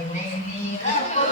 என்னை நீரப்போ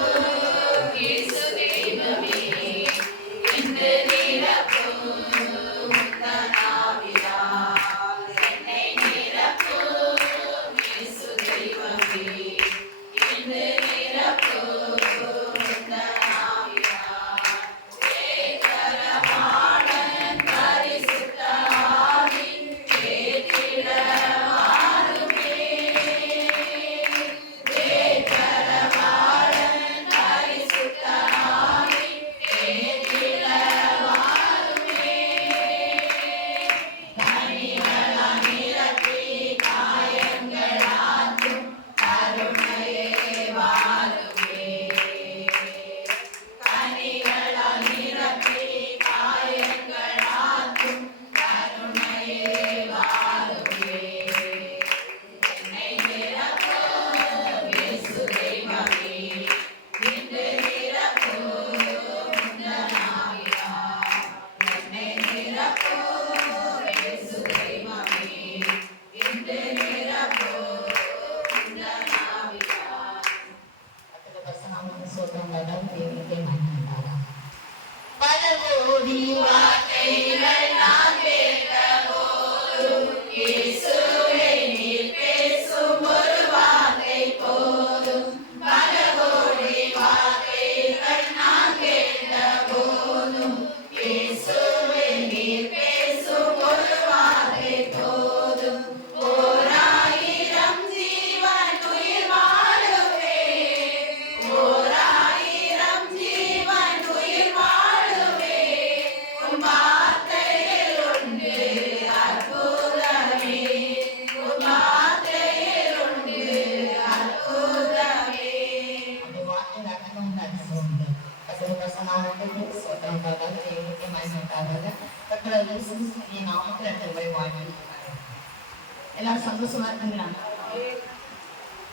எல்லாரும் சந்தோஷமா இருக்குங்களா?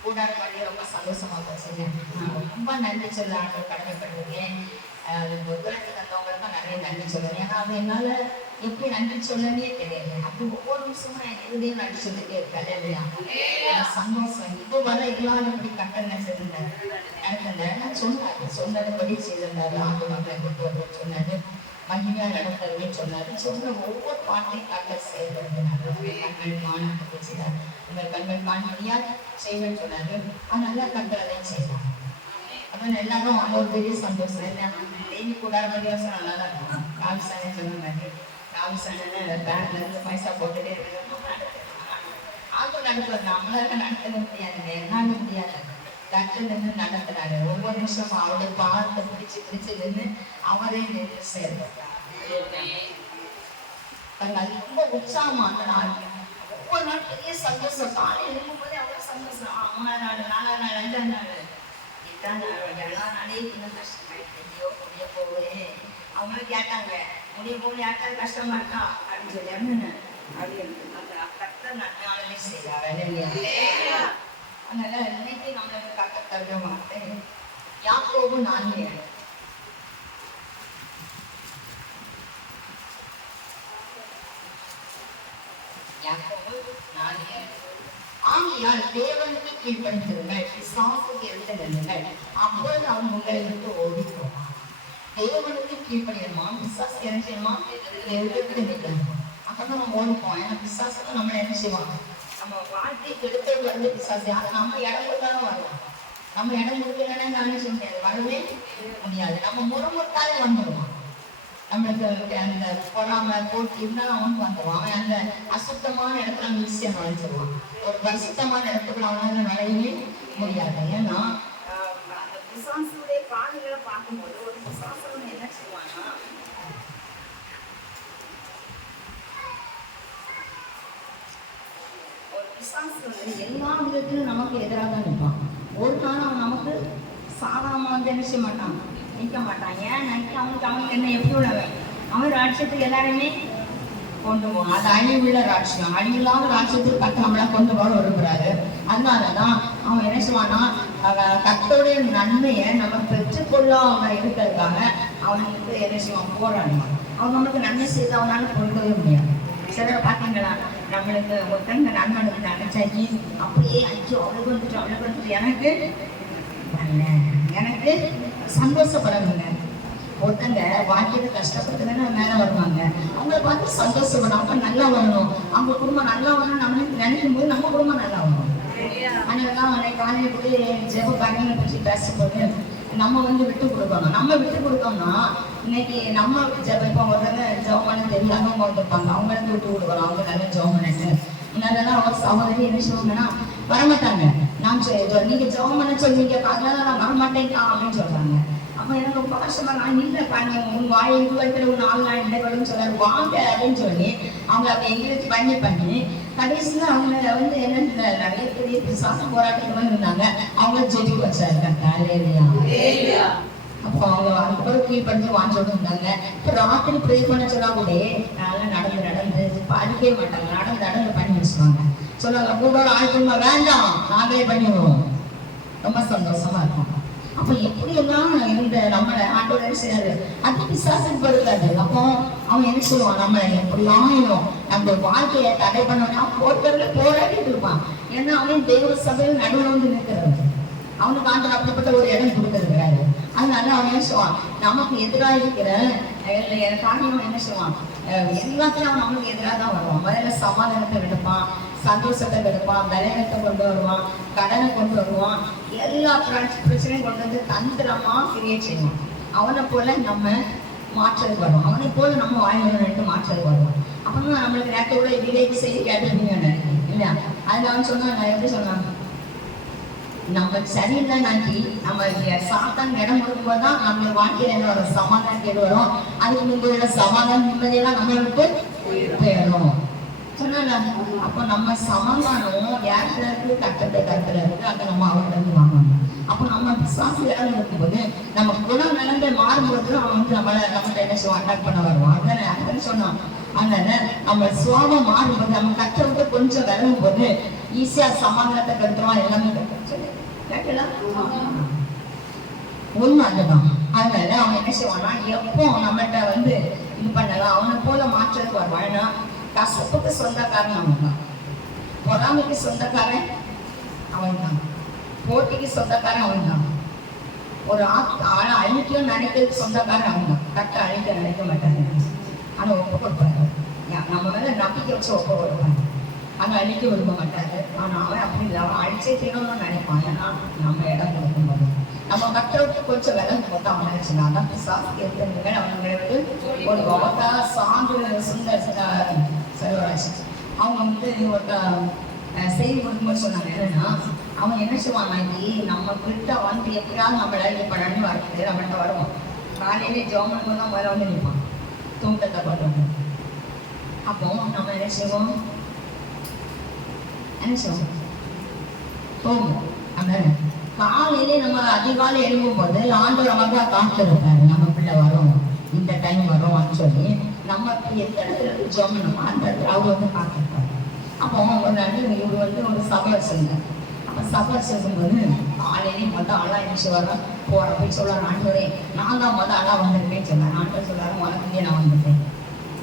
கூடார பண்ணி ரொம்ப சந்தோஷமா போச்சுங்க. ரொம்ப நன்றி சொல்ல கடமைப்படுறேன். ஒத்துழைப்பு தந்தவங்களுக்கும் நிறைய நன்றி சொல்லுவேன். ஏன்னா அது என்னால எப்படி நன்றி சொல்லனே தெரியல. அப்படி ஒவ்வொரு நிமிஷமும் என் எதுலையும் நன்றி சொல்லிட்டே இருக்கேன் இல்லையா? சந்தோஷம். இப்போ வர எல்லாம் எப்படி கட்டணை செய்திருந்தாரு இடத்துல நான் சொன்னதுபடி செய்திருந்தாரு. ஆண்டு மக்களை கொண்டு வந்து சொன்னாரு, மகிமையா நடக்கிறதுன்னு சொன்னாரு. சொன்ன ஒவ்வொரு பாட்டையும் கட்டர் செயல்படுத்தினாரு. கண்கள் காணாமல் பேசினார். உங்கள் கண்கள் காண்படியால் செய்வேன்னு சொன்னாரு. அதனால கட்டளையும் செய்தார். அப்புறம் எல்லாரும் ஒரு பெரிய சந்தோஷம். டெய்லி கூடாத யோசனை நல்லா தான் இருக்கும். காவிசானே சொன்ன மாதிரி காவிசானு பேங்க்ல இருந்து பைசா போட்டுட்டே இருக்கு. ஆட்டோ நடத்துறது நம்மளால நடத்த முடியாது, என்னால முடியாது. டாக்டர் நின்று நடத்துறாரு. ஒவ்வொரு நிமிஷமும் அவருடைய பாலத்தை பிடிச்சு நின்று அவரே நின்று செயல்பட்டார். ரொம்ப உற்சாகமான நாள். ஒவ்வொரு நாள் பெரிய சந்தோஷம். காலையில் இருக்கும்போதே அவ்வளவு சந்தோஷம். 3ஆம் நாள் 4ஆம் நாள் 5ஆம் நாள் 8ஆம் நாள் 7ஆம் நாளே இன்னும் கஷ்டமாயிட்டு முடிய போகுது. அவங்களும் கேட்டாங்க, முடிய போக யாருக்காவது கஷ்டமா இருக்கா அப்படின்னு சொல்லி அப்படின்னு அந்த கர்த்தர் நன்மையாளனே செய்தார். அதனால இன்னைக்கு நம்மளுக்கு கர்த்தர் தருக மாட்டேன். யாக்கோபு 4:7 ஆகையால் தேவனுக்கு கீழ்ப்படுத்திருங்கள், பிசாசுக்கு எழுத நில்லுங்கள், அப்பொழுது அவன் உங்களை விட்டு ஓடி போவான். தேவனுக்கு கீழ்ப்படியணுமா, பிசாசு இறஞ்சியமா எழுதுக்கு நிற்கணும். அப்பதான் நம்ம ஓடிப்போம். ஏன்னா பிசாசுக்கு நம்மளை என்ன செய்வாங்க, நம்ம வாழ்க்கை கெடுத்தது வந்து பிசாசு. நம்ம இடம் கொடுத்தாலும் வரலாம். நம்ம இடம் கொடுக்கலன்னா நானே சொல்ல முடியாது, வரவே முடியாது. நம்ம முறுமுறுத்தாலே வந்துடுவான். நம்மளுக்கு அந்த பொறாம போட்டி இருந்தாலும் அவனுக்கு வந்துடுவான். அவன் அந்த அசுத்தமான இடத்துல ஈஸியா நுழைஞ்சிருவான். ஒரு பரிசுத்தமான இடத்துக்குள்ள அவனால நுழையவே முடியாது. ஏன்னா அந்த பிசாசுடைய காதுகளை பார்க்கும்போது ஒரு பிசாசு என்ன செய்வான்னா, ஒரு பிசாசு வந்து எல்லா விதத்திலும் நமக்கு எதிராக தான் நிற்பான். ஒரு நாள் அவன் நமக்கு சாதாரண வந்து என்ன செய்ய மாட்டான், நிற்க மாட்டான். ஏன் அவனுக்கு என்ன எப்படி உள்ளவன்? அவன் ராட்சியத்துக்கு எல்லாருமே கொண்டு போகணும். அது அழிவுள்ள ராட்சியம். அழிவில்லாத ராட்சியத்துக்கு கர்த்தர் நம்மளை கொண்டு போக விரும்புறாரு. அதனாலதான் அவன் என்ன செய்வானா, கர்த்தருடைய நன்மையை நம்ம பெற்றுக்கொள்ளாம இருக்கிறதுக்காக அவனுக்கு என்ன செய்வான், போராடுவான். அவன் நமக்கு நன்மை செய்து அவனால பொறுக்கவே முடியாது. சிலர் பார்த்தீங்களா, நம்மளுக்கு ஒருத்தங்க நன்மனுக்கு நினைச்சாக்கி அப்படியே ஐயோ அவளுக்கு வந்துட்டு எனக்கு எனக்கு சந்தோஷப்படணுங்க. ஒருத்தங்க வாழ்க்கையில கஷ்டப்பட்டுதானே மேலே வருவாங்க. அவங்கள பார்த்து சந்தோஷப்படும். அவங்க நல்லா வரணும், அவங்க குடும்பம் நல்லா வரணும் நம்மளுக்கு நினைக்கும் போது நம்ம குடும்பம் நல்லா வரணும். அதனாலதான் காலையில் கூட ஜெப காரியங்களை பற்றி பேசும்போது நம்ம விட்டு கொடுக்கணும். நம்ம விட்டு கொடுத்தோம்னா இன்னைக்கு நம்ம இப்போ ஒருத்தங்க ஜெபம் பண்ண தெரியாதவங்க வந்திருப்பாங்க, அவங்களுக்கு விட்டு கொடுக்கணும். அவங்க நல்லா ஜெபம் பண்ணிட்டு முன்னாடிலாம் ஒரு சகோதரி என்ன சொல்லுவாங்கன்னா வரமாட்டாங்க. நான் நீங்க ஜெபம் பண்ண சொல்லுவீங்க, அதனால நான் வரமாட்டேங்க அப்படின்னு சொல்றாங்க. அப்போ எனக்கு ரொம்ப கஷ்டமா, நான் இல்லைப்பா உன் வாயை உருவாக்கிற ஒரு 4 நாள் இடைவெளின்னு சொல்றாரு வாங்க அப்படின்னு சொல்லி அவங்க அப்படி எங்களுக்கு பண்ணி கடைசியில் அவங்க என்ன நிறைய பெரிய பிசாசம் போராட்டங்கள் இருந்தாங்க. அவங்க ஜெபி வச்சாரு. அப்போ அவங்க அதுக்கப்புறம் கீழ் பண்ணி வாங்கிட்டு இருந்தாங்க. இப்போ ராத்திரி ப்ரே பண்ண சொல்லாமலே நல்லா நடந்து படிக்கவே மாட்டாங்க. நடந்து பண்ணி வச்சுருவாங்க. சொல்லுவாங்க கூட ஆழ்த்துமா வேண்டாம், நாங்களே பண்ணிடுவோம். ரொம்ப சந்தோஷமா இருக்கும். அப்போ எப்படி எல்லாம் இருந்த நம்மளை ஆண்டோட என்ன செய்யாது, அது பிசாசுக்கு வருது. அப்போ அவன் என்ன சொல்லுவான், நம்ம எப்படிலாம் நம்ம வாழ்க்கையை தடை பண்ணோம்னா போராடிட்டு இருப்பான். ஏன்னா அவன் தேவ சபையில் நடுவில் நிற்கிறது. அவனுக்கு ஆண்டவர் அப்படிப்பட்ட ஒரு இடம் கொடுத்துருக்கிறாரு. அதனால அவன் என்ன சொல்லுவான், நமக்கு எதிராக இருக்கிற காரணம் என்ன சொல்லுவான், எல்லாத்தையும் அவன் நம்மளுக்கு எதிராக தான் வருவான். முதல்ல சமாதானத்தை எடுப்பான், சந்தோஷத்தை எடுப்பான், பலனத்தை கொண்டு வருவான், கடனை கொண்டு வருவான், எல்லா பிரச்சனையும் கொண்டு வந்து தந்திரமா கிரியேட் செய்வான். அவனை போல நம்ம மாற்றதுக்கு வருவோம், அவனை போல நம்ம வாழ்ந்து மாற்றதுக்கு வருவோம். அப்பதான் நம்மளுக்கு நேரத்தை கூட விவேக செய்தி கேட்டிருப்பீங்க இல்லையா? அதுல அவன் சொன்னான், எப்படி சொன்னாங்க, நம்ம சரியில்லைனாக்கி நம்ம சாத்தான் இடம் கொடுக்கும்போது தான் நம்ம வாழ்க்கையில என்ன வரும், சமாதானம் கேடு வரும். அதுக்கு முந்தைய சமாதானம் நிம்மதியெல்லாம் நம்ம விட்டு போயிடும் சொன்னால. அப்போ நம்ம சமாதானம் யாருக்குல இருக்கு, கருத்துல இருக்கு. அதை நம்ம அவர்கிட்ட இருந்து வாங்கணும். அப்போ நம்ம பிசாசு இடம் இருக்கும்போது நம்ம குணம் நிலந்து மாறும்போது அவன் நம்மகிட்ட என்ன செய்வான், அட்டாக் பண்ண வருவான். அதுன்னு சொன்னான். அதனால நம்ம சுவாபம் மாறும்போது நம்ம கற்றை விட்டு கொஞ்சம் விலகும் போது ஈஸியா சமாதானத்தை கட்டுவான், எல்லாமே உண்மை அதுதான். அதனால அவன் என்ன செய்வான்னா, எப்போ நம்மகிட்ட இது பண்ணலாம், அவனை போல மாற்றத்துக்கு வருவான்னா, கசப்புக்கு சொந்தக்காரன் அவன் தான், பொறாமைக்கு சொந்தக்காரன் அவன் தான், போட்டிக்கு சொந்தக்காரன் அவன் தான், ஒரு ஆளை அழிக்க நினைக்கிறதுக்கு சொந்தக்காரன் அவன் தான். கட்ட அழிக்க நினைக்க மாட்டாங்க, ஆனா ஒப்பு கொடுப்பாரு. நம்ம மேல நம்பிக்கை வச்சு ஒப்பு கொடுப்பாங்க. அங்கே அழிக்க விரும்ப மாட்டாரு. ஆனால் அவன் அப்படி இல்லை, அவன் அழிச்சே தீரணும்னு நினைப்பான். ஏன்னா நம்ம இடம் கொடுக்கும்போது நம்ம கட்டவுக்கு கொஞ்சம் விலங்கு போட்டு அவன் நினைச்சுனா தான் பிசாசுக்கு எடுத்துருங்க. அவங்களுக்கு ஒரு பவத்தா சான்று சுந்தர் செல்வராஜ் அவங்க ஒரு செய்தி கொடுக்கும்போது சொன்னாங்க என்னன்னா, அவன் என்ன செய்வான், நம்ம கிட்ட எப்படியாவது நம்மள இது பண்ணணும்னு வரது நம்மள்கிட்ட வருவான். காலையிலே ஜோமனுக்கு தான் முதல்ல நிற்பான், தூக்கத்தை கொண்டு. அப்போ நம்ம என்ன செய்வோம், காலையிலே நம்ம அதிகாலை எழும்பும் போது ஆண்டவர் நமக்கு காத்து இருக்காரு, நம்ம பிள்ளை வரும், இந்த டைம் வரும் அப்படின்னு சொல்லி நம்ம எந்த இடத்துல ஜோம் நம்ம அந்த இடத்துல அவர் காத்திருப்பாரு. அப்போ ஒரு நாள் இவர் ஒரு சபை வச்சிருந்தார். அப்போ சபை வச்சிருக்கும்போது காலையிலே ஆளா எழுச்சி வர போற போய் சொல்றாரு, ஆண்டவரே நான் தான் ஆளா வந்திருக்கேன்னு சொன்னேன். ஆண்டவர் சொல்றாரு, உனக்கு முன்னே நான் வந்துட்டேன்,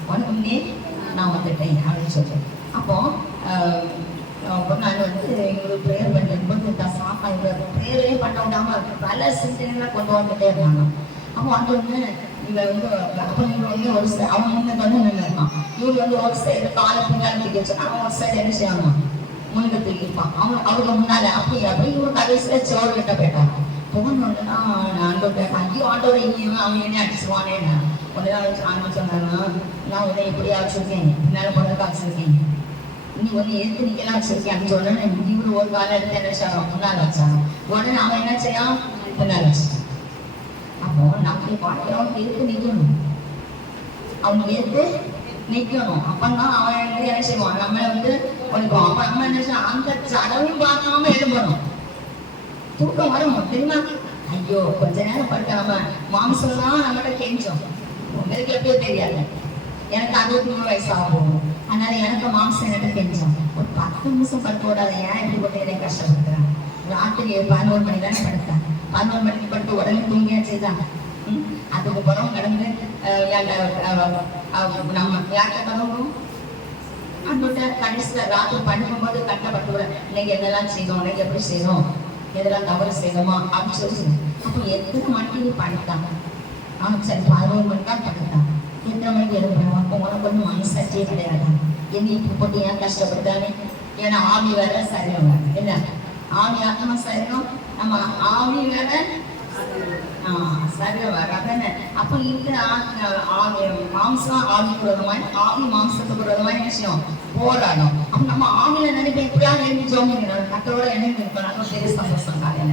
உனக்கு முன்னே நான் வந்துட்டேன் அப்படின்னு சொல்றேன். அப்போ நான் எங்களுக்கு ப்ரேயர் பண்ணிட்டு சாப்பா ப்ரேயரே பண்ண விடாம பல சிந்தனைகளை கொண்டு வந்துட்டே இருந்தாங்க. அப்போ இவ அப்போ இவங்க ஒரு சைடு அவங்க நின்று இருக்கான், இவங்க ஒரு சைடு காலை பின்னாடி தூக்கி வச்சு அவன் ஒரு சைடு என்ன செய்வாங்க முன்னுக்கு தூக்கிப்பான். அவங்க முன்னால அப்படி இவங்க கடைசியில சோறு கிட்ட போயிட்டாங்க. போனோன்னா நான் ஐயோ ஆண்டோட இனியும் அவன் என்ன அடிச்சுவானே. ஒரு நாள் ஆண்டு சொன்னாங்க, நான் உடனே எப்படியா வச்சிருக்கேன், பின்னால போனதுக்கு வச்சிருக்கேன், நீ எதுக்கு நீங்கெல்லாம் வச்சிருக்கேன் அப்படின்னு சொன்னா இவரு ஒரு காலம் எடுத்து என்ன செய்யணும், முன்னால் வச்சாங்க. உடனே அவன் என்ன செய்யான், பின்னால் வச்சான். அப்போ நம்ம பார்க்கிறவனுக்கு எதுக்கு நிற்கணும், அவனுக்கு எதுக்கு நிற்கணும். அப்பதான் அவன் என்ன செய்வான், நம்மள ஒழிப்போம். அப்ப நம்ம என்ன செய்யணும், அந்த சடவையும் பார்க்காம எழும்பணும். தூக்கம் வரும் தெரியுமா, ஐயோ கொஞ்ச நேரம் படுக்க நம்ம மாம்சம் தான் நம்மகிட்ட கெஞ்சோம். உங்களுக்கு எப்படியோ தெரியாது, எனக்கு 63 வயசு ஆகும், அதனால எனக்கு மாம்சம் என்கிட்ட கெஞ்சோம். ஒரு 10 நிமிஷம் படுக்க விடாத, ஏன் இப்படி போட்டு என்னை கஷ்டப்படுத்துறாங்க. ராத்திரி 11 மணி தானே படுத்தேன், 11 மணிக்கு படுத்து உடனே தூங்கியாச்சு தான். அதுக்கு பிறகு கடந்து நம்ம யார்கிட்ட தொடங்கும் அன்பிட்ட கடைசியில் ராத்திரி படுக்கும்போது கட்டப்பட்டு விட, இன்னைக்கு என்னெல்லாம் செய்யணும், இன்னைக்கு எப்படி செய்யணும், எதெல்லாம் தவறு செய்யணுமா அப்படின்னு சொல்லி. அப்போ எத்தனை மணிக்கு நீ பண்ணிட்டாங்க? சரி 11 மணி தான் படுத்தாங்க. எத்தனை மணிக்கு எழுப்புறோம்? அப்போ உனக்கு ஒன்றும் மனசாட்சியே கிடையாது. என்ன இப்போ போட்டு ஏன் கஷ்டப்படுத்தானே? ஏன்னா ஆவி வேற சரீரம் வேற என்ன, ஆவி ஆத்மா சரீரம், நம்ம ஆவி வேற சரீரம் வேற அதானே. அப்போ இந்த மாம்சம் ஆவிக்கு விரோதமாய், ஆவி மாம்சத்துக்கு விரோதமாய் என்ன செய்யும்? போராடும். அப்போ நம்ம ஆவியில நினைப்ப எப்படியாவது எழுதி ஜோமிக்கணும், கத்தோட இணைந்து இருக்கணும், பெரிய சந்தோஷம் காலையில.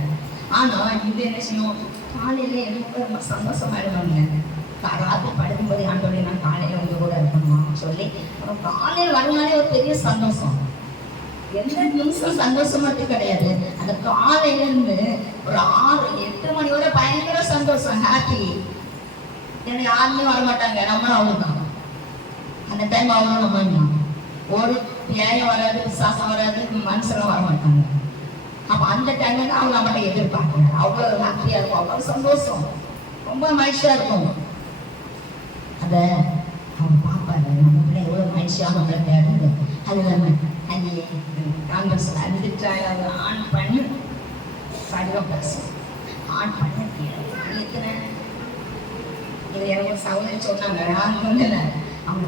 ஆனா இது என்ன செய்யும்? காலையில எனக்கு ரொம்ப சந்தோஷமாயிடுவாங்க. ராத்திரி படுக்கும்போது ஆண்டோடைய நான் காலையில உங்க கூட இருக்கணுமா சொல்லி அப்புறம் காலையில் வரனாலே ஒரு பெரிய சந்தோஷம். எந்த நிமிஷம் சந்தோஷமாட்டு கிடையாது. அந்த காலையில இருந்து ஒரு 6-8 மணி வரை பயங்கர சந்தோஷம், ஹாப்பி. ஏன்னா யாருமே வரமாட்டாங்க, நம்மளும் அவங்களும் அந்த டைம் அவங்களும் நம்ம ஒரு நியாயம் வராது, விசுவாசம் வராது, மனுஷெல்லாம் வரமாட்டாங்க. அப்ப அந்த டைம்ல அவங்க நம்மகிட்ட எதிர்பார்க்கணும். அவ்வளவு ஹாப்பியா இருக்கும், அவ்வளவு சந்தோஷம், ரொம்ப மகிழ்ச்சியா இருக்கும். அத அவங்க பார்ப்பாரு, நம்ம பிள்ளை எவ்வளவு மகிழ்ச்சியா நம்மளை தேடுது. அது இல்லாம அங்கே காங்கிரஸ் அறிவிட்டாங்க, ஆன் பண்ணி படிவம் பேசும், ஆன் பண்ணி எத்தனை இது எனக்கு சகோதரி சொன்னாங்க. நான் சொன்னல அவங்க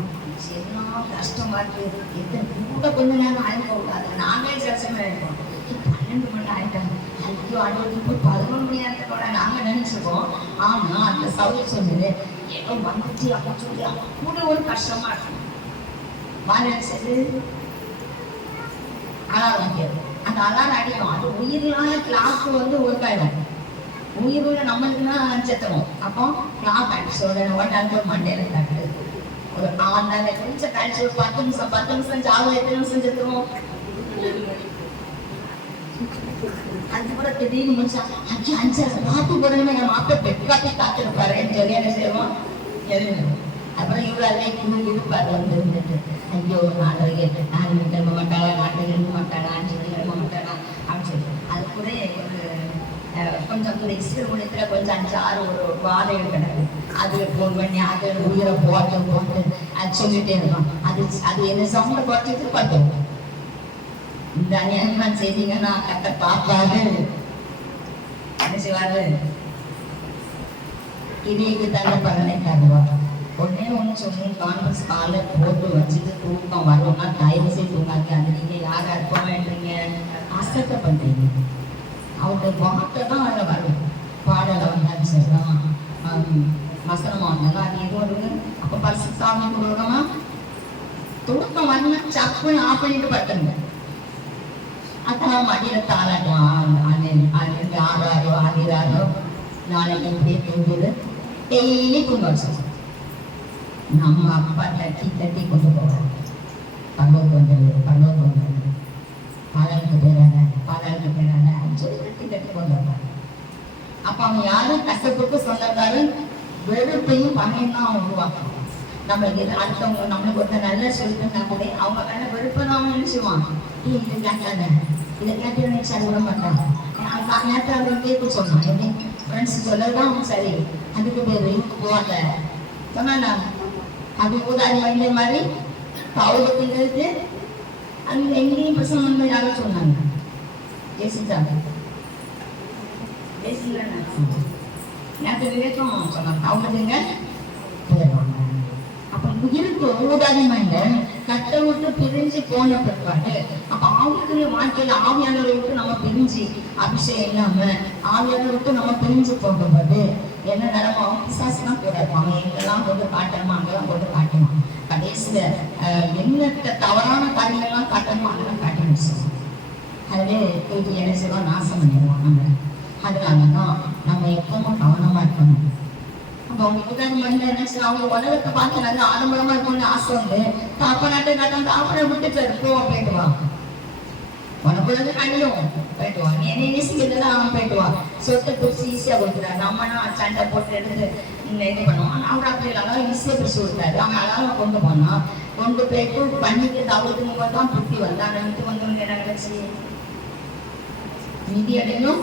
எல்லாம் கஷ்டமா இருக்கு, எத்தனை கூட கொஞ்ச நேரம் ஆயிருக்க கூடாது, நாங்களே கஷ்டமா இருக்கோம். 12 மணி ஆயிட்டாங்க, ஐயோ அறுபது 11 மணி ஆயிரத்தோட நாங்க நினைச்சிருக்கோம். ஆனா அந்த சகோதரி சொன்னது ஏதோ வந்துச்சு அப்படின்னு சொல்லி கூட ஒரு கஷ்டமா இருக்கும். நினைச்சது அலாரம் அடிக்கிறது, அந்த அலாரம் அடிக்கும், அது உயிரிலான கிளாக்கு வந்து ஒர்க்காயிடும். உயிருள்ள நம்மளுக்குன்னா செத்துரும். அப்போ கிளாக் அடிச்சு உடனே மண்டையில தட்டு ஒரு 4 நாள் கொஞ்சம் கழிச்சு ஒரு 10 நிமிஷம் ஜாவம் எத்தனை நிமிஷம் செத்துரும். அது கூட திடீர்னு முடிச்சா 5 பார்த்து போடணுமே, நம்ம அப்ப பெட்காப்பி காத்திருப்பாருன்னு சொல்லி என்ன செய்வோம், எழுதணும். அப்புறம் இவராலே இருப்பாரு வந்து இருந்துட்டு, ஐயோ நாளைக்கு கிளம்ப மாட்டாளா, நாட்டுக்கு எழுத மாட்டாளான்னு சொல்லி எழுத மாட்டாளா அப்படின்னு சொல்லி அது கூட ஒரு கொஞ்சம் இந்த இஸ்ரேல் ஊழியத்துல கொஞ்சம் 5-6 ஒரு வாதைகள் கிடக்கு. அதுல போன் பண்ணி அது உயிரை போட்டு அது சொல்லிட்டே இருக்கோம். அது என்ன சவுண்ட குறைச்சிட்டு பார்த்தோம். இந்த அநியாயமா செய்தீங்கன்னா கட்ட பாப்பாரு என்ன செய்வாரு, கிரிக்கு தன்னை பலனை தருவார். ஒன்னே ஒன்று சொல்லி கான்ஃபரன்ஸ் காலை போட்டு வச்சுட்டு தூக்கம் வரும்னா தயவு செய்து தூங்காங்க. அது நீங்க யாரா இருக்க வேண்டீங்க, அசட்டை பண்றீங்க. அவருடைய வார்த்தை தான் அதில் வரும். பாடலை வந்தாலும் சரிதான், வசனமா வந்தாலும் அது எது வருது. அப்போ பரிசுத்தாவி கொடுக்கணுமா, தூக்கம் வந்து சப்புன்னு ஆஃப் பண்ணிட்டு பட்டுங்க. அதான் மடியில தாளாட்டும், 6 நாளைக்கு இப்படியே தூங்குது, டெய்லி தூங்க வச்சு நம்ம அப்பா தட்டி கொண்டு போவாங்க. பல்லோக்கு வந்துடுது, பாலாளுக்கு பேரான அப்படின்னு சொல்லி தட்டி கொண்டு வருவாங்க. அப்ப அவன் யாரும் கஷ்டப்பட்டு சொந்தக்காரன் வெறுப்பையும் பகையும் தான் அவன் உருவாக்குவான். நம்மளுக்கு அடுத்தவங்க நம்மளுக்கு ஒருத்தர் நல்ல சொல்லிட்டுனா கூட அவங்க மேல வெறுப்பை தான் அவன் நினைச்சுவான். இது கேட்டாங்க, இதை கேட்டு நினைச்சு அது விட மாட்டாங்க. நேரத்தில் அவன் கேட்க சொன்னான், எப்படி ஃப்ரெண்ட்ஸ் சொல்லதான் அவன் சரி, அதுக்கு பேர் இதுக்கு போவாங்க சொன்னா. அது உதாரி வந்த மாதிரி பவுலத்திலிருந்து அங்க எங்கேயும் பிரசனம் யாரும் சொன்னாங்க, பேசிட்டாங்க நேற்று விவேகம் சொன்னாங்க. அவங்களுங்க போயிடுவாங்க. அப்ப உயிருக்கு ஊதாரி மைண்ட கட்டை விட்டு பிரிஞ்சு போன பிற்பாடு அப்ப ஆவிக்குரிய வாழ்க்கையில ஆவியானவரை விட்டு நம்ம பிரிஞ்சு அபிஷேகம் இல்லாம ஆவியானவரை விட்டு நம்ம பிரிஞ்சு போகும்போது என்ன நடக்கும், பிசாசுலாம் கூட இருப்பாங்க. எங்கெல்லாம் கொண்டு காட்டணுமோ அங்கெல்லாம் கொண்டு காட்டணும். கடைசியில எண்ணற்ற தவறான காரியங்கள்லாம் காட்டணுமோ அங்கெல்லாம் காட்டி முடிச்சிடும். அதுவே தூக்கி என்ன செய்வோம், நாசம் பண்ணிடுவோம் நம்ம. அதனாலதான் நம்ம எப்பவும் கவனமா இருக்கணும். அப்போ அவங்க உதாரணம் பண்ண என்ன செய்யும், அவங்க உலகத்தை பார்த்து நல்லா ஆடம்பரமா இருக்கணும்னு ஆசை வந்து தாப்ப நாட்டை காட்டும், தாப்பனை விட்டு போ அப்படின்ட்டு வாங்க. உனக்கு பொழுது கண்ணியும் போயிட்டுவான். நீ என்ன நேசிக்கிறதுனா அவன் போயிட்டுவான். சொத்தை பிரிச்சு ஈஸியா கொடுக்குறாரு. நம்மனா சண்டை போட்டு எடுத்து இது பண்ணுவான். அவர் அப்படி இல்லாமல் ஈஸியா பிரிச்சு கொடுத்தாரு. அவன் அழகாக கொண்டு போனான். கொண்டு போயிட்டு பண்ணிட்டு தவறுக்கும் போது தான் புத்தி வந்தான். ரெண்டு வந்து என்ன நினைச்சு நிதி அடையும்.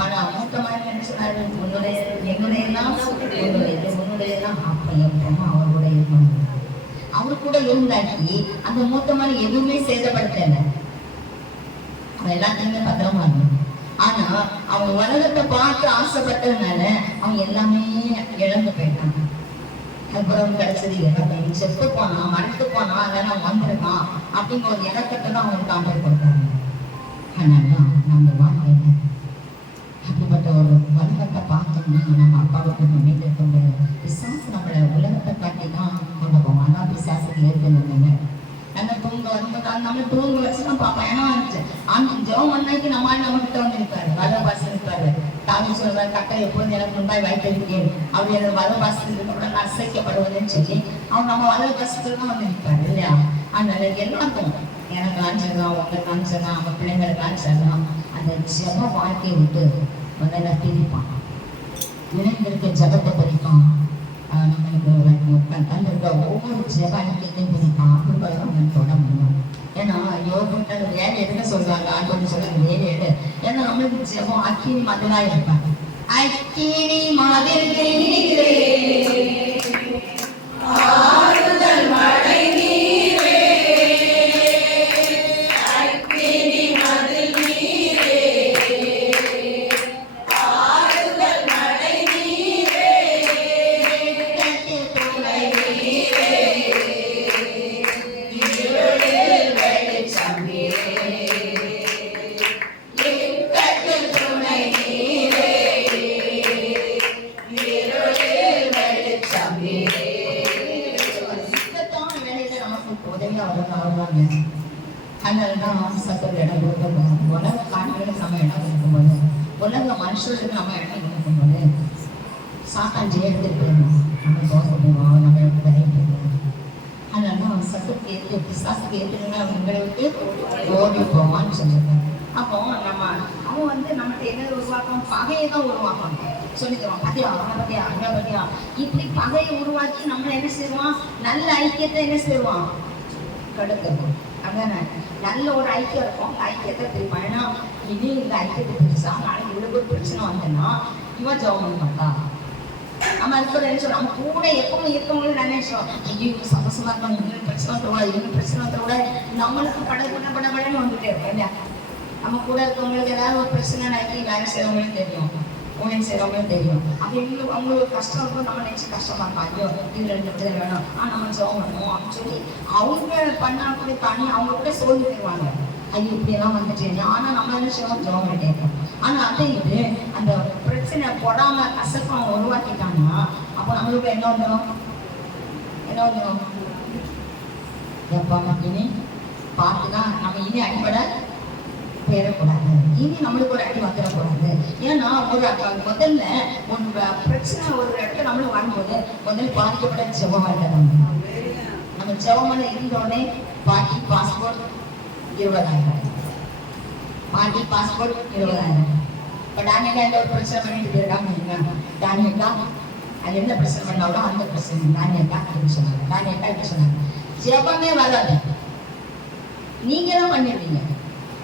ஆனா மூத்த மாதிரி என்ன சொன்னாரு, உன்னுடைய என்னுடையதான் உன்னுடையதான் அப்ப எப்பமா அவருடைய அவரு கூட இருந்தாக்கி அந்த மூத்த மாதிரி எதுவுமே சேதப்படுத்தல. அவன் எல்லாத்தையுமே பத்திரமா இருந்தான். ஆனா அவன் உலகத்தை பார்த்து ஆசைப்பட்டதுனால அவன் எல்லாமே இழந்து போயிட்டான். அதுக்கப்புறம் கிடைச்சது இறக்கம். செத்து போனான், மறைத்து போனான், அதனால அவன் வந்திருக்கான் அப்படிங்கிற ஒரு இறக்கத்தை தான் அவனுக்கு ஆண்டவர் கொடுத்தாங்க. அதனால நம்ம வாழ்க்கையில அப்படிப்பட்ட ஒரு உலகத்தை பார்த்தோம்னா நம்ம அப்பாவுக்கு முன்னிட்டு கொண்டு பிசாசு நம்மளை உலகத்தை காட்டி தான் கொண்டு போவோம். அதான் பிசாசுக்கு ஏற்கனவே அந்த தூங்க வரும்போது நம்ம தூங்க வச்சுதான் பார்ப்போம். ஏன்னா அந்த ஜெபம் பண்ணாக்கி நம்ம கிட்ட வந்து நிற்பாரு, வர பாசம் நிற்பாரு. தாவி சொல்றாரு, கட்டை எப்போது எனக்கு முன்பாய் வைத்திருக்கேன் அப்படி எனக்கு வர பாசத்துக்கு இருக்கப்பட நான் அசைக்கப்படுவதுன்னு சொல்லி அவன் நம்ம வர பாசத்துல தான் வந்து நிற்பாரு இல்லையா. அதனால எல்லாருக்கும் எனக்கு காமிச்சதான், உங்களுக்கு காமிச்சதான், அவன் பிள்ளைங்களுக்கு காமிச்சதான் அந்த ஜெப வாழ்க்கையை விட்டு முதல்ல பிரிப்பான். இணைந்திருக்க ஜபத்தை பிரிப்பான். நம்மளுக்கு தந்திருக்க ஒவ்வொரு ஜெப அறிக்கையும் பிரிப்பான். அப்படி அவன் தொட முடியும். ஏன்னா யோகிட்ட வேலை எடுக்க சொல்றாங்க, ஆண்டோன்னு சொல்றாங்க வேலை எடு. ஏன்னா நம்மளுக்கு ஜெபம் அக்கினி மதிலா இருப்பாங்க. அக்கினி மதிலே ஆறுதல் மழை நீரே, அக்கினி மதில் நீரே, ஆறுதல் மழை நீரே, துணை நீரே, இருளில் வெளிச்சம் நீரே, இக்கட்டில் துணை நீரே, இருளில் வெளிச்சம் நீரே. உதவியா வருவாங்க. அதனாலதான் சத்தத்தை இடம் கொடுக்கணும். உலக காணிகளுக்கு நம்ம இடம் கொடுக்கும்போது, உலக மனுஷர்களுக்கு நம்ம இடம் கொடுக்கும்போது சாத்தான் ஜெயத்துக்கு போயிடணும். நம்ம தோசை போடுவோம், நம்ம விட்டு விளைய போயிடுவோம். அதனாலதான் சத்தத்தை ஏற்று பிசாசுக்கு ஏற்றுங்க உங்களை விட்டு ஓடி போவான்னு சொல்லியிருக்காங்க. அப்போ நம்ம அவன் வந்து நம்மகிட்ட என்ன உருவாக்கம், பகையை தான் உருவாக்கணும் சொல்லிக்கிறோம். பத்தியா அவனை பத்தியா அங்கே பத்தியா இப்படி பகையை உருவாக்கி நம்மளை என்ன செய்வான், நல்ல ஐக்கியத்தை என்ன செய்வான் கெடுக்கணும். அதானே நல்ல ஒரு ஐக்கியம் இருக்கும், அந்த ஐக்கியத்தை பிரிப்பான். ஏன்னா இது இந்த ஐக்கியத்தை பிரிச்சா நாளைக்கு இவ்வளவு ஒரு பிரச்சனை வந்தேன்னா இவன் ஜெபம் பண்ண மாட்டான். நம்ம இருக்கிற நினைச்சோம், நம்ம கூட எப்பவும் இருக்கவங்களும் நினைச்சோம், ஐயோ இவங்க சந்தோஷமா இருக்காங்க, இவங்க பிரச்சனை வந்துட இவங்க பிரச்சனை வந்துட நம்மளுக்கு படப்படன்னு வந்துட்டே இருக்கோம் இல்லையா. நம்ம கூட இருக்கவங்களுக்கு ஏதாவது ஒரு பிரச்சனை நினைக்கி வேலை செய்யறவங்களும் தெரியும், ஊழியம் செய்யறவங்களும் தெரியும். அப்படி அவங்களுக்கு கஷ்டம் இருக்கும், நம்ம நினைச்சு கஷ்டமா இருக்கும், ஐயோ இது ரெண்டு பேர் வேணும் நம்ம ஜெபம் பண்ணுவோம் அப்படின்னு சொல்லி அவங்க பண்ணா கூட தானே அவங்க கூட சோர்ந்து போயிடுவாங்க. ஐயோ இப்படி எல்லாம் வந்துட்டேன். ஆனா நம்ம என்ன செய்வோம், ஜெபம் பண்ணிட்டே இருக்கோம். ஆனா அதே இது அந்த பிரச்சனை போடாம கசப்பா உருவாக்கிட்டாங்கன்னா அப்போ நம்மளுக்கு என்ன வந்துடும், எப்பா இனி பார்த்துதான் நம்ம இனி அடிப்படை பேரக்கூடாது, இனி நம்மளுக்கு ஒரு அடி வந்துடக்கூடாது. ஏன்னா ஒரு முதல்ல ஒரு பிரச்சனை ஒரு இடத்துல நம்மளுக்கு வரும்போது முதல்ல பாதிக்கப்பட ஜெபம் வேண்டாம். நம்ம ஜெபம் இருந்தோடனே பாட்டி பாஸ்போர்ட் 20,000, பாட்டி பாஸ்போர்ட் 20,000. இப்போ டானியக்கா எந்த ஒரு பிரச்சனை பண்ணிட்டு போயிருக்காங்க, டானியக்கா அது எந்த பிரச்சனை பண்ணாலும் அந்த பிரச்சனை டானியக்கா அப்படின்னு சொன்னாங்க. டானியக்கா இப்படி சொன்னாங்க, ஜெபமே வராது, நீங்க தான் பண்ணிடுவீங்க.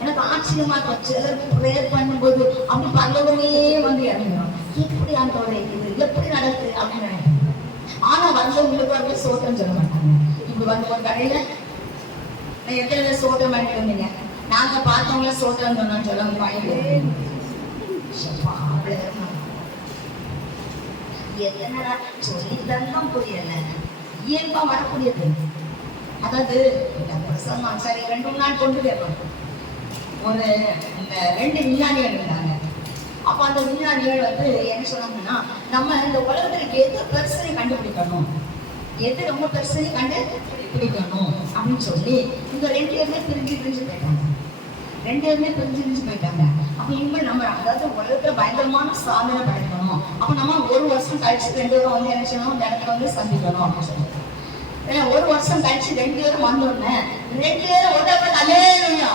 எனக்கு ஆச்சரியமா இருக்கும், சிலர் ப்ரேயர் பண்ணும்போது அப்படி பல்லவமே வந்து இறங்கிடும், எப்படி ஆண்டவரே இது எப்படி நடக்குது அப்படின்னு நினைக்கிறேன். ஆனா வந்தவங்களுக்கு வந்து சோத்திரம் சொல்ல மாட்டாங்க. இப்படி வந்து ஒரு கடையில எத்தனை சோத்திரம் பண்ணிட்டு இருந்தீங்க, நாங்க பார்த்தவங்கள சோத்திரம் சொன்னோம்னு சொல்ல எத்தனை சொல்லிதான் புரியல, இயல்பா வரக்கூடியது. அதாவது சரி 2 நாள் கொண்டு போயிருக்கோம். ஒரு இந்த 2 விஞ்ஞானிகள் இருந்தாங்க. அப்போ அந்த விஞ்ஞானிகள் வந்து என்ன சொன்னாங்கன்னா, நம்ம இந்த உலகத்துல எது பெருசனை கண்டுபிடிக்கணும், எது ரொம்ப பெருசனை கண்டுபிடிக்கணும் அப்படின்னு சொல்லி இந்த 2 பேருமே பிரிஞ்சு போயிட்டாங்க. 2 பேருமே பிரிஞ்சு போயிட்டாங்க. அப்போ இனிமேல் நம்ம அதாவது உலகத்துல பயங்கரமான சாதனை படைக்கணும், அப்போ நம்ம 1 வருஷம் கழிச்சு 2 பேரும் வந்து என்ன செய்யணும், இந்த இடத்துல வந்து சந்திக்கணும் அப்படின்னு சொல்லிட்டு ஒரு வருஷம் கழிச்சு 2 பேரும் வந்தோடனே 2 பேரும் உலகத்துல அல்லேலூயா.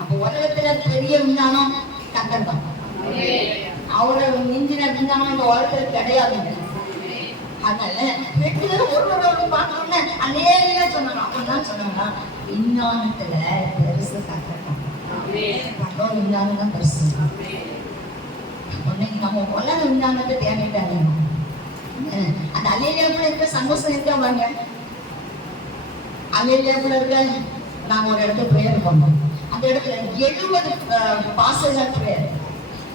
அப்ப உலகத்துல பெரிய விஞ்ஞானம் கர்த்தர் தான். அவரை மிஞ்சின விஞ்ஞானம் இந்த உலகத்துல கிடையாதுங்க. அதனால 2 பேரும் ஒருவரோட பார்த்தோன்னே அல்லேலூயா சொன்னாங்க. அப்பதான் சொன்னாங்க விஞ்ஞானத்துல பெருசு கர்த்தர் தான். விஞ்ஞானம் தான் பெருசு. இன்னைக்கு நம்ம உலக விஞ்ஞானத்தை தேவையிட்டாங்க. அந்த அல்லேலூயாக்குள்ள இருக்க சந்தோஷம் இருக்கா பாருங்க. அல்லேலூயாக்குள்ள இருக்க நாங்க ஒரு இடத்துல பிரேயர் பண்ணோம். அந்த இடத்துல 70 பாஸ்டர்கள் பிரேயர்,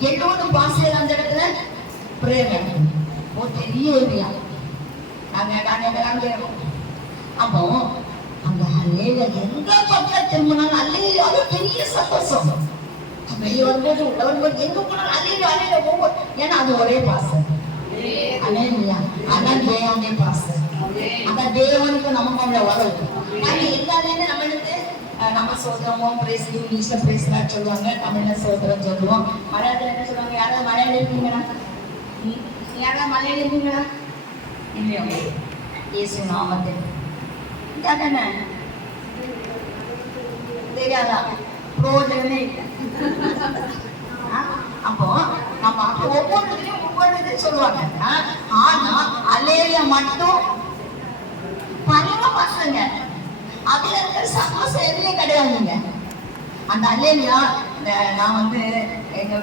70 பாஸ்டர்கள் அந்த இடத்துல பிரேயர் நடக்கும். ஒரு பெரிய ஏரியா. நாங்க அப்போ அந்த அல்லேலூயா எங்க பக்கம் திரும்பினாலும் அல்லேலூயா அது பெரிய சந்தோஷம். வெளியே வரும்போது உள்ள வரும்போது எங்க போனாலும் அல்லேலூயா அல்லேலூயா போகும். ஏன்னா அது ஒரே பாஸ்டர். அல்லேலூயா. அதான் தேவனுடைய பாஸ்டர். அதான் தேவனுக்கு நமக்கு உள்ள உறவு. அது எல்லாருமே நம்மளுக்கு நம்ம சோதரமோ பிரேஸ் இங்கிலீஷ்ல பிரேஸ்லாம் சொல்லுவாங்க, தமிழ்ல சோதரம் சொல்லுவோம். மலையாளத்துல என்ன சொல்லுவாங்க? யாராவது மலையாளம் இருக்கீங்களா? யாராவது மலையாளம் இருக்கீங்களா? இல்லையோ? இயேசு நாமத்தில் தானே தெரியாதா? புரோஜனமே இல்லை. அப்போ நம்ம ஒவ்வொருத்தையும் ஒவ்வொரு சொல்லுவாங்க. ஆனா அல்லேலூயா மட்டும் பரவ பசங்க அதுல இருக்கிற சந்தோஷம் எதுலயும் கிடையாதுங்க. அந்த அல்லேலூயா நான் வந்து எங்க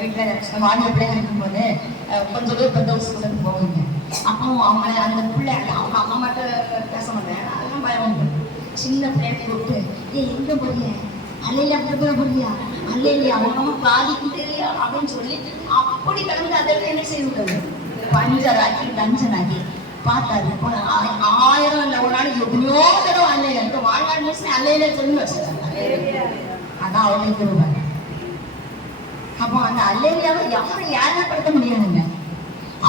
வீட்டுல வாடகை பிள்ளைங்க இருக்கும்போது கொஞ்சம் பேர் பெரிய ஸ்கூலுக்கு போவீங்க. அப்போ அவங்க அந்த பிள்ளை அவங்க அம்மா மட்டும் பேச மாட்டேன். அதெல்லாம் பயம் உண்டு. சின்ன பிள்ளைங்க கூப்பிட்டு எங்க போறீங்க? அல்லேலூயா போறியா? அல்லேலூயா அவங்க பாதிக்கு தெரியா அப்படின்னு சொல்லி அப்படி கிளம்பி அதில் என்ன செய்து விட்டது? பஞ்சராக்கி கஞ்சனாக்கி பார்த்தாரு. 1000 இல்லை ஒரு நாளைக்கு எத்தனையோ தடவை அல்லேலூயா வாழ்நாள் முடிச்சு அல்லேலூயா சொல்லி வச்சிருக்காங்க. அதான் அவங்களுக்கு இருப்பாங்க. அப்போ அந்த அல்லேலூயாவை யாரும் யாரப்படுத்த முடியாதுங்க.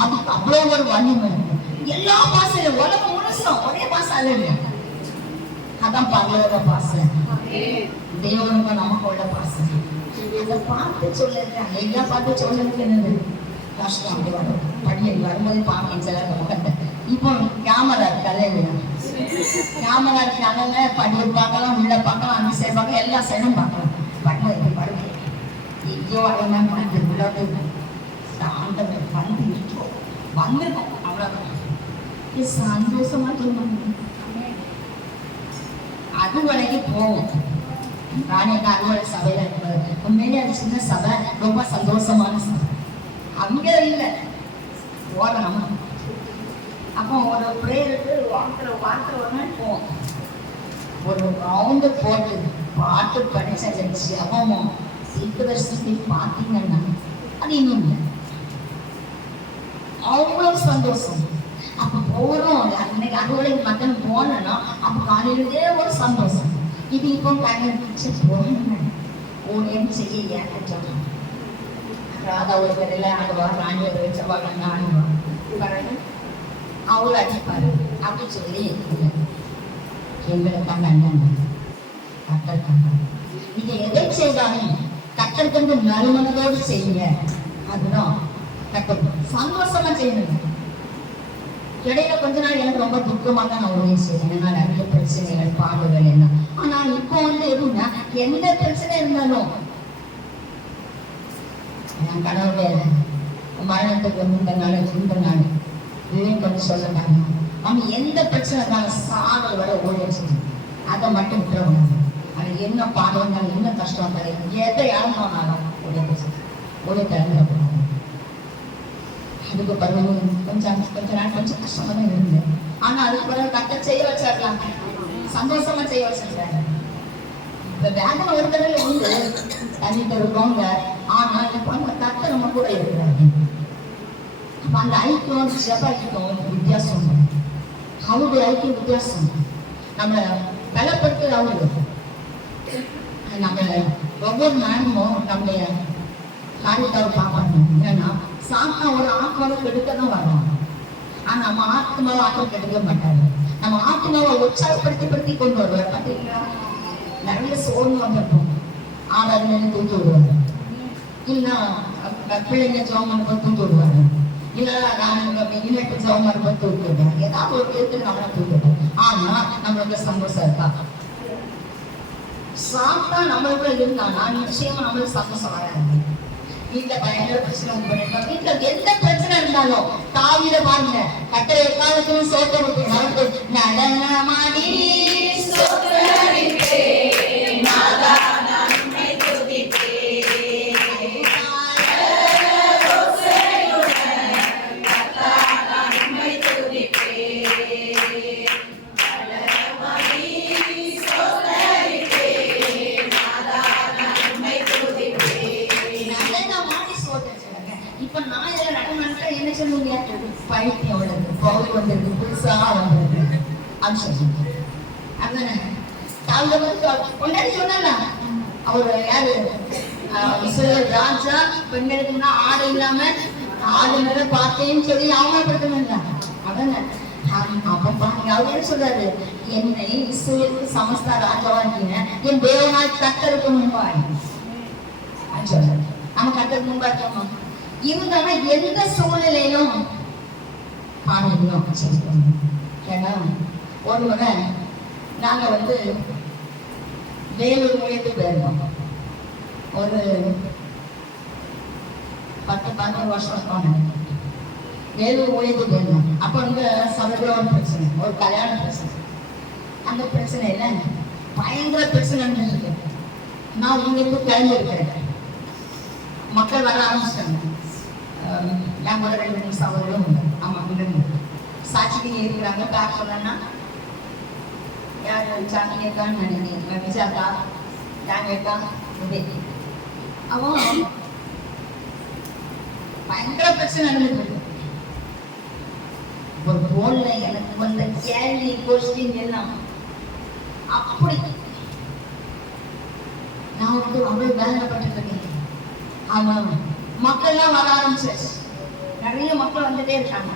அதுக்கு அவ்வளோ ஒரு வலிமை இருக்கு. எல்லா பாசையும் உலகம் முழுசும் ஒரே பாசம் அல்லேலூயா. அதான் பரலோக பாசம். தேவனுக்கு நமக்கு உள்ள பாசம். அதை பார்த்து சொல்லுங்க. எல்லா பார்த்து சொல்லுறதுக்கு என்னது கஷ்டம். அப்படி வரும் பள்ளியில் வரும்போது பார்க்கணும் சில முகத்தை. இப்போ கேமரா இருக்கு. அல்லேலூயா. கேமரா இருக்கிறாங்க. படி பார்க்கலாம், உள்ள பார்க்கலாம், அந்த சைடு பார்க்கலாம், எல்லா சைடும் பார்க்கலாம். படுமை படுமை எங்கேயோ வரலாம் வந்து உள்ளது ஆண்டவர் வந்து இருக்கோம் வந்துருக்கோம். அவ்வளோதான் சந்தோஷமா தூங்க. அது வரைக்கும் போவோம். ராணி அறுவடை சபையில இருக்கிறது உண்மையிலே அது சின்ன சபை, ரொம்ப சந்தோஷமான சபை. அங்க இல்லை ஓடணும். அப்போ ஒரு பிரேயருக்கு வாரத்தில் ஒரு நாள் போவோம். ஒரு ரவுண்டு போட்டு பாட்டு படிச்ச ஜபமும் சீக்கிரத்தை பார்த்தீங்கன்னா அது இன்னும் இல்லை. அவ்வளவு சந்தோஷம். அப்ப போறோம். அன்னைக்கு அறுவடை மக்கள் போனோம்னா அப்ப காலையிலே ஒரு சந்தோஷம். இது இப்போ கண்ணு போகணும் ஓடியம் செய்ய ஏற்றம். ராதா ஒரு கடையில் ஆடுவா, ராணி ஒரு வச்சவாங்க ஆடுவா. பாருங்க அவரு அடிப்பாரு அப்படின்னு சொல்லி எங்களுக்காக அண்ணன் கத்தர் கண்டாங்க. நீங்க எதை செய்தாலும் கத்தர் கண்டு நறுமணத்தோடு செய்யுங்க. அதுதான் கத்தர் சந்தோஷமா செய்யணுங்க. இடையில கொஞ்ச நாள் எனக்கு ரொம்ப துக்கமாக தான் நான் உதவி செய்வேன். ஏன்னா நிறைய பிரச்சனைகள் பாடுகள் எல்லாம். ஆனா இப்போ வந்து எதுனா எந்த பிரச்சனை இருந்தாலும் என் கடவுளே மரணத்துக்கு இந்த நாள் இதையும் கொஞ்சம் சொல்லட்டாங்க. நம்ம எந்த பிரச்சனை இருந்தாலும் சாதல் வர ஊழியம் செய்யும். அதை மட்டும் விட்டுறணும். அது என்ன பாடம் இருந்தாலும் என்ன கஷ்டம் இருந்தாலும் எதை இழந்தாலும் ஊழியத்தை இழந்துடக்கூடாது. அதுக்கு பிறகு கொஞ்ச நாள் கொஞ்சம் கஷ்டமா தான் இருந்தேன். ஆனா அதுக்கு பிறகு கத்த செய்ய வச்சிடலாம், சந்தோஷமா செய்ய வச்சிருக்காங்க. இப்ப வேதனை ஒரு தடவை உண்டு தண்ணிட்டு இருக்கோங்க. ஆனா இப்ப நம்ம கத்த நம்ம கூட இருக்கிறாங்க. அப்ப அந்த ஐக்கியம் ஜப ஐக்கியம் வித்தியாசம். அவருடைய ஐக்கியம் வித்தியாசம். நம்மளை பலப்படுத்து அவரு நம்ம ஒவ்வொரு நேரமும் நம்முடைய காரியத்தை அவர் பார்ப்பாங்க. ஏன்னா சாத்தா ஒரு ஆத்மாவை கெடுக்கதான் வரும். ஆனா நம்ம ஆத்மாவை ஆத்மா கெடுக்க மாட்டாரு. நம்ம ஆத்மாவை உற்சாகப்படுத்தி கொண்டு வருவார். பார்த்தீங்களா நிறைய சோர்ந்து வந்திருப்போம். ஆளாதுல தூக்கி விடுவாரு. இல்லைன்னா பிள்ளைங்க ஜோம் தூக்கி விடுவாரு. இல்லைன்னா நான் இன்னைக்கு ஜவமா இருப்ப தூக்கிடுவேன், ஏதாவது ஒரு விதத்தில் நம்மளை தூக்கிடுவோம். ஆனா நம்மளுக்கு சந்தோஷம் இருக்கா? சாப்பிட்டா நம்மளுக்குள்ள இருந்தானா நிச்சயமா நம்மளுக்கு சந்தோஷம் வராது. வீட்டுல பயங்கர பிரச்சனை பண்ணிருக்கோம், வீட்டுல எந்த பிரச்சனை இருந்தாலும் தாவிர பாருங்க, கட்டளை காலத்திலும் சோத்தரிப்பு நடனமாடி பைத்தியம் உள்ளது, பவுல் வந்திருக்கு, புதுசா வந்திருக்கு அப்படின்னு சொல்லிட்டு அதானே கொண்டாடி சொன்னா. அவர் யாரு? இஸ்ரவேல் ராஜா பெண்களுக்குன்னா ஆடை இல்லாம ஆடு மேல பார்த்தேன்னு சொல்லி அவமானப்படுத்தணும். அதானே அப்ப பாருங்க, அவர் என்ன சொல்றாரு? என்னை இஸ்ரவேலுக்கு சமஸ்தா ராஜாவாக்கின என் தேவனாய் கர்த்தருக்கு முன்பாய் சொல்றாரு. நம்ம கர்த்தருக்கு முன்பா இருக்கோமா? இவங்க எந்த சூழ்நிலையிலும் ஏன்னா ஒரு முறை நாங்க வேலூர் மூலியத்துக்கு போயிருந்தோம். ஒரு 10-11 வருஷம் வேலூர் மூலியத்துக்கு போயிருந்தோம். அப்ப சபையில ஒரு பிரச்சனை, ஒரு கல்யாண பிரச்சனை. அந்த பிரச்சனையில பயங்கர பிரச்சனை இருக்கு. நான் இங்கிருந்து கிளம்பி இருக்கிறேன், மக்கள் வர ஆரம்பிச்சிட்டாங்க. நான் முதல்ல 2 சகோதரரும் உண்டு. ஆமா, சாட்சிக்கு இருக்கிறாங்க. பேக் சொன்னா யாரு? சாக்கியக்கான்னு நினைக்கிறேன், விஜாக்கா, யாங்கக்கா, அவன் பயங்கர பிரச்சனை நடந்துட்டு. ஒரு போன்ல எனக்கு வந்த கேள்வி கொஸ்டின் எல்லாம் அப்படி நான் அவ்வளவு வேதனைப்பட்டு இருக்கேன். ஆமா, மக்கள்லாம் வர ஆரம்பிச்சு, நிறைய மக்கள் வந்துட்டே இருக்காங்க.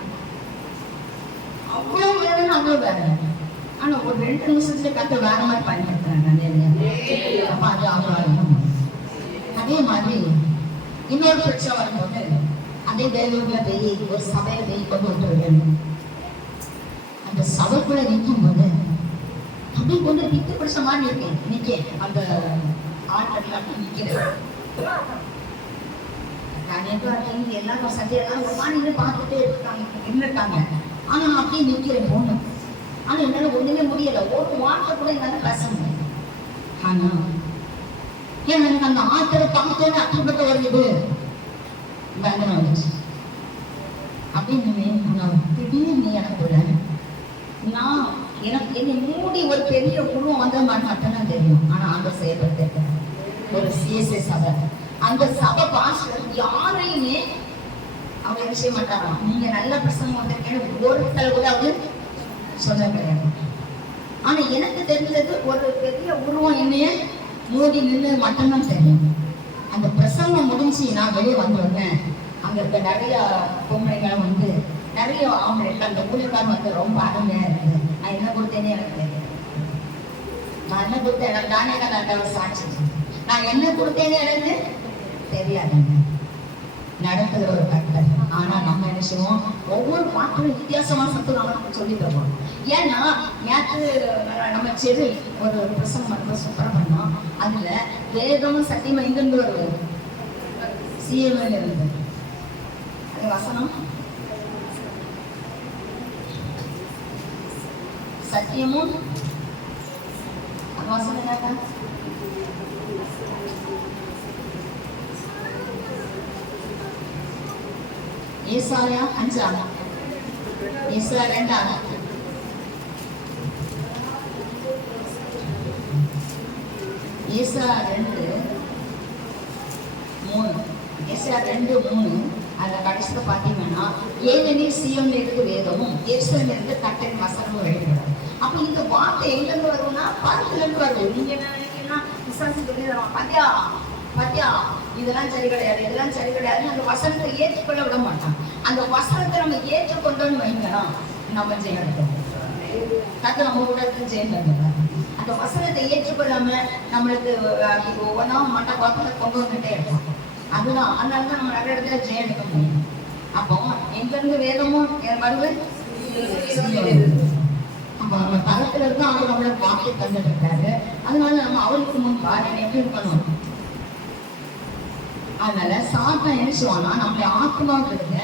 அவ்வளவு வேதனை, அவ்வளவு வேதனை. ஆனா ஒரு 2 நிமிஷத்துல கத்த வேற மாதிரி பயன்படுத்துறாங்க. அப்ப அது அவ்வளவு. அதே மாதிரி இன்னொரு பிரச்சனை வரும்போது அதே வேலூர்ல போய் ஒரு சபையில போய் கொண்டு விட்டுருவேன். அந்த சபைக்குள்ள நிற்கும் போது அப்படி கொண்டு நிக்க பிடிச்ச மாதிரி இருக்கேன். நிக்க அந்த ஆட்கள் நிக்கிறேன். எல்லாரும் சத்தியெல்லாம் ஒரு மாதிரி பார்த்துட்டே இருக்காங்க. ஆனா அப்படியே நிக்கிறேன் பொண்ணு. ஆனா என்னால ஒண்ணுமே முடியல, ஒரு வார்த்தை கூட என்னால பேச முடியல. ஆனா எனக்கு அந்த ஆட்களை பார்த்தோன்னே அற்புதத்தை வருது, வேதனை வந்துச்சு. அப்படின்னு திடீர்னு எனக்கு நான் எனக்கு என்னை மூடி ஒரு பெரிய குழுவம் வந்த மாதிரி மட்டும்தான் தெரியும். ஆனா அந்த செயல்படுத்த ஒரு சிஎஸ்ஐ சபை, அந்த சபை பாஸ்டர் யாரையுமே அவங்க என்ன செய்ய மாட்டாங்க. நீங்க நல்ல பிரசங்கம் வந்திருக்கேன்னு ஒருத்தர் கூட அவரு சொல்ல கிடையாது. ஆனா எனக்கு தெரிஞ்சது ஒரு பெரிய உருவம் என்னைய மூடி நின்று மட்டும்தான் தெரியும். அந்த பிரசங்கம் முடிஞ்சு நான் வெளியே வந்தேன். அங்க இருக்க நிறைய பொம்மைகளை நிறைய அவங்க அந்த ஊழியக்காரன் ரொம்ப அருமையா இருக்குது. நான் என்ன கொடுத்தேன்னு எனக்கு தெரியும். நான் என்ன கொடுத்தேன் எனக்கு தானே நான் சாட்சி. நான் என்ன கொடுத்தேன்னு எனக்கு தெரியாதுங்க. நடக்குது ஒரு கட்டல். ஆனா நம்ம என்ன செய்வோம், ஒவ்வொரு பாட்டும் வித்தியாசமான சத்தம் நம்ம சொல்லி தருவோம். ஏன்னா நேற்று நம்ம சரி ஒரு பிரசங்கம் சூப்பரா பண்ணோம். அதுல வேதமும் சத்தியமா எங்கிருந்து வருது? சிஎம்ல இருந்து. அது வசனம் சத்தியமும் வசனம் என்ன? ஏசாயா 5 ஏசாயா 2 ஏசாயா 2:3 ஏசாயா 2:3 அந்த கடைசியில பாத்தீங்கன்னா ஏனெனில் சீயோனில் இருந்து வேதமும் எருசலேமில் இருந்து கர்த்தரின் வசனமும் வெளிப்படும். அப்ப இந்த வார்த்தை எங்கிருந்து வரும்னா பரத்துல இருந்து வரும். நீங்க என்ன நினைக்கிறீங்கன்னா விசுவாசி சொல்லி பாத்தியா பாத்தியா இதெல்லாம் சரி கிடையாது, இதெல்லாம் சரி கிடையாதுன்னு அந்த வசனத்தை ஏற்றுக்கொள்ள விட மாட்டான். அந்த வசனத்தை நம்ம ஏற்றுக்கொண்டோன்னு வைங்கன்னா நம்ம செய்யணும். கர்த்தர் நம்ம கூட செய்யணும். அந்த வசனத்தை ஏற்றுக்கொள்ளாம நம்மளுக்கு ஒவ்வொன்றா மட்ட வார்த்தை கொண்டு வந்துட்டே இருக்கும். அதுதான் அதனாலதான் நம்ம நிறைய இடத்துல ஜெயம் எடுக்க முடியும். அப்போ எங்க அங்கிருந்து வேகமும் வருது. நம்ம தளத்துல இருந்து அவர் நம்மளை வாக்கை தந்துட்டு இருக்காரு. அதனால நம்ம அவருக்கு முன் பாருங்க எப்படி இருக்கணும். அதனால சாத்தான் என்ன செய்வானா, நம்மளுடைய ஆத்மாவுக்கு இருக்க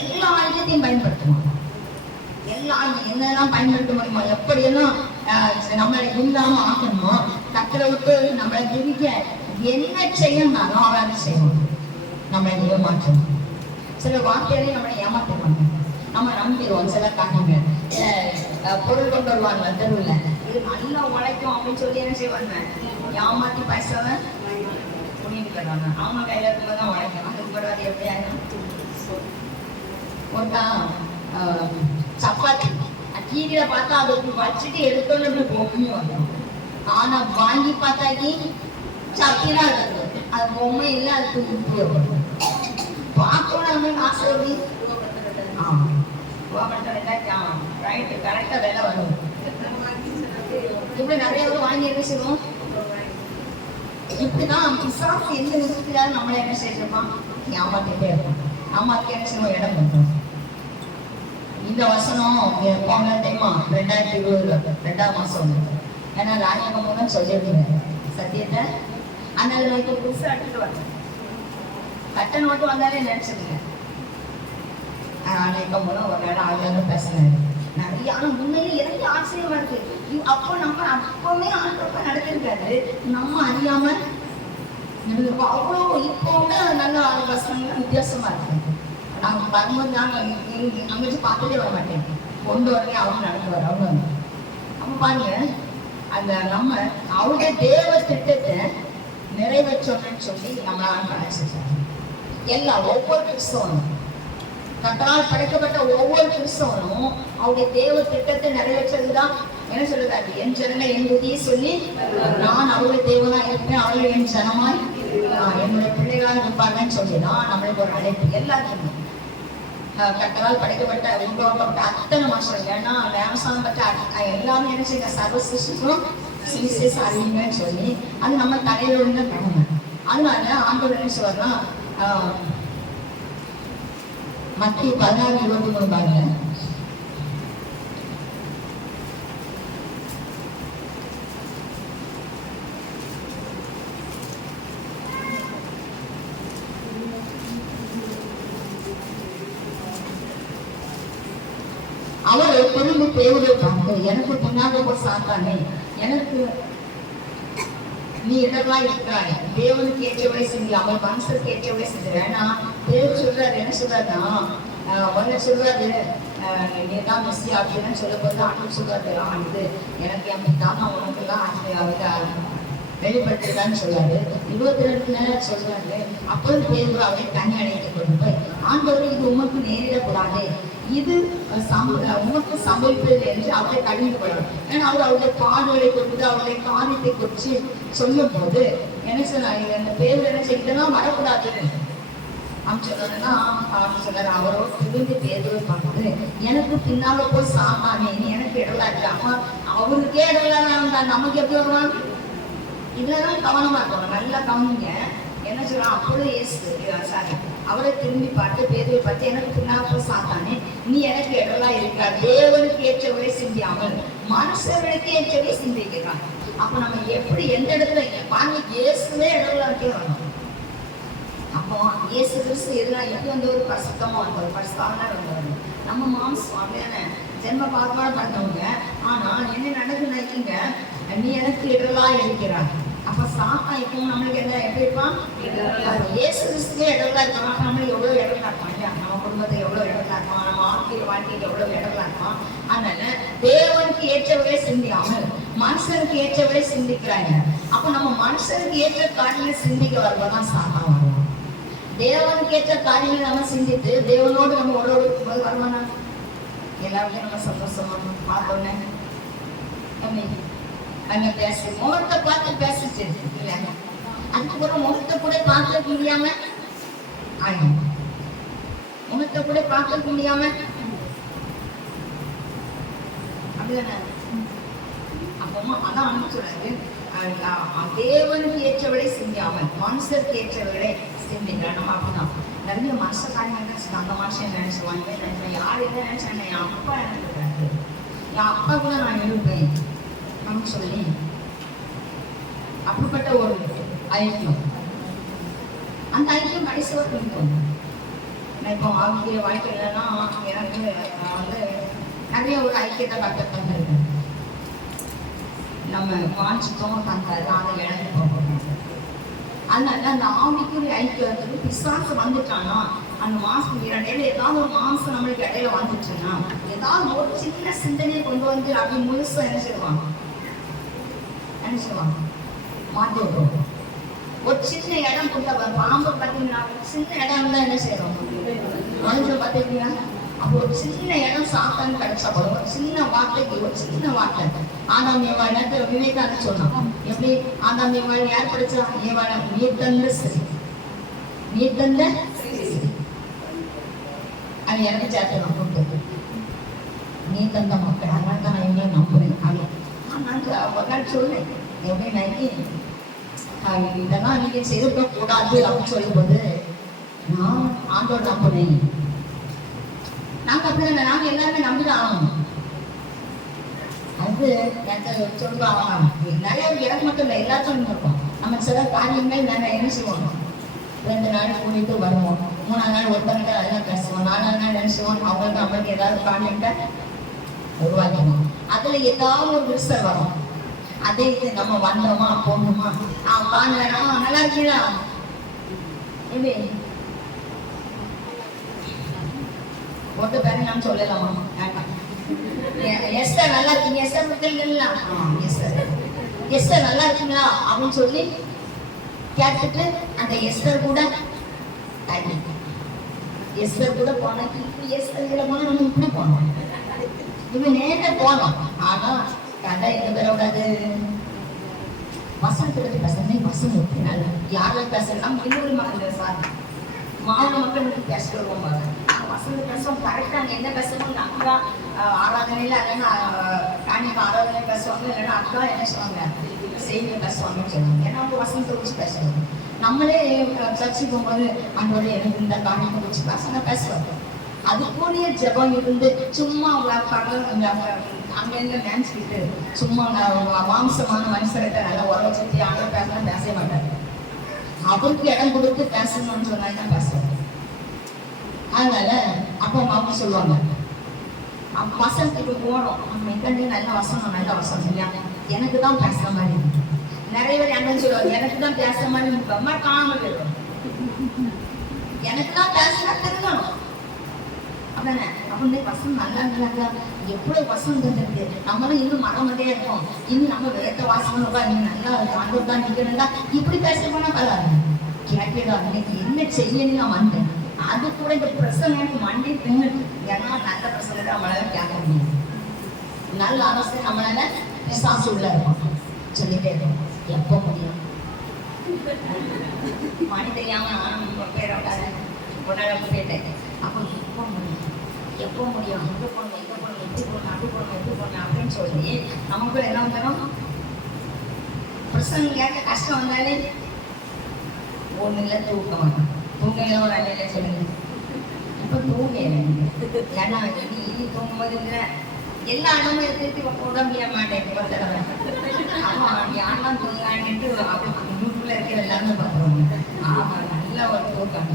எல்லா ஆயுதத்தையும் பயன்படுத்துவான். எல்லா என்னெல்லாம் பயன்படுத்த முடியுமோ, எப்படியெல்லாம் நம்மளை இல்லாம ஆக்கணும், கத்தரை விட்டு நம்மளை திரிக்க என்ன செய்யணும்னாலும் அவன் அதை செய்வான். நம்மளை ஏமாற்றணும். சில வார்த்தையிலையும் நம்மளை ஏமாற்றுவாங்க. நம்ம நம்பிடுவோம். சில காரணங்க பொருள் கொண்டு வருவாங்க தெருவில், இது நல்லா உழைக்கும் அப்படின்னு சொல்லி என்ன செய்வாங்க, ஏமாற்றி பைசாவை புனிட்டு போயிடுவாங்க. அவங்க கையில இருக்கும்போது தான் உழைக்கும். அதுக்கு பிறகு அது எப்படி ஆயிடும். ஒருக்கா சப்பாத்தி டிவியில பார்த்தா அதை வச்சுட்டு எடுத்தோன்னு பொம்மை வரும். ஆனா வாங்கி பார்த்தாக்கி சப்பினா இருக்கு, அது பொம்மை இல்லை, அது உபயோகம் பார்க்கணும். ஆசை எப்படி கரெக்டா விலை வரும். இப்படி நிறைய பேர் வாங்கி என்ன செய்வோம். இப்படிதான் பிசாசு எந்த விதத்திலாவது நம்மளை என்ன செய்யறோம், ஏமாத்திட்டே இருக்கும். அம்மாக்கு என்ன செய்வோம், இடம் பண்ணுறோம். இந்த வருஷம் போன டைமா 2020 2ஆம் மாசம் வந்து, ஏன்னா ராஜகம் தான் சொல்லியிருக்கீங்க சத்தியத்தை. அதனால நோய்க்கு புதுசாக எடுத்துட்டு வரேன். கட்ட நோட்டு வந்தாலே நினைச்சிருங்க. ராஜகம் மூலம் ஒரு நேரம் ஆளுநர் பேசினாரு நிறைய. ஆனால் முன்னாடி எனக்கு ஆச்சரியமா இருக்கு. அப்போ நம்ம அப்பவுமே ஆண்டவரை நடத்திருக்காரு, நம்ம அறியாம அவ்வளோ. இப்போ நல்ல வசனங்கள் வித்தியாசமா இருக்கு. நாங்க வரும்போது நாங்க அங்கிட்டு பார்த்துட்டே வர மாட்டேன், கொண்டு வரவே அவங்க நடந்து வர அவங்க. அப்ப பாருங்க, அந்த நம்ம அவருடைய தேவ திட்டத்தை நிறைவேற்றணும்னு சொல்லி நம்ம நினைச்சிருக்காங்க. எல்லா ஒவ்வொரு கிறிஸ்தவனும், கர்த்தரால் படைக்கப்பட்ட ஒவ்வொரு கிறிஸ்தவனும் அவருடைய தேவ திட்டத்தை நிறைவேற்றதுதான் என்ன சொல்லுறாரு, என் ஜனங்கள் என் புதிய சொல்லி நான் அவருடைய தேவனா இருப்பேன், அவர்கள் என் ஜனமாய் என்னுடைய பிள்ளைகளாக இருப்பாங்கன்னு சொல்லிதான் நம்மளுக்கு ஒரு அழைப்பு. எல்லாத்தையுமே கர்த்தரால் படைக்கப்பட்ட உருவாக்கப்பட்ட அத்தனை மனுஷன், ஏன்னா வேமசானம் பற்ற எல்லாமே என்ன செய்ய சர்வ சிருஷ்டிக்கும் சுவிசேஷ அறிவுங்கன்னு சொல்லி அது நம்ம தலையில இருந்த கடமை. அதனால ஆண்டவர் என்ன சொல்றா, மத்திய 16:23 பாருங்க. அவர் திரும்பி தேவதை பார்த்து, எனக்கு பின்னாக போய் சாத்தானே, எனக்கு நீ இடர்லாம் இருக்கிறாய், தேவனுக்கு ஏற்றவரை செஞ்சு அவன் மனசுக்கு ஏற்றவரை செஞ்சு. ஏன்னா தேவன் சொல்றாரு, என்ன சொல்றாருன்னா, ஒன்னு சொல்றாரு நீதான் மிஸ்ஸி அப்படின்னு சொல்லும் போது ஆண்டு சொல்றாரு, இது எனக்கு என் பிதாமா உனக்குலாம் வெளிப்படுத்துறான்னு சொல்றாரு. 22 சொல்றாரு, அப்பொழுது தேவன் அவரை தனி அடைத்து கொண்டு போய், ஆண்டவர் இது உமக்கு நேரிடக்கூடாது, இது உமக்கு சம்பவிப்பது என்று அவரை கடிந்து கொள்வார். ஏன்னா அவர் அவருடைய பாடுகளை கொடுத்து அவருடைய காரியத்தை குறித்து சொல்லும் போது என்ன சொன்னாங்க, அந்த பேர் என்ன செய்யலாம் வரக்கூடாது அப்படின்னு சொன்னா அவர் சொல்றாரு. அவரோ திரும்பி பேருவை பார்த்து, எனக்கு பின்னால போய் சாமானே, எனக்கு இடலா இருக்கு. அவருக்கே இடலா இருந்தா நமக்கு எப்படி வருவான். இதுலதான் கவனமா இருக்கணும், நல்லா கவனிங்க. என்ன சொல்றான், அப்பொழுது சாரி அவரை திரும்பி பார்த்து பேதுவை பார்த்து, எனக்கு பின்னால சாத்தானே, நீ எனக்கு இடலா இருக்கா, தேவனுக்கு ஏற்றவரை சிந்தியாமல் மனுஷர்களுக்கு ஏற்றவரை சிந்திக்கிறான். அப்ப நம்ம எப்படி எந்த இடத்துல பாருங்க, இயேசுவே இடலா இருக்கே வரணும். அப்போ இயேசு கிறிஸ்து எதிராக எப்படி வந்து ஒரு பரிசுத்தமா வந்தவர், பரிசுத்தாவனா வந்தவர். நம்ம மாம்சம் அப்படியான ஜென்ம பாதுகாப்பு பண்ணவங்க. ஆனா என்ன நடக்குதுங்க, நீ எனக்கு இடலா இருக்கிறார். அப்ப சாத்தா இப்போ நம்மளுக்கு என்ன எப்படி இருப்பான், இயேசு கிறிஸ்துவே இடலா இருக்கான். நம்மளுக்கு எவ்வளவு இடலா இருப்பான் இல்லையா, நம்ம குடும்பத்தை எவ்வளவு இடலா இருப்பான், நம்ம வாழ்க்கையில் எவ்வளவு இடலா இருப்பான். அதனால தேவனுக்கு ஏற்றவரை சிந்தியாமல் மனுஷனுக்கு ஏற்றவரை சிந்திக்கிறாங்க. அப்ப நம்ம மனுஷனுக்கு ஏற்ற காரியங்களை சிந்திக்க வருவதான் சாத்தா வருவோம். தேவனுக்கு ஏற்ற காரியங்களை நம்ம சிந்தித்து தேவனோடு நம்ம உறவு இருக்கும்போது வருவானா, எல்லாருக்கும் நம்ம சந்தோஷமா பார்த்தோன்னே அங்க பேசு, முகத்தை பார்த்து பேசிச்சு இல்லைங்க. அதுக்கப்புறம் முகத்தை கூட பார்க்க முடியாம, முகத்தை கூட பார்க்க முடியாம அப்படிதானே. அப்போ அதான் அனுப்பிச்சுடாது, தேவனுக்கு ஏற்றவளை சிந்தியாமல் மனுஷருக்கு ஏற்றவர்களை சிந்திக்கிறான். நம்ம அப்படிதான் நிறைய மனுஷக்காரங்க நினைச்சு அந்த மனுஷன் நினைச்சுவாங்க நினைச்சேன். யார் என்ன நினைச்சாங்க, என் அப்பா நினைக்கிறாரு, என் அப்பா கூட நான் இருப்பேன் அப்படின்னு சொல்லி அப்படிப்பட்ட ஒரு ஐக்கியம். அந்த ஐக்கியம் கடைசி வரைக்கும் இருக்கும். நான் இப்போ ஆகிய வாழ்க்கையிலலாம் எனக்கு வந்து நிறைய ஒரு ஐக்கியத்தை கற்றுக்கிட்டு இருக்கேன். நம்ம வாஞ்சித்தோம் தந்தாரு, அதை இழந்து போகணும். அதனால அந்த ஆவிக்குரிய ஐக்கியத்துக்கு பிசாசு வந்துட்டானா, அந்த மாசம் இடையில ஏதாவது ஒரு மாசம் நம்மளுக்கு இடையில வந்துச்சுன்னா, ஏதாவது ஒரு சின்ன சிந்தனையை கொண்டு வந்து அப்படி முழுசா என்ன செய்வாங்க மாற்றி விடுவோம். ஒரு சின்ன இடம் கொடுத்தா பாம்பு பார்த்தீங்கன்னா சின்ன இடம் தான் என்ன செய்யறோம் மனுஷன் பார்த்தீங்கன்னா. அப்போ ஒரு சின்ன இடம் சாத்தான்னு கிடைச்சா போதும், ஒரு சின்ன வார்த்தைக்கு ஒரு சின்ன வார்த்தை. ஆதாம் ஏவாள் விவேகானந்தர் சொன்னான், எப்படி ஆதாம் ஏவாள் யார் படிச்சா, ஏவாள் நீ தந்த சரி, நீ தந்த அது எனக்கு சேர்த்து கொடுத்தது, நீ தந்த மக்கள். அதனால தான் நான் இவங்களையும் நம்புறேன். நான் ஒரு நாள் சொன்னேன், எப்படி நைக்கி இதெல்லாம் நீங்க செய்திருக்க கூடாது அப்படின்னு சொல்லும் போது நான் ஆண்டோட நம்பினேன். நாங்க அப்படிதான், நாங்க எல்லாருமே நம்பிதான் ஆகணும். அது எனக்கு சொல்லுவாங்க நிறைய எனக்கு மட்டும் இல்லை, எல்லாத்தையும் இருக்கும். நம்ம சில காரியங்கள் நாங்கள் என்ன செய்வோம், 2 நாள் கூட்டிட்டு வருவோம், 3ஆம் நாள் ஒருத்தவங்க அதெல்லாம் பேசுவோம், 4ஆம் நாள் நினைச்சுவோம் அவங்களுக்கு நம்மளுக்கு ஏதாவது காரியத்தை உருவாக்கணும். அதுல ஏதாவது ஒரு விரிசல் வரும். அதே இது நம்ம வந்தோமா போகணுமா, பாருங்க நல்லா இருக்கீங்களா, எப்படி ஒட்டு பேரை நான் சொல்லலாமா, எஸ் சார் நல்லா இருக்கீங்க, எஸ் சார் விட்டுலாம், எஸ் சார் எஸ் சார் நல்லா இருக்கீங்களா அப்படின்னு சொல்லி கேட்டுட்டு அந்த எஸ்டர் கூட எஸ்டர் கூட போனோம். எஸ்டர் கூட போனா நம்ம இப்படி போனோம், இது நேர போனோம். ஆனா கதை எங்க பேரோடாது வசனத்துக்கு பேசுறேன், வசனம் யாரை பேசுறா இன்னொரு மகன் சார் மாநில மக்களுக்கு பேச வருவோம். வசந்த பேசுவோம் கரெக்டாக என்ன பேசணும், அக்கா ஆராதனையில் இல்லைன்னா காணிக்கு ஆராதனை பேசுவாங்க, இல்லைன்னா அக்கா என்ன சொல்லுவாங்க செய்தியை பேசுவாங்கன்னு சொல்லுவாங்க. ஏன்னா அவங்க வசனத்தை வச்சு பேசுவாங்க. நம்மளே சர்ச்சைக்கு போகும்போது அன்றோட எனக்கு இந்த காணியத்தை வச்சு பசங்க பேசுவாங்க. அதுக்குரிய ஜபம் இருந்து சும்மா அங்கேருந்து நினைச்சுக்கிட்டு சும்மா மாம்சமான மனுஷர்கிட்ட நல்லா உறவை சுற்றி அங்கே பேசலாம் பேச மாட்டாரு. அவருக்கு இடம் கொடுத்து பேசணும்னு சொன்னாங்க தான் பேசுவாங்க. அதனால அப்போ அவங்க சொல்லுவாங்க வசனத்துக்கு போனோம், நம்ம எங்கே நல்ல வசனம் நல்ல வசனம் இல்லையா, எனக்கு தான் பேசுற மாதிரி. நிறைய பேர் என்னன்னு சொல்லுவாங்க, எனக்கு தான் பேசுற மாதிரி ரொம்ப காணாமல் போயிடும். எனக்கு தான் பேசுனா திருந்தணும் அப்படின்னா அப்படின்னு வசனம் நல்லா இருந்தாங்க. எவ்வளவு வசனம் தந்துருக்கு, நம்மளும் இன்னும் மறந்துட்டே இருக்கோம், இன்னும் நம்ம வேட்ட வாசனம் இன்னும் நல்லா ஆண்டு தான் நிற்கணும்டா இப்படி பேச போனா பரவாயில்ல. கேட்கடா இன்னைக்கு என்ன செய்யணும் நான் வந்தேன், அது கூட இந்த பிரசனை எனக்கு மண்டி தின்னுட்டு, ஏன்னா நல்ல பிரசனை நம்மளால கேட்க முடியும், நல்ல ஆலோசனை நம்மளால விசாசு உள்ள இருக்கும் சொல்லிட்டே இருக்கும். எப்போ முடியும் மணி தெரியாம பேரோட கேட்டேன். அப்போ எப்போ முடியும் எப்போ முடியும், இது போடணும் இது போடணும் இது போடணும் அது போடணும் இது போடணும் அப்படின்னு சொல்லி நமக்குள்ள என்ன வந்துடும். பிரசங்க கேட்க கஷ்டம் வந்தாலே ஒண்ணு இல்லை தூக்க மாட்டோம். தூங்கல ஒரு அண்ணில சொல்லுங்க, இப்போ தூங்க ஏன்னா இனி தூங்கும்போது எல்லா இடமும் திருப்பி போட முடிய மாட்டேன். ஆமாம் யாரெல்லாம் தூங்கான்ட்டு அப்படி குரூப்ல இருக்கிற எல்லாருமே பார்த்துருவாங்க. ஆமாம் நல்ல ஒரு தூக்கம்.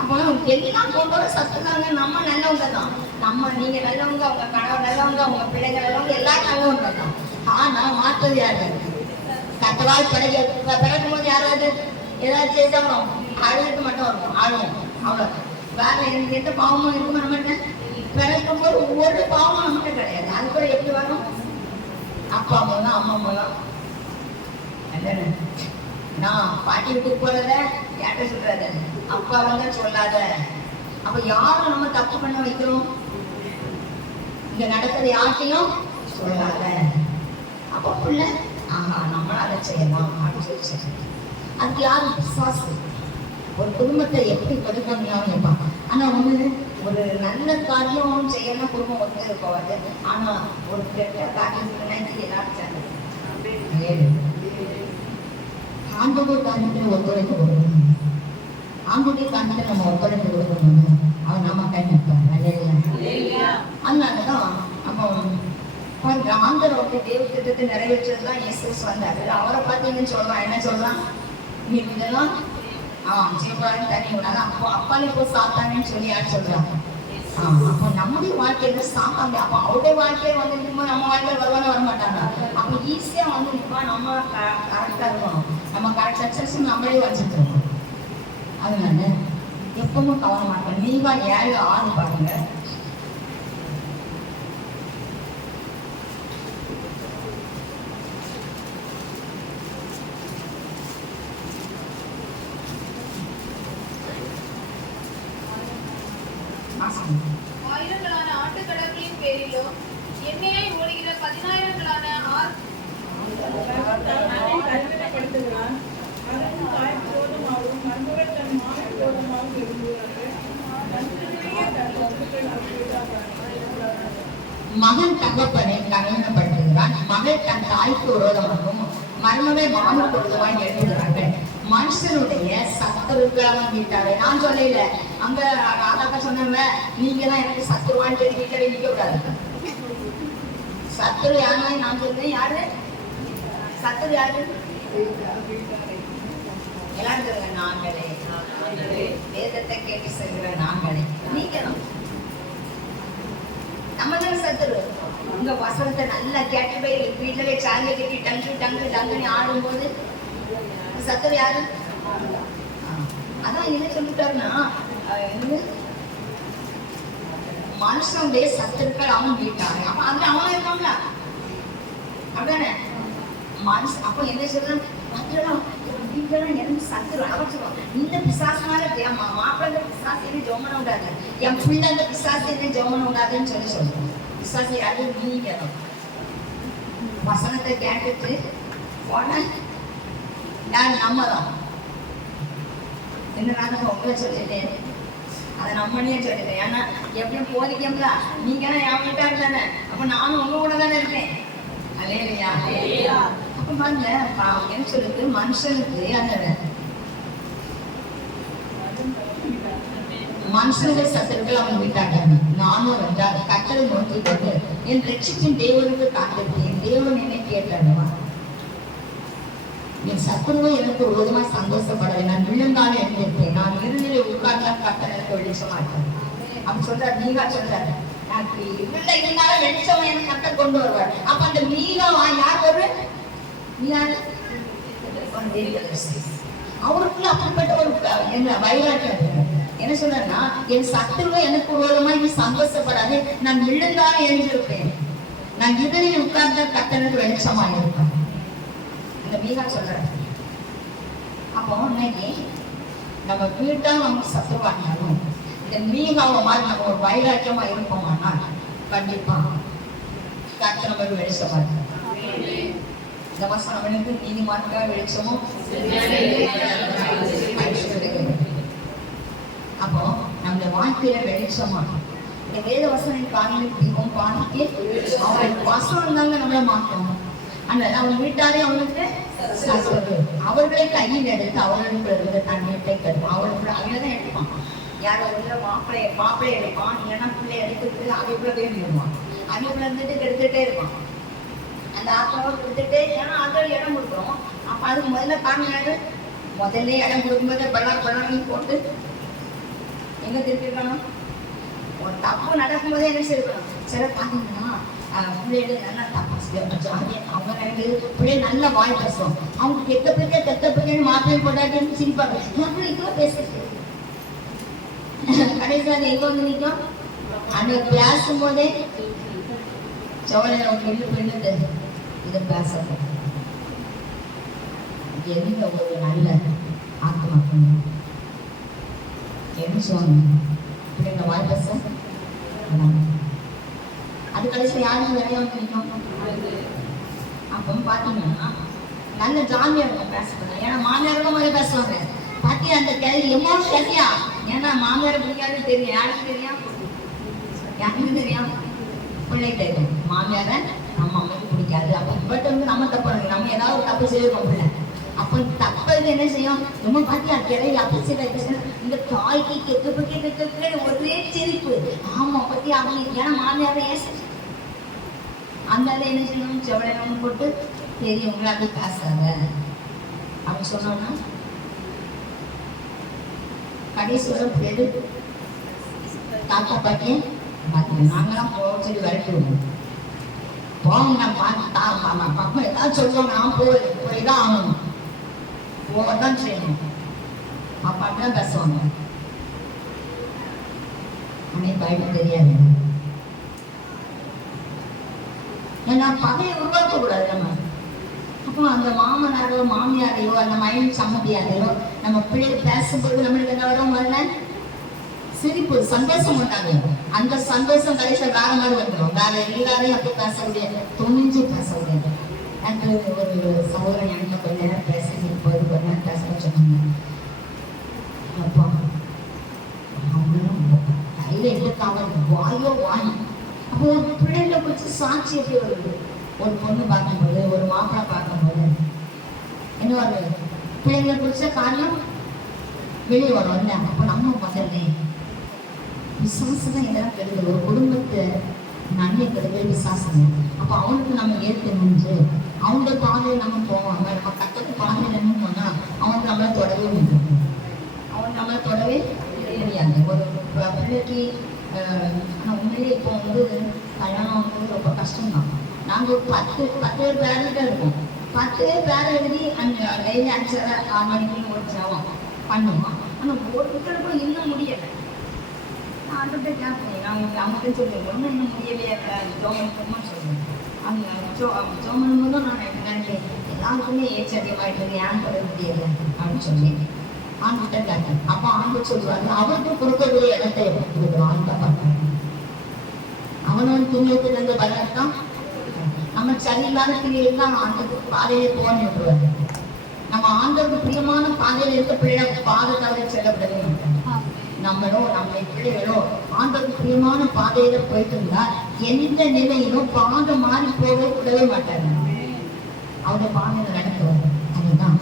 அப்போ எல்லாம் கொண்டு வர சத்துதாங்க. நம்ம நல்லவங்க தான், நம்ம நீங்க நல்லவங்க, அவங்க கணவர் நல்லவங்க, அவங்க பிள்ளைங்க நல்லவங்க, எல்லாரும் நல்லவங்க தான். ஆனா மாற்றது யாரு, கத்தவால் பிறக்கும் போது யாராவது ஏதாவது செய்தாலும் அழுதுட்டு மட்டும் இருக்கும், ஆளும் அவ்வளோ. வேற எந்த பாவமும் இருக்குமா நம்மகிட்ட, பிறக்கும் போது ஒவ்வொரு பாவமும் நம்மகிட்ட கிடையாது. அது கூட எப்படி வரும், அப்பா மூலம் அம்மா மூலம். நான் பாட்டி வீட்டுக்கு போறத யார்கிட்ட சொல்றாரு, அப்பா வந்து சொல்லாத. அப்ப யாரும் நம்ம தப்பு பண்ண வைக்கிறோம், இங்க நடக்கிறது யார்ட்டையும் சொல்லாத. அப்ப புள்ள ஆஹா நம்மள அதை செய்யலாம் அப்படின்னு சொல்லி அதுக்கு யாரும் விசுவாசம். ஒரு குடும்பத்தை எப்படி கொடுக்கணும் நினைப்பாங்க. ஆனா ஒண்ணு, ஒரு நல்ல காரியம் செய்யணும் குடும்பம் ஒத்து போவாது. ஆனா ஒரு கெட்ட காரியத்துக்கு எல்லாரும் சேர்ந்து ஆண்டவர் காரியத்தை ஒத்துழைக்க கொடுக்கணும். ஆண்டுடைய காரணத்தை நம்ம ஒப்படைத்து கொடுக்கணும். அவன் நம்ம கை நிற்பான். அதனாலதான் அப்போ ஆண்டவருடைய தேவ திட்டத்தை நிறைவேற்றதுதான் இயேசு வந்தாரு. அவரை பார்த்தீங்கன்னு சொல்றான், என்ன சொல்றான், நீ இதெல்லாம் ஜீவான் தனி உணர்ந்து அப்போ அப்பாலே போய் சாத்தானேன்னு சொல்லி யார் சொல்றாங்க. அப்போ நம்முடைய வாழ்க்கையில சாத்தாங்க. அப்போ அவருடைய வாழ்க்கையை வந்து நிற்கும், நம்ம வாழ்க்கையில் வருவாங்க வரமாட்டாங்க. அப்போ ஈஸியா வந்து நிற்பா. நம்ம கரெக்டா இருக்கணும், நம்ம கரெக்ட் சக்சஸ் நம்மளே வச்சுட்டு இருக்கோம். அதனால எப்பவும் கவனமா இருக்கணும். நீவா 7:6 பாருங்க. ஆயிரங்களான ஆட்டுக்கடவுளின் பேரிலோ எண்ணெயை ஓடுகிற 10,000களான மகன் தகப்பனை கனவீனப்படுத்துகிறான், மகள் தன் தாய்க்கு விரோதமாகவும் மருமகை மாமனுக்கு விரோதமாக எழுதுகிறார்கள். மனுஷனுடைய சத்துருக்களை வீட்டாரு. நான் சொல்லல, அங்க ராதாக்கா சொன்னாங்க, நீங்க தான் எனக்கு சத்துருவான்னு சொல்லி வீட்டை நிக்க கூடாது. சத்துரு யாருன்னா நான் சொல்றேன், யாரு சத்துரு யாரு எல்லாரும் சொல்லுங்க, நாங்களே. வேதத்தை கேட்டு செல்கிற நாங்களே நீக்கணும். நம்ம தானே சத்துரு. உங்க வசனத்தை நல்லா கேட்டு போய் வீட்டுல சாலியை கட்டி டங்கு டங்கு டங்குன்னு ஆடும்போது சத்துரு யாரு? அதான் என்ன சொல்லிட்டாருன்னா, மனுஷனுடைய சத்துருக்கள் அவன் வீட்டாங்க. அப்ப அதுல அவன் இருக்காங்க அப்படிதானே மனுஷன். அப்ப என்ன சொல்றான், எனக்கு சத்துரு அவன் இந்த பிசாசனால மாப்பிள்ள பிசாசு என்ன ஜோமன விடாது, என் பிள்ளை அந்த பிசாசு என்ன ஜோமன விடாதுன்னு சொல்லி சொல்றோம். பிசாசு யாரு? நீங்கணும். வசனத்தை கேட்டுட்டு போன நான் நம்மதான் என்ன நான் உங்களை சொல்லிட்டேன், அதை நம்மளே சொல்லிட்டேன். ஏன்னா எப்படியும் போதிக்கல, நீங்க என் வீட்டாரு தானே, அப்ப நானும் உங்க கூட தானே இருக்கேன். அல்லேலூயா. அப்ப பாருங்க என்ன சொல்லுது, மனுஷனுக்கு அந்த மனுஷனுடைய சத்துருக்கள் அவன் வீட்டாங்க. நானும் என்றால் கட்டளை நோக்கி கொண்டு என் ரட்சிப்பின் தேவனுக்கு காத்திருக்கேன். தேவன் என்னை கேட்டாடுவா, என் சத்துருவை எனக்கு விரோதமாக சந்தோஷப்படவை, நான் விழுந்தாலும் எழுந்திருப்பேன், நான் இருநிலை உட்கார்ந்தால் கர்த்தர் எனக்கு வெளிச்சமா இருக்காரு. அப்படி சொல்றாரு. மீகா சொல்றாரு, எனக்கு இருள இருந்தாலும் வெளிச்சம் எனக்கு கர்த்தர் கொண்டு வருவார். அப்ப அந்த மீகா யார் ஒரு அவருக்குள்ள அப்படிப்பட்ட ஒரு என்ன வைராக்கியம். என்ன சொல்றேன்னா, என் சத்துருவை எனக்கு விரோதமா இது சந்தோஷப்படாது, நான் விழுந்தாலும் எழுந்திருப்பேன், நான் இருநிலை உட்கார்ந்தால் கர்த்தர் எனக்கு வெளிச்சமா இருப்பேன். மீகா சொல்ற. அப்போ இன்னைக்கு நம்ம வீட்டா நமக்கு சத்துருவானாலும் இந்த மீகாவை மாதிரி நம்ம ஒரு வைராக்கியமா இருப்போம்னா கண்டிப்பா கர்த்தர் நமக்கு வெளிச்சமா இருக்க. இந்த மாசம் நம்மளுக்கு நீதிமான்காக வெளிச்சமும். அப்போ நம்ம வாழ்க்கையில வெளிச்சமா இந்த வேத வசனம் காலையில் தீபம் பாதிக்கு அவங்க வசனம் தாங்க நம்மளை மாற்றணும். அவன் வீட்டாரே அவனுக்கு அவர்களை கையில் எடுத்து அவர்களுக்கு தன் வீட்டை கருப்பான். அவளுக்குள்ள அவங்கதான் எடுப்பான். யார் உள்ள மாப்பிள்ளை எடுப்பான், இல்லைன்னா பிள்ளை எடுத்துட்டு அவைக்குள்ள வேண்டிடுவான். அவைக்குள்ள இருந்துட்டு கெடுத்துட்டே இருப்பான். அந்த ஆத்மாவை கொடுத்துட்டே, ஏன்னா ஆட்கள் இடம் கொடுக்குறோம். அப்ப அதுக்கு முதல்ல காரணம், முதல்ல இடம் கொடுக்கும்போது பள்ளம் போட்டு எங்க திருப்பிருக்கணும். ஒரு தப்பு நடக்கும்போதே என்ன செய்யணும், சில பாத்தீங்கன்னா பிள்ளைகள் நல்லா தப்பு அவங்க எனக்கு பிள்ளை நல்லா வாய் பேசுவோம். அவங்க கெட்ட பிள்ளைன்னு மாற்றம் போட்டாட்டு சிரிப்பாங்க. இதுவும் பேசுறது கடைசியில் அது எங்க வந்து நிற்கும், அந்த பேசும் போதே சோழன் பெண்ணு இதை பேசுறது எந்த ஒரு நல்ல ஆத்மா என்ன சொல்லுவாங்க பிள்ளைங்க வாய் பேச. அது கடைசியில் யாரும் நிறைய நிற்கும். அப்போ பார்த்தீங்கன்னா நல்ல ஜாலியாக இருக்கும் பேசுறாங்க. ஏன்னா மாமியாருக்கும் மாதிரி பேசுவாங்க. பாத்தியா அந்த கேள்வி எம்மாவும் கேட்டியா, ஏன்னா மாமியாரை பிடிக்காது தெரியும். யாருக்கு தெரியும்? யாருக்கு தெரியும்? பிள்ளை தெரியும். மாமியாரை நம்ம அம்மைக்கு பிடிக்காது. அப்போ பட் வந்து நம்ம தப்பு, நம்ம ஏதாவது ஒரு தப்பு செய்யிருக்கோம். பிள்ளை அப்போ தப்பது என்ன செய்யும்? ரொம்ப பாத்தியா கிளையில அப்படி இந்த தாய்க்கு கெட்டு ஒரே சிரிப்பு. ஆமா பத்தி அவங்க ஏன்னா மாமியார ஏன் அந்த என்ன செய்யணும்? செவடணும் போட்டு பெரியவங்களை அப்படி பேசாத அப்படி சொன்னோம்னா கடைசியோட பேரு தாத்தா பாட்டியே நாங்களாம் போக சொல்லி விரட்டுவோம். போங்க நான் பார்த்து பக்கம் ஏதாவது சொல்லுவாங்க, நான் போய்தான் ஆகணும், போகத்தான் செய்யணும். அப்பாதான் பேசுவாங்க. அன்னைக்கு பைபிள் தெரியாது. ஏன்னா பகையை உருவாக்க கூடாது நம்ம. அப்போ அந்த மாமனாரோ மாமியாரையோ அந்த மயில் சம்மதியாரையோ நம்ம பிள்ளைய பேசும்போது நம்மளுக்கு என்ன வரும்? முதல்ல சிரிப்பு, சந்தோஷம் உண்டாங்க. அந்த சந்தோஷம் கடைசியா வேற மாதிரி வந்துடும். வேற எல்லாரையும் அப்படி பேச முடியாது, துணிஞ்சு பேச முடியாது. எனக்கு ஒரு சகோதரன் எனக்கு கொஞ்ச நேரம் பேசி போது கொஞ்ச நேரம் பேச சொன்னாங்க. அப்பா அவங்களும் கையில எடுத்தாங்க வாயோ வாய். அப்போ ஒரு பிள்ளைகளை குறிச்சு சாட்சி எப்படி வருது? ஒரு பொண்ணு பார்க்கும்போது, ஒரு மாப்பிள்ளை பார்க்கும்போது என்ன வருது? பிள்ளைங்களை குறிச்ச காரியம் வெளியே வரும் இல்லை? அப்போ நம்ம முதல்ல விசுவாசம் இதெல்லாம் கெடுதல். ஒரு குடும்பத்தை நன்மை கெடுதல் விசுவாசம். அப்போ அவனுக்கு நம்ம ஏற்கனவே அவங்க பாதையில் நம்ம போவாங்க. நம்ம கட்டத்து பாதையில் என்ன போனா அவனுக்கு நம்மளை தொடவே முடியாது. அவன் நம்மளை தொடவே முடியாது. ஒரு பிள்ளைக்கு ஆனால் உண்மையிலே இப்போ கல்யாணம் ரொம்ப கஷ்டம்தான். நாங்கள் ஒரு 10 பேர்கிட்ட இருக்கோம். 10 பேர் எழுதி அந்த டெய்லி 5:30-6 மணிக்கு ஒரு ஜாவம் பண்ணுவோம். ஆனால் ஒருத்தர் கூட இன்னும் முடியலை. நான் அவர்கிட்ட கேட்பேன், நான் அவங்ககிட்ட சொல்லுவேன், ஒன்றும் இன்னும் முடியலையே ஜோமனுக்குமா சொல்லுவேன். அந்த ஜோமனும் போதும் நான் நினைப்பேன் எல்லாருக்குமே ஏச்சு அதிகமாகிட்டு ஏன் சொல்ல முடியலை அப்படின்னு சொல்லி ஆண்கிட்ட கேட்டேன். அப்போ ஆண்டு சொல்லுவாங்க, அவருக்கு கொடுக்கக்கூடிய இடத்தை எப்படி கொடுக்குறோம்? ஆண்ட பார்த்தாங்க. அவனவன் துணியத்துல இருந்து பலத்தான் நம்ம சரியில்லாத கிரியெல்லாம் ஆண்டுக்கு பாதையை போன்றுவாரு. நம்ம ஆண்டவருக்கு பிரியமான பாதையில இருக்க பிள்ளைகளை பாதை தவிர செல்லப்படவே மாட்டாங்க. நம்மளோ நம்ம பிள்ளைகளோ ஆண்டவருக்கு பிரியமான பாதையில போயிட்டு இருந்தா எந்த நிலையிலும் பாதை மாறி போகவே விடவே மாட்டாங்க. அவருடைய பாதையில நடத்துவாங்க. அதுதான்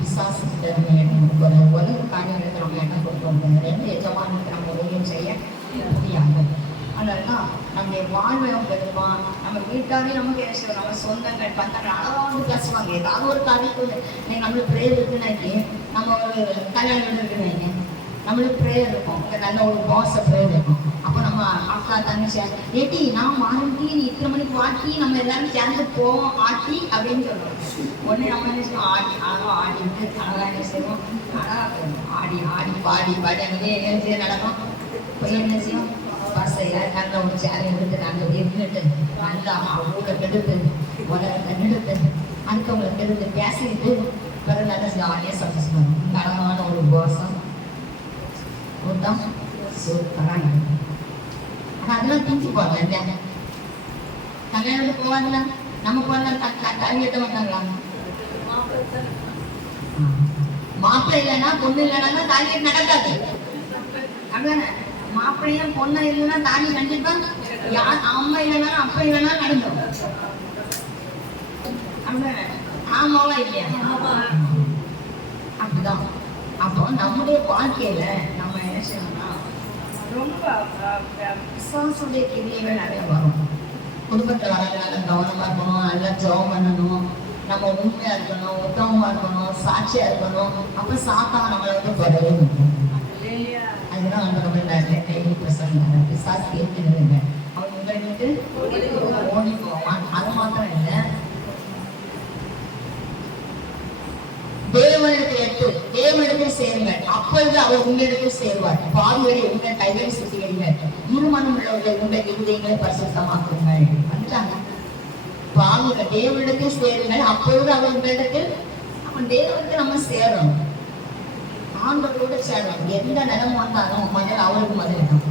விசுவாசத்தை நம்ம இடம் கொடுக்குறோம். உலக காரியங்களுக்கு நம்ம இடம் கொடுக்குறோம். ரெண்டு எஜமானுக்கு நம்ம உதவியும் செய்ய முடியாது. அதனால்தான் நம்முடைய வாழ்வை பெறுவான். நம்ம வீட்டாவே நமக்கு என்ன செய்வோம்? நம்ம சொந்தங்கள் பந்தங்கள் அழகாக பேசுவாங்க. ஏதாவது ஒரு காரியத்துக்கு நம்மளுக்கு ப்ரேயர் இருக்குன்னாக்கி, நம்ம ஒரு கல்யாணம் இருக்குன்னாங்க நம்மளுக்கு ப்ரேயர் இருக்கும். நல்ல ஒரு பாஸை ப்ரேயர் இருக்கும். அப்போ நம்ம அக்கா தங்கச்சி ஏட்டி நான் மாறி நீ இத்தனை மணிக்கு வாட்டி நம்ம எல்லாரும் சேர்ந்து போவோம் ஆட்டி அப்படின்னு சொல்லுவோம். உடனே நம்ம என்ன செய்வோம்? அழகா ஆடிட்டு அழகா என்ன செய்வோம்? அழகா ஆடி பாடி அங்கே என்ன நடக்கும்? போய் என்ன செய்வோம்? பசையில நல்ல ஒரு சேரை எடுத்து நாங்கள் இருந்துட்டு நல்லா அவங்க கெடுத்து உலகத்தை கெடுத்து அடுத்தவங்களை கெடுத்து பேசிட்டு பிறகு நல்ல ஜாலியாக சந்தோஷம். அழகான ஒரு கோஷம் தான் சூப்பராக. ஆனால் அதெல்லாம் திஞ்சு போவாங்க இல்லையா? கல்யாணத்துக்கு போவாங்களா? நம்ம போகலாம் தள்ளி எட்ட மாட்டாங்களா? மாப்பிள்ளை இல்லைன்னா பொண்ணு இல்லைன்னா தாலி நடக்காது. அப்படிதானே? மாப்பிள்ளையும் பொண்ணு இல்லைன்னா தாலி கண்டிப்பா யார் அம்மா இல்லைன்னா அப்பா இல்லைன்னா நடந்துடும். அப்படிதானே? ஆமாவா இல்லையா? அப்படிதான். அப்போ நம்முடைய வாழ்க்கையில நம்ம என்ன செய்யணும்னா ரொம்ப விசுவாசடைய கிரியைகள் நிறைய வரும். குடும்பத்தில் வரதுனால கவனமா இருக்கணும், நல்லா ஜெபம் பண்ணணும், நம்ம உண்மையா இருக்கணும், உத்தமமா இருக்கணும், சாட்சியா இருக்கணும். அப்ப சாத்தான் நம்மளை தொடவே முடியும். அதுதான் நம்ம டெய்லி பிரசங்க பிசாசு கேட்கிறது. அவன் உங்களுக்கு ஓடி போவான். அது மாத்திரம் இல்லை, தேவனிடத்தில் சேருங்கள், அப்பொழுது அவர் உங்களிடத்தில் சேருவார். பாவிகளை உங்கள் கைகளை சுத்திகரிங்கள், இருமனம் உள்ளவர்களை உங்கள் இருதயங்களை பரிசுத்தமாக்குங்கள். வந்துட்டாங்க. பாவிகள் தேவனிடத்தில் சேருங்கள், அப்பொழுது அவர் உங்களிடத்தில். அவன் தேவனுக்கு நம்ம சேரணும், ஆண்டவரோடு சேரணும். எந்த நிலம் வந்தாலும் முதல்ல அவருக்கு முதலிடம்.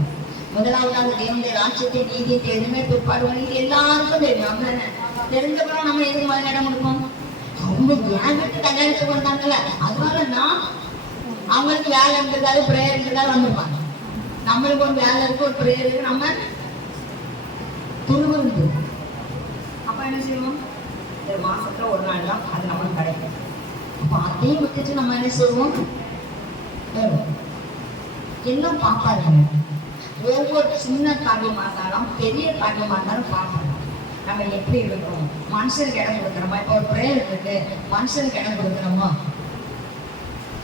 முதலாவதாக தேவனுடைய ராட்சியத்தை நீதியை தேடுமே பிற்பாடு வழி எல்லாருக்கும் தெரியும். அப்படின்னா தெரிஞ்சப்பறம் நம்ம எதுக்கு முதலிடம் கொடுப்போம்? அவங்க என் வீட்டு கல்யாணத்துக்கு வந்தாங்கல்ல, அதனால நான் அவங்களுக்கு வேலை இருந்ததால பிரேயர் இருந்ததால வந்துருப்பாங்க. நம்மளுக்கு ஒரு வேலை இருக்கு, ஒரு பிரேயர் இருக்கு, நம்ம துருவிருந்து அப்ப என்ன செய்வோம்? மாசத்துல ஒரு நாள் தான் அது நம்மளுக்கு கிடைக்கும். அப்போ அதையும் விட்டுட்டு நம்ம என்ன சொல்லுவோம், வரும் இன்னும் பார்ப்பாருங்க. ஒவ்வொரு சின்ன காரியமாக இருந்தாலும் பெரிய காரியமாக இருந்தாலும் பார்ப்பாங்க. நம்ம எப்படி இருக்கோம், மனுஷனுக்கு இடம் கொடுக்குறோமா? இப்போ ஒரு பிரேயர் இருக்கு, மனுஷனுக்கு இடம் கொடுக்குறோமா,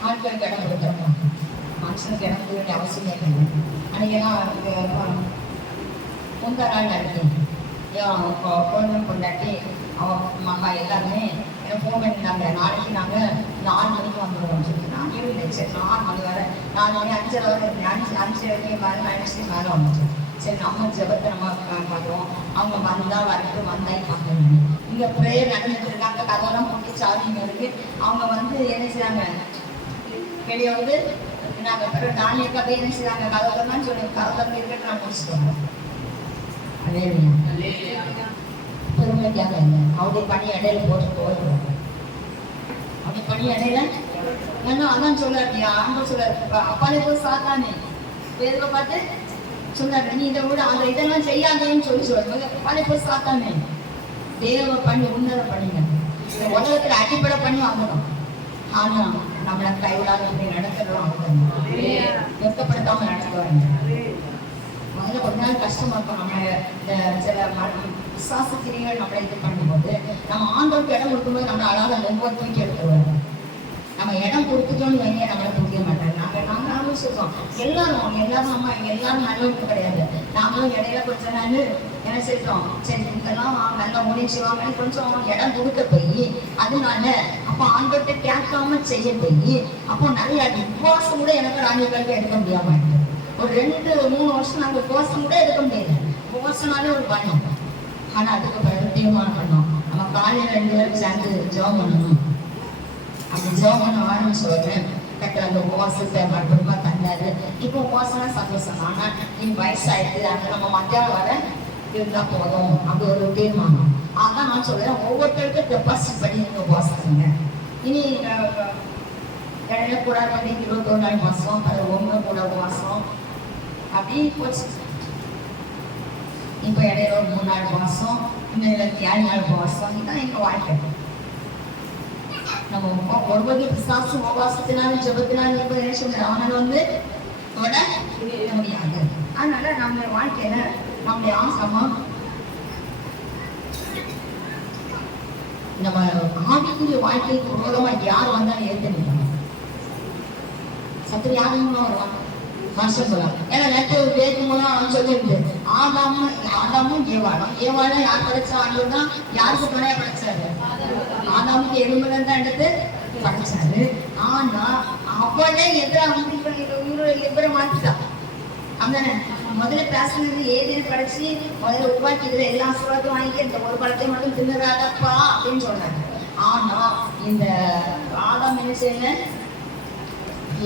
ஆட்களுக்கு இடம் கொடுக்குறோமா? மனுஷனுக்கு இடம் கொடுக்க வேண்டிய அவசியமே கிடையாது. அன்னைக்கெல்லாம் முந்தா நாள் நடக்கும் குழந்தை பொண்டாட்டி அவன் மகா எல்லாருமே எனக்கு ஃபோன் பண்ணியிருந்தாங்க, நாளைக்கு நாங்கள் 4 மணிக்கு வந்துடுவோம்னு சொல்லி. நான் இல்லை, சரி 4 மணி வரை 4 மணி 5:30 வரை இருந்தேன். 5 வரைக்கும் மேலே 5 மேலே வந்துச்சு. சரி நம்ம ஜெபத்தை நம்ம பார்க்குறோம், அவங்க வந்தால் வரட்டும், வந்தால் பார்க்கணும். இங்கே ப்ரேயர் நடந்துட்டு இருக்காங்க, கதவெல்லாம் போட்டு சாதிங்க இருக்கு. அவங்க வந்து என்ன செய்றாங்க, வெளியே வந்து நாங்கள் பிறகு நாளைக்கு அப்படியே என்ன செய்றாங்க, கதவுலாம் சொல்லி கதவுல இருக்கிறது நான் முடிச்சுட்டு அதே பெருமைக்காக இல்லை, அவருடைய பணி இடையில போட்டு போயிடுவாங்க. அப்படி பணி இடையில ஏன்னா அதான் சொல்லாரு, ஆண்டவர் சொல்லாரு, அப்பாலே போய் சாத்தானே வேதவை பார்த்து சொன்னாரு, நீ இதை விட அந்த இதெல்லாம் செய்யாதேன்னு சொல்லுவாங்க. அப்பாலே போய் சாத்தானே தேவ பண்ணி உன்னத பண்ணுங்க, இந்த உலகத்துல அடிப்படை பண்ணி வாங்கணும். ஆனா நம்மளை கைவிடாத நடக்கிறோம், அவங்க வெட்கப்படுத்தாம நடத்துவாங்க. முதல்ல கொஞ்ச நாள் கஷ்டமா இருக்கும். நம்ம இந்த சில விசுவாச கிரிகள் நம்மளை இது பண்ணும்போது நம்ம ஆண்டவருக்கு இடம் கொடுக்கும்போது நம்மளை அழகாக ரொம்ப தூக்கி எடுத்துருவாங்க. நம்ம இடம் கொடுத்துட்டோம்னு வைங்க, நம்மளை பிடிக்க மாட்டாங்க. நாங்களும் சொல்றோம், எல்லாரும் அம்மா எல்லாரும் நல்லவங்க கிடையாது. நாங்களும் இடையில கொஞ்ச நாள் என்ன செய்யறோம், சரி இதெல்லாம் நல்லா முயற்சிவாங்க கொஞ்சம் இடம் கொடுக்க போய் அதனால அப்போ ஆண்டவர்கிட்ட கேட்காம செய்ய போய் அப்போ நிறைய உபவாசம் கூட எனக்கு ராணிகளுக்கு எடுக்க முடியாம ஒரு 2-3 வருஷம் நாங்கள் உபவாசம் கூட எடுக்க முடியல. உபவாசம்னாலே ஒரு பயம். ஆனால் அதுக்கு பிறகு தீர்மானம் பண்ணோம், நம்ம காலையில் 2 பேரும் சேர்ந்து ஜெபம் பண்ணணும். அப்படி ஜெபம் பண்ண ஆரம்பிச்சு சொல்றேன், கட்ட அந்த உபவாசத்தை மட்டுமா தந்தாரு. இப்போ உபவாசம்னா சந்தோஷம். ஆனால் நீ வயசாயிடுது, அது நம்ம மத்தியானம் வர இருந்தா போதும், அப்படி ஒரு தீர்மானம். அதான் நான் சொல்றேன், ஒவ்வொருத்தருக்கும் டெபாசிட் பண்ணி நீங்க உபவாசிங்க. இனி இடையில கூட பண்ணி 21 மாசம், அது 1 கூட மாசம் அப்படி போச்சு. இப்போ இடையில ஒரு 3 மாசம், இன்னும் 7 மாசம். இதுதான் எங்க வாழ்க்கை. நம்ம ஒருவகை பிசாசு உபவாசத்தினாலும் ஜெபத்தினாலும் இப்போ என்ன அவனை வந்து தொட முடியாது. அதனால நம்ம வாழ்க்கையில நம்முடைய ஆசமா நம்ம ஆவிக்குரிய வாழ்க்கைக்கு விரோதமா யார் வந்தாலும் ஏற்றுக்கணும். சத்து யாரும் வருவாங்க மனுஷன் சொல்லலாம். ஏன்னா நேற்று கேட்கும் போது அவன் சொல்லியிருந்து ஆதாமும் ஏவாளும் யார் படைச்சா? ஆண்டவர் தான். யாருக்கு துணையா படைச்சாரு? ஆதாமுக்கு எலும்புல தான் எடுத்து படைச்சாரு. ஆனா அவளே எதிராக இவரை மாற்றிட்டான். அப்படிதானே முதல்ல பேசுனது ஏதேன்னு படைச்சு முதல்ல உருவாக்கி இதுல எல்லா ஆசீர்வாதம் வாங்கி இந்த ஒரு பழத்தை மட்டும் தின்னுறாதப்பா அப்படின்னு சொன்னாங்க. ஆனா இந்த ஆதாம் என்ன செய்யல,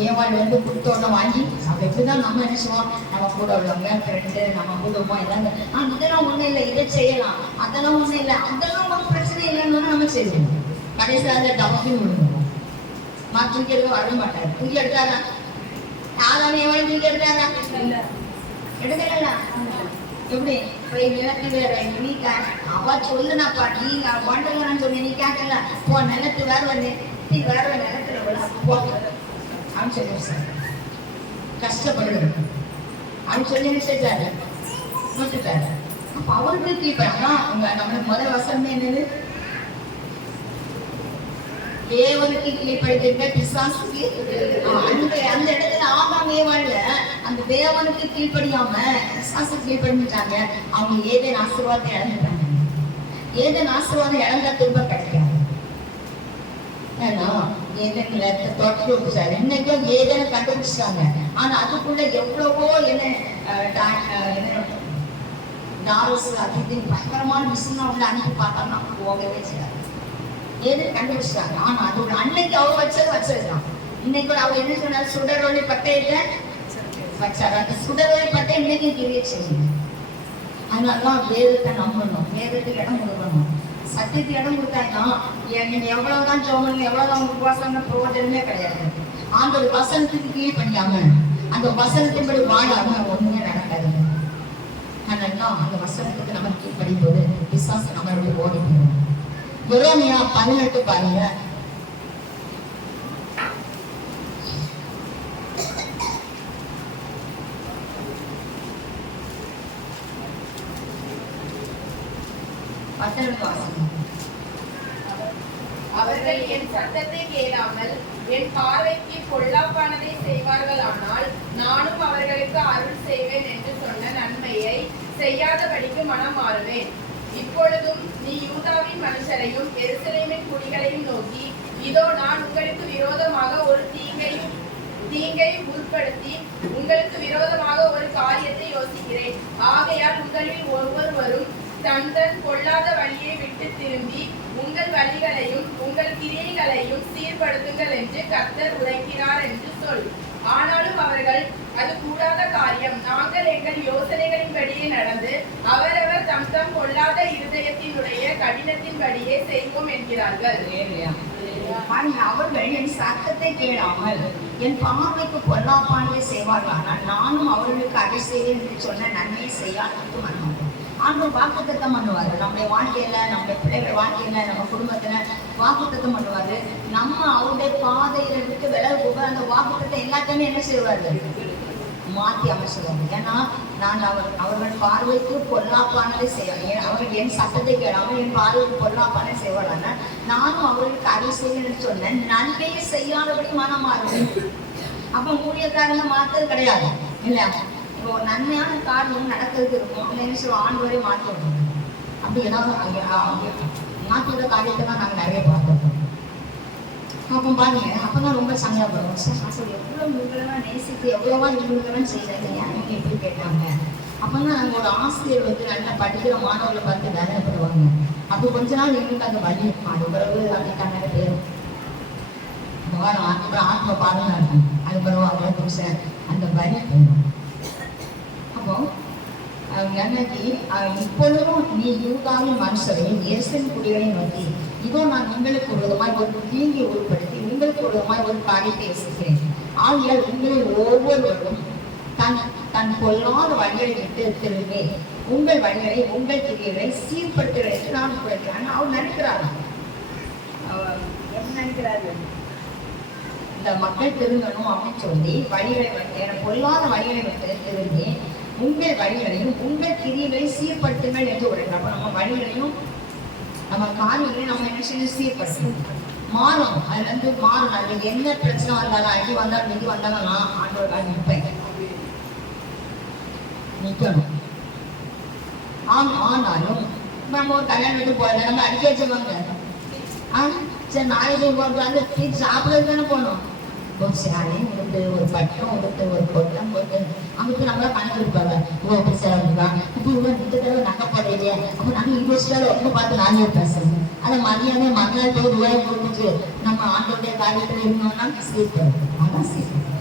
ஏவாள் வந்து புத்தோட வாங்கி அப்ப எப்படிதான் நம்ம என்ன செய்வோம், நம்ம கூட உள்ளவங்க ஃப்ரெண்டு நம்ம குடும்பம் எல்லாம் இதெல்லாம் ஒண்ணும் இல்லை, இதை செய்யலாம், அதெல்லாம் ஒண்ணும் இல்லை, அதெல்லாம் ஒரு பிரச்சனை இல்லைன்னு நம்ம செய்வோம். கடைசியில் அதை டபக்குன்னு விடுவோம். தூக்கி எடுக்க வர மாட்டாரு. தூக்கி எடுத்தாரா? யாராலும் எவ்வளவு தூக்கி எடுத்தாரா? எடுக்கல. எப்படி போய் நிலத்து வேற நீ அவ சொல்லுனாப்பா, நீ வாண்டலான்னு சொன்ன, நீ கேட்கல போ நிலத்து வேற வந்து நீ வேற நிலத்துல போ அப்படின்னு சொல்லி சார் கஷ்டப்படுறது அப்படின்னு சொல்லி செஞ்சாரு, விட்டுட்டாரு. அப்ப அவருக்கு கீழ்படினா நம்மளுக்கு முதல் வசனமே என்னது, தேவனுக்கு கீழ்படிக்கிற பிசாசுக்கு. அந்த இடத்துல ஆதாம் ஏவாள்ல அந்த தேவனுக்கு கீழ்படியாம பிசாசுக்கு கீழ்படிஞ்சிட்டாங்க. அவங்க ஏதேன் ஆசீர்வாதத்தை இழந்துட்டாங்க. ஏதேன் ஆசீர்வாதம் இழந்தா திரும்ப கிடைக்காது. ஏன்னா ஏதேன்ல தோட்டத்தை விட்டுச்சாரு. இன்னைக்கும் ஏதேன கண்டுபிடிச்சிட்டாங்க. ஆனா அதுக்குள்ள எவ்வளவோ டாலர்ஸ் அது பயங்கரமான விஷயம் உள்ள அனுப்பி பார்த்தோம்னா போகவே செய்யாது. ஏது கண்டுபிடிச்சிட்டாங்க. ஆனா அதோட அன்னைக்கு அவர் வச்சதுதான். இன்னைக்கு அவர் என்ன சொன்னார், சுடரொளி பட்டயத்தை வச்சாரு. அந்த சுடரொளி பட்டயம் இன்னைக்கு கிரியை செய்யுங்க. அதனாலதான் வேதத்தை நம்பணும், வேதத்துக்கு இடம் கொடுக்கணும், சத்தியத்துக்கு இடம் கொடுத்தாங்கன்னா நீங்க எவ்வளவுதான் ஜோமன் எவ்வளவுதான் உபவாசம் பிரயோஜனமே கிடையாது. ஆண்டோட வசனத்துக்கு கீழ் பண்ணியாம அந்த வசனத்தின்படி வாழாம ஒண்ணுமே நடக்காது. அதனால அந்த வசனத்துக்கு நம்ம கீழ் படிப்போது விசுவாசம் நம்மளுடைய ஓடி போயிடும். எரேமியா 18 பாருங்க. 12 வாசிங்க. அவர்கள் என் சத்தத்தை கேளாமல் என் பார்வைக்கு பொல்லாப்பானதை செய்வார்களானால் நானும் அவர்களுக்கு அருள் செய்வேன் என்று சொன்ன நன்மையை செய்யாதபடிக்கு மனம் மாறுவேன். இப்பொழுதும் நீ யூதாவின் மனுஷரையும் எருசலேமின் குடிகளையும் நோக்கி, இதோ நான் உங்களுக்கு விரோதமாக ஒரு தீங்கை உட்படுத்தி உங்களுக்கு விரோதமாக ஒரு காரியத்தை யோசிக்கிறேன். ஆகையால் உங்களில் ஒவ்வொருவரும் தன் பொல்லாத வழியை விட்டு திரும்பி உங்கள் வழிகளையும் உங்கள் கிரியைகளையும் சீர்படுத்துங்கள் என்று கர்த்தர் உரைக்கிறார் என்று சொல். ஆனாலும் அவர்கள், அது கூடாத காரியம், நாங்கள் எங்கள் யோசனைகளின்படியே நடந்து அவரவர் தம் பொல்லாத இருதயத்தினுடைய கடினத்தின்படியே செய்வோம் என்கிறார்கள். அவர்கள் என் சத்தத்தை கேளாமல் என் பார்வைக்கு பொல்லாப்பானதை செய்வார்களானால் நானும் அவர்களுக்கு அதை செய்வேன் என்று சொன்ன நன்மையை செய்யாதது மனம். ஆண்டவர் வாக்குத்தத்தம் பண்ணுவாரு. நம்முடைய வாழ்க்கையில, நம்முடைய பிள்ளைகள் வாழ்க்கையில, நம்ம குடும்பத்துல வாக்குத்தத்தம் பண்ணுவாரு. நம்ம அவருடைய பாதையில விட்டு விலகு போக அந்த வாக்குத்தத்தை எல்லாத்தையுமே என்ன செய்வாரு? மாற்றி அமைச்சுவாங்க. ஏன்னா நான் அவர்கள் பார்வைக்கு பொல்லாப்பானதை செய்வேன். அவர்கள் என் சட்டத்தை கேளாமல் என் பார்வைக்கு பொல்லாப்பானதை செய்வாங்க. நானும் அவர்களுக்கு அதை செய்வேன் சொன்னேன், நன்மையை செய்யாதபடி மனம் மாறுவேன். அப்ப ஊழியக்காரங்க மாத்தது கிடையாது இல்லையா? இப்போ நன்மையான காரியம் நடக்கிறது இருக்கும், இல்லைன்னு சொல்லி ஆண்டு வரை மாற்றணும். அப்படி ஏதாவது மாற்றோட காரியத்தை தான் நாங்கள் நிறைய பார்த்துருக்கோம். அப்போ பாருங்க, அப்பதான் ரொம்ப சங்கடப்படுவோம். சார் எவ்வளவு இவங்களெல்லாம் நேசித்து எவ்வளவா இவங்களுக்கெல்லாம் செய்யறது யாருமே எப்படி கேட்டாங்க. அப்பதான் நாங்கள் ஒரு ஆசிரியர் வந்து நல்லா படிக்கிற மாணவர்களை பார்த்து வேலைப்படுவாங்க. அப்போ கொஞ்ச நாள் எங்களுக்கு அந்த வழி அது பிறகு அதுக்கான பேரும் அப்புறம் ஆத்ம பாடம் இருக்கும். அது பிறகு அவ்வளோ புதுசு அந்த வழி போயிடும். அப்போ எனக்கு இப்பொழுதும் நீ யூதாவின் மனுஷரையும் எருசலேம் குடிகளையும் நோக்கி, இதோ நான் உங்களுக்கு விரோதமாய் ஒரு தீங்கை உட்படுத்தி உங்களுக்கு விரோதமாய் ஒரு காரியத்தை யோசிக்கிறேன். ஆகையால் உங்களில் ஒவ்வொருவரும் தன் பொல்லாத வழிகளை விட்டு திரும்பி உங்கள் வழிகளை உங்கள் கிரியைகளை சீர்படுத்துகிறேன் என்று நான் குறைக்கிறேன். அவர் நினைக்கிறாரு. என்ன நினைக்கிறாரு? இந்த மக்கள் திரும்பணும் அப்படின்னு சொல்லி வழிகளை பொல்லாத வழிகளை விட்டு திரும்பி உங்கள் வழிகளையும் உங்கள் கிரியைகளை சீர்படுத்துங்கள் என்று உரைக்கிறார். அப்ப நம்ம வழிகளையும் நம்ம காரியங்களையும் நம்ம என்ன செய்யணும்? சீர்படுத்தணும், மாறணும். அதுல இருந்து மாறணும். அதுக்கு என்ன பிரச்சனை வந்தாலும், அடி வந்தாலும் நிதி வந்தாலும் நான் ஆண்டவர்கள் நிற்பேன், நிற்கணும். ஆனாலும் நம்ம ஒரு கல்யாணத்துக்கு போகல, நம்ம அடிக்க வச்சுக்கோங்க. சரி நாளைக்கு போகிறது டீ சாப்பிட்றது தானே போகணும். ஒரு சேலை உடுத்து, ஒரு பட்டம் உடுத்து, ஒரு பொட்டம் போட்டு அவங்களுக்கு நம்மளா கணக்கு இருப்பாங்க. இவ்வளோ எப்படி சேலைதான் இப்போ இவ்வளோ இந்த தடவை நகை போடுறீங்க. அப்போ நாங்கள் இன்வெஸ்டாக ரொம்ப பார்த்து நானே பேசுறேன். அதை மரியாதை மறுநாள் போய் ரூபாய் கொடுத்துட்டு நம்ம ஆண்டோடைய காரியத்தில் இருந்தோம்னா சீர்படும். அதான் சீர்படும்.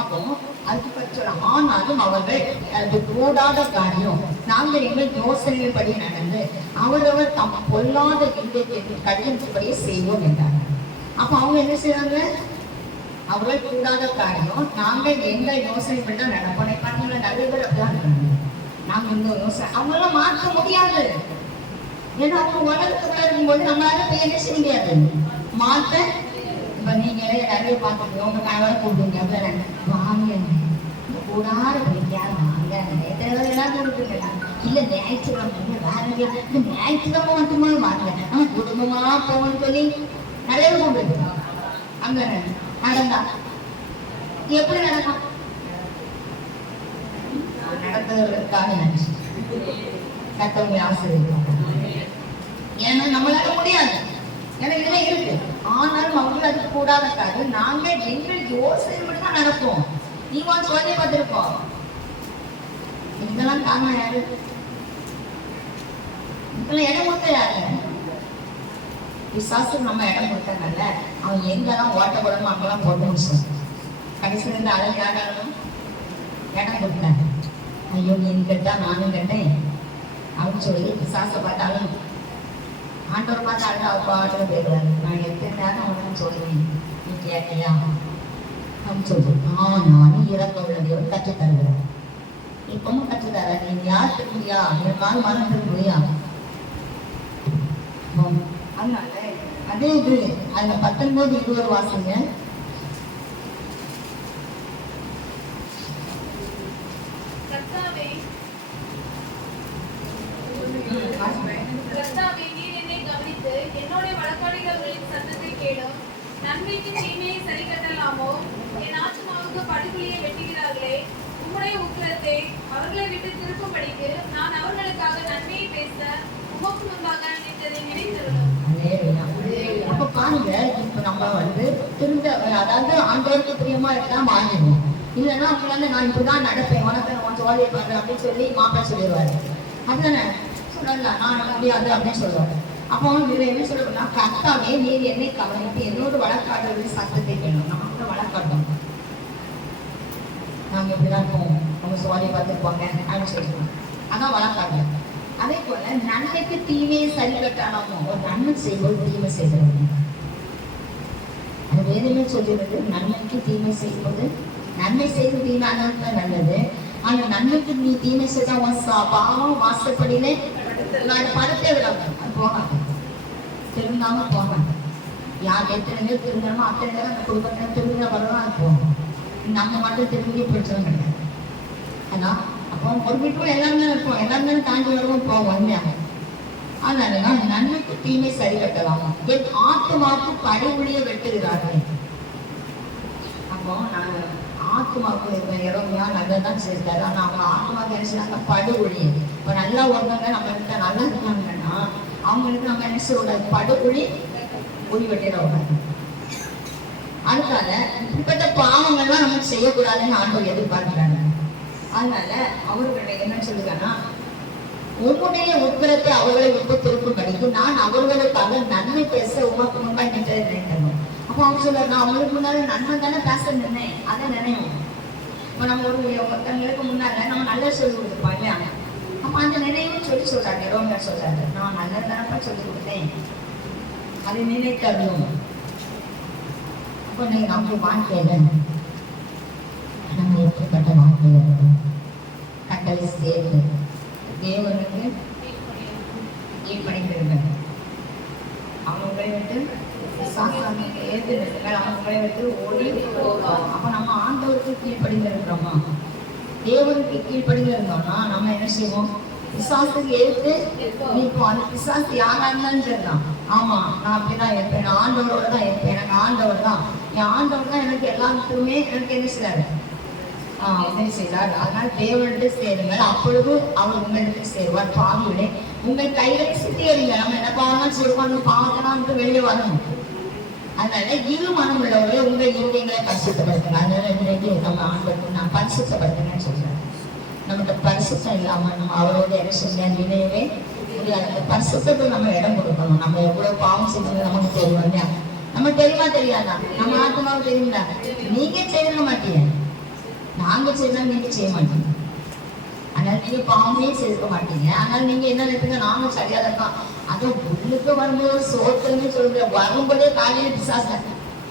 அப்போ அதுக்கு பற்றி ஆனாலும் அவர்கள் அது கூடாத காரியம், நாங்கள் எங்கள் யோசனைகள் படி நடந்து அவரவர் தம் பொல்லாத இந்தியத்தின் கடினத்தின்படியே செய்வோம் என்றாங்க. அப்போ அவங்க என்ன செய்வாங்க? அவர்கள் கூடாத காரியம், நாங்கள் எங்கள் யோசனை படி தான் நடப்போம். பார்த்தீங்களா, நிறைய பேர் அப்படிதான் இருக்காங்க. நாங்கள் இந்த யோசனை அவங்களாம் மாற்ற முடியாது. ஏன்னா அவங்க உலகத்துக்குள்ள இருக்கும்போது நம்மளால போய் என்ன செய்ய முடியாது, மாற்ற. இப்ப நீங்க நிறைய பார்த்துருக்கீங்க, உங்க கணவரை கூப்பிடுங்க, வாங்க கூடாத படிக்காது வாங்க, எல்லாம் கொடுக்குங்க. இல்ல ஞாயிற்றுக்கிழமை வேற ஞாயிற்றுக்கிழமை மட்டுமா வாங்க, நம்ம குடும்பமா போகணும்னு சொல்லி நிறைய கூப்பிட்டு அங்க நடந்தா எப்படி நடக்கும்? நடந்ததற்காக நினைச்சு கத்தவங்க ஆசிரியர். ஏன்னா நம்மளால முடியாது, ஏன்னா இதுவே இருக்கு. ஆனாலும் அவர்கள் அது கூடாத காரியம், நாங்கள் எங்கள் யோசனை மட்டும் தான் நடப்போம். நீங்க சொல்லி பார்த்திருப்போம். இதெல்லாம் காரணம் யாரு? இதெல்லாம் இடம் கொடுத்த யாரு? விசுவாசம் நம்ம இடம் கொடுத்தனால அவன் எங்கெல்லாம் ஓட்ட போடணும் அங்கெல்லாம் போட்டு முடிச்சான். கடைசியில் இருந்து அழகு யாரும் இடம் கொடுத்தாங்க. ஐயோ நீ கேட்டா நானும் கேட்டேன் அப்படின்னு சொல்லி விசுவாச பார்த்தாலும் ஆண்டவரை பார்த்து அழகா பாட்டில் போயிடுவாரு. நான் எத்தனை நேரம் அவனுக்கு சொல்லுவேன், நீ கேட்கலையா அப்படின்னு சொல்லி நானும் இறக்க உள்ளதையோடு கற்றுத் தருகிறேன். இப்பவும் கற்றுத்தர நீ யார் திரும்பியா என் கால் மரம் திரும்பியா. அதனால அதே இது அதுல 19-20 வாசிங்க. கர்த்தாவே, நீர் என்னை கவனித்து என்னோட வழக்காடுகளின் சத்தத்தை கேளும். நன்மைக்கு தீமையை சரி கட்டலாமோ? என் ஆத்துமாவுக்கு படுகுழியை வெட்டுகிறார்களே. உம்முடைய உக்கிரத்தை அவர்களை விட்டு திருப்பும்படிக்கு நான் அவர்களுக்காக நன்மையை பேச உமக்கு முன்பாக நின்றதை நினைத்தருளும். அப்ப பாருங்க, இப்ப நம்ம திருந்த, அதாவது ஆண்டவருக்கு பிரியமா இருந்தா மாறிடுவோம். இல்லைன்னா அவங்களால நான் இப்படிதான் நடப்பேன், உனக்கு உன் ஜோலியை பாரு அப்படின்னு சொல்லி மாப்பிள்ள சொல்லிடுவாரு. அதுதானே சொல்லலாம், நான் முடியாது அப்படின்னு சொல்லுவாரு. அப்போ இவர் என்ன சொல்லணும்னா, கர்த்தாவே நீர் என்னை கவனித்து என்னோட வழக்காடுகளின் சத்தத்தை கேட்கணும். நம்ம கூட வழக்காட்டோம், நாங்க இப்படிதான் இருக்கோம், அவங்க சோழியை பார்த்துருப்பாங்க அப்படின்னு சொல்லிடுவோம். அதான் வழக்காட்டோம். அதே போல நன்மைக்கு தீமையை சரி கட்டாலாமோ? ஒரு நன்மை செய்வது தீமை செய்கிறது. அது வேதமே சொல்கிறது, நன்மைக்கு தீமை செய்வது, நன்மை செய்து தீமைதான் நல்லது. ஆனா நன்மைக்கு நீ தீமை செய்தா உன் பாவம் வாசப்படியிலே படத்தை விடாம அது போகாது, திருந்தாம போகாது. யார் எத்தனை பேர் திருந்தணுமோ அத்தனை பேர் அந்த குடும்பத்தினர் திருந்த வரலாம் அது போகும். நம்ம மட்டும் திரும்பி பிரச்சனை கிடையாது. அதான் அப்போ ஒரு வீட்டுக்குள்ள எல்லாமே இருப்போம், எல்லாமே தாண்டி வருவோம் போவோம் இல்லையா? அதனாலதான் நன்மைக்கு தீமை சரி கட்டலாமா? என் ஆத்துமாவுக்கு படுகுழியை வெட்டுகிறார்கள். அப்போ நாங்க ஆத்துமாவுக்கு இறமையா நல்லதான் செய்தாரு. ஆனா அவங்க ஆத்துமாவுக்கு என்ன செய்யறாங்க? படுகுழி. இப்ப நல்லா ஒருவங்க நம்ம கிட்ட நல்லா இருக்காங்கன்னா அவங்களுக்கு நம்ம என்ன செய்யக்கூடாது? படுகுழி குழி வெட்டிடக்கூடாது. அதனால இப்படிப்பட்ட பாவங்கள்லாம் நம்ம செய்யக்கூடாதுன்னு ஆண்டவர் எதிர்பார்க்கிறாங்க. அதனால அவர்கள் என்ன சொல்லுங்கன்னா, உன்னுடைய உட்புறத்தை அவர்களை விட்டு திருப்பும்படிக்கு நான் அவர்களுக்காக நன்மை பேச உமக்கு முன்பாக நின்று நினைக்கணும். அப்போ அவங்க சொல்ல, நான் அவங்களுக்கு முன்னாடி நன்மை தானே பேச நினைனேன், அதை நினைவும். இப்போ நம்ம ஒருத்தங்களுக்கு முன்னால நம்ம நல்ல சொல்லி கொடுத்துருப்போம் இல்லையா? அப்போ அந்த நினைவும் சொல்லி சொல்றாங்க. ரோமர் சொல்றாரு, நான் நல்லது தானப்பா சொல்லி கொடுத்தேன், அதை நினைத்தரணும். அப்போ நீங்க நம்ம வாழ்க்கையில நம்ம எப்படிப்பட்ட வாழ்க்கையில இருக்கும்? கட்டளை சேர்ந்து தேவனுக்கு கீழ்ப்படிந்திருங்கள். அவங்களை விட்டு ஏற்றுங்கள், அவங்களை விட்டு ஓடி போகலாம். அப்ப நம்ம ஆண்டவருக்கு கீழ்ப்படிந்திருக்கிறோமா? தேவனுக்கு கீழ்ப்படிந்திருந்தோம்னா நம்ம என்ன செய்வோம்? பிசாசுக்கு ஏற்று நிற்போம். அந்த பிசாசு யாரா இருந்தாலும் சரிதான். ஆமா, நான் அப்படிதான் இருப்பேன், நான் ஆண்டவரோட தான் இருப்பேன், எனக்கு ஆண்டவர் தான், என் ஆண்டவர் தான் எனக்கு எல்லாத்துக்குமே எனக்கு என்ன செய்றாரு? உதவி செய்தார். அதனால் தேவனிடத்தை சேருங்கள், அப்பொழுது அவர் உங்களிடத்தில் சேருவார். பாவிகளே, உங்கள் கைகளை சுத்திகரிங்க. நம்ம என்ன பாவம் செய்வோம்? பாவத்தெல்லாம் வெளியே வரணும். அதனால இரு மனம் உள்ளவர்களே உங்கள் இருதயங்களை பரிசுத்தப்படுத்துங்க. அதனால இன்னைக்கு நம்ம ஆண்டவருக்கு நான் பரிசுத்தப்படுத்துங்கன்னு சொல்றேன். நம்மகிட்ட பரிசுத்தம் இல்லாம நம்ம அவரோட இடம் செஞ்ச இணையவே முடியாது. அந்த பரிசுத்தத்தை நம்ம இடம் கொடுக்கணும். நம்ம எவ்வளவு பாவம் செஞ்சது நமக்கு தெரியும் இல்லையா? நம்ம தெரியுமா தெரியாதா? நம்ம ஆத்மாவுக்கு தெரியுங்களா? நீங்க செய்ய மாட்டீங்க, நாங்க செய்யலாம், நீங்க செய்ய மாட்டீங்க. அதனால நீங்க பாவமே செய்ய மாட்டீங்க. அதனால நீங்க என்ன நினைப்பீங்க? நாங்க சரியா இருக்கோம். அது உள்ளுக்கு வரும்போது சோத்துன்னு சொல்ற வரும்போதே காலையில பிசாச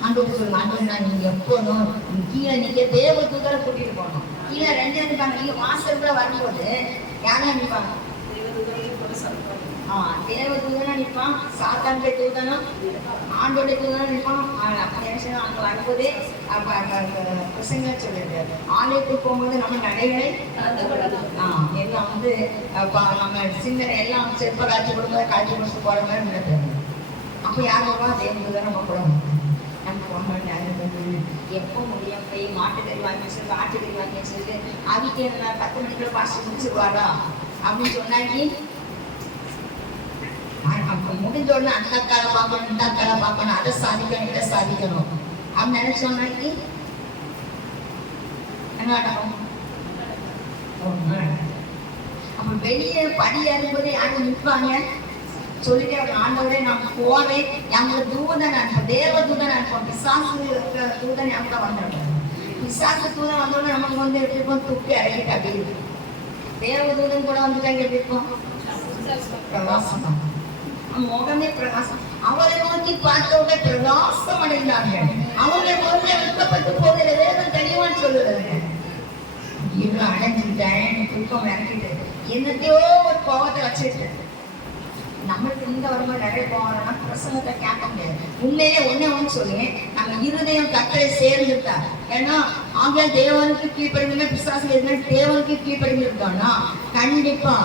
ஆண்டோட்டு சொல்லுங்க, ஆண்டோனா நீங்க எப்போதும் கீழே நீங்க தேவ தூதரை கூட்டிட்டு போகணும். கீழே ரெண்டு இருக்காங்க, நீங்க வாசலுக்குள்ள வரும்போது யாரா நிற்பாங்க? தேவ தூதனா நிற்பான், சாத்தானுடைய தூதனும் ஆண்டோடைய தூதனா நிற்பான். அப்படி என்ன அங்க வரும்போதே பிரசங்க சொல்லிட்டு ஆலயத்துக்கு போகும்போது நம்ம நடைகளை எல்லாம் நம்ம சிந்தனை எல்லாம் செருப்பை காட்சி கொடுக்கும்போது காட்சி கொடுத்து போற மாதிரி நடத்துறது. அப்போ யார் வருவா? தேவ தூதர் நம்ம கூட நம்ம போக எப்போ முடியும்? போய் மாட்டுக்கறி வாங்கி வச்சிருக்கு, ஆட்டுக்கறி வாங்கி வச்சிருக்கு, அதுக்கு என்ன 10 மணிக்குள்ள பாஸ்ட் முடிச்சுக்குவாரா அப்படின்னு சொன்னாக்கி முடிஞ்ச உடனே அந்த காலை பார்க்கணும், இந்த காலை பார்க்கணும், அதை சாதிக்கணும், இதை சாதிக்கணும் அப்படின்னு நினைச்சோம்னாக்கி என்ன நடக்கும்? அப்ப வெளியே படி ஏறும்போது யாரும் நிற்பாங்க சொல்லிட்டே ஆண்டவரே நான் போறேன், எங்களை தூதன் அனுப்ப, தேவ தூதன் அனுப்போம். பிசாசு தூதன் எங்க வந்துடும்? பிசாசு தூதன் வந்தோடனே நமக்கு எப்படி இருக்கும்? துப்பி அழகிட்டு அப்படி இருக்கு. தேவ தூதன் கூட வந்துட்டாங்க எப்படி இருக்கும்? பிரகாசம், முகமே பிரகாசம். அவரை நோக்கி பார்த்தவங்க பிரகாசம் அடைந்தார்கள். அவங்களை முகமே வெட்கப்பட்டு போகிற வேதம் தெளிவான்னு சொல்லுறாங்க. இவ்வளவு அடைஞ்சுட்டேன், துக்கம் இறக்கிட்டு என்னத்தையோ ஒரு கோவத்தை வச்சுட்டு நம்மளுக்கு இந்த வரும்போது நிறைய போவாங்கன்னா பிரசங்கத்தை கேட்க முடியாது. உண்மையிலே ஒண்ணு சொல்லுங்க, நம்ம இருதயம் கத்தரை சேர்ந்துட்டா. ஏன்னா ஆகிய தேவனுக்கு கீழ்ப்படிந்து பிசாசு தேவனுக்கு கீழ்ப்படிந்து இருக்கோம்னா கண்டிப்பா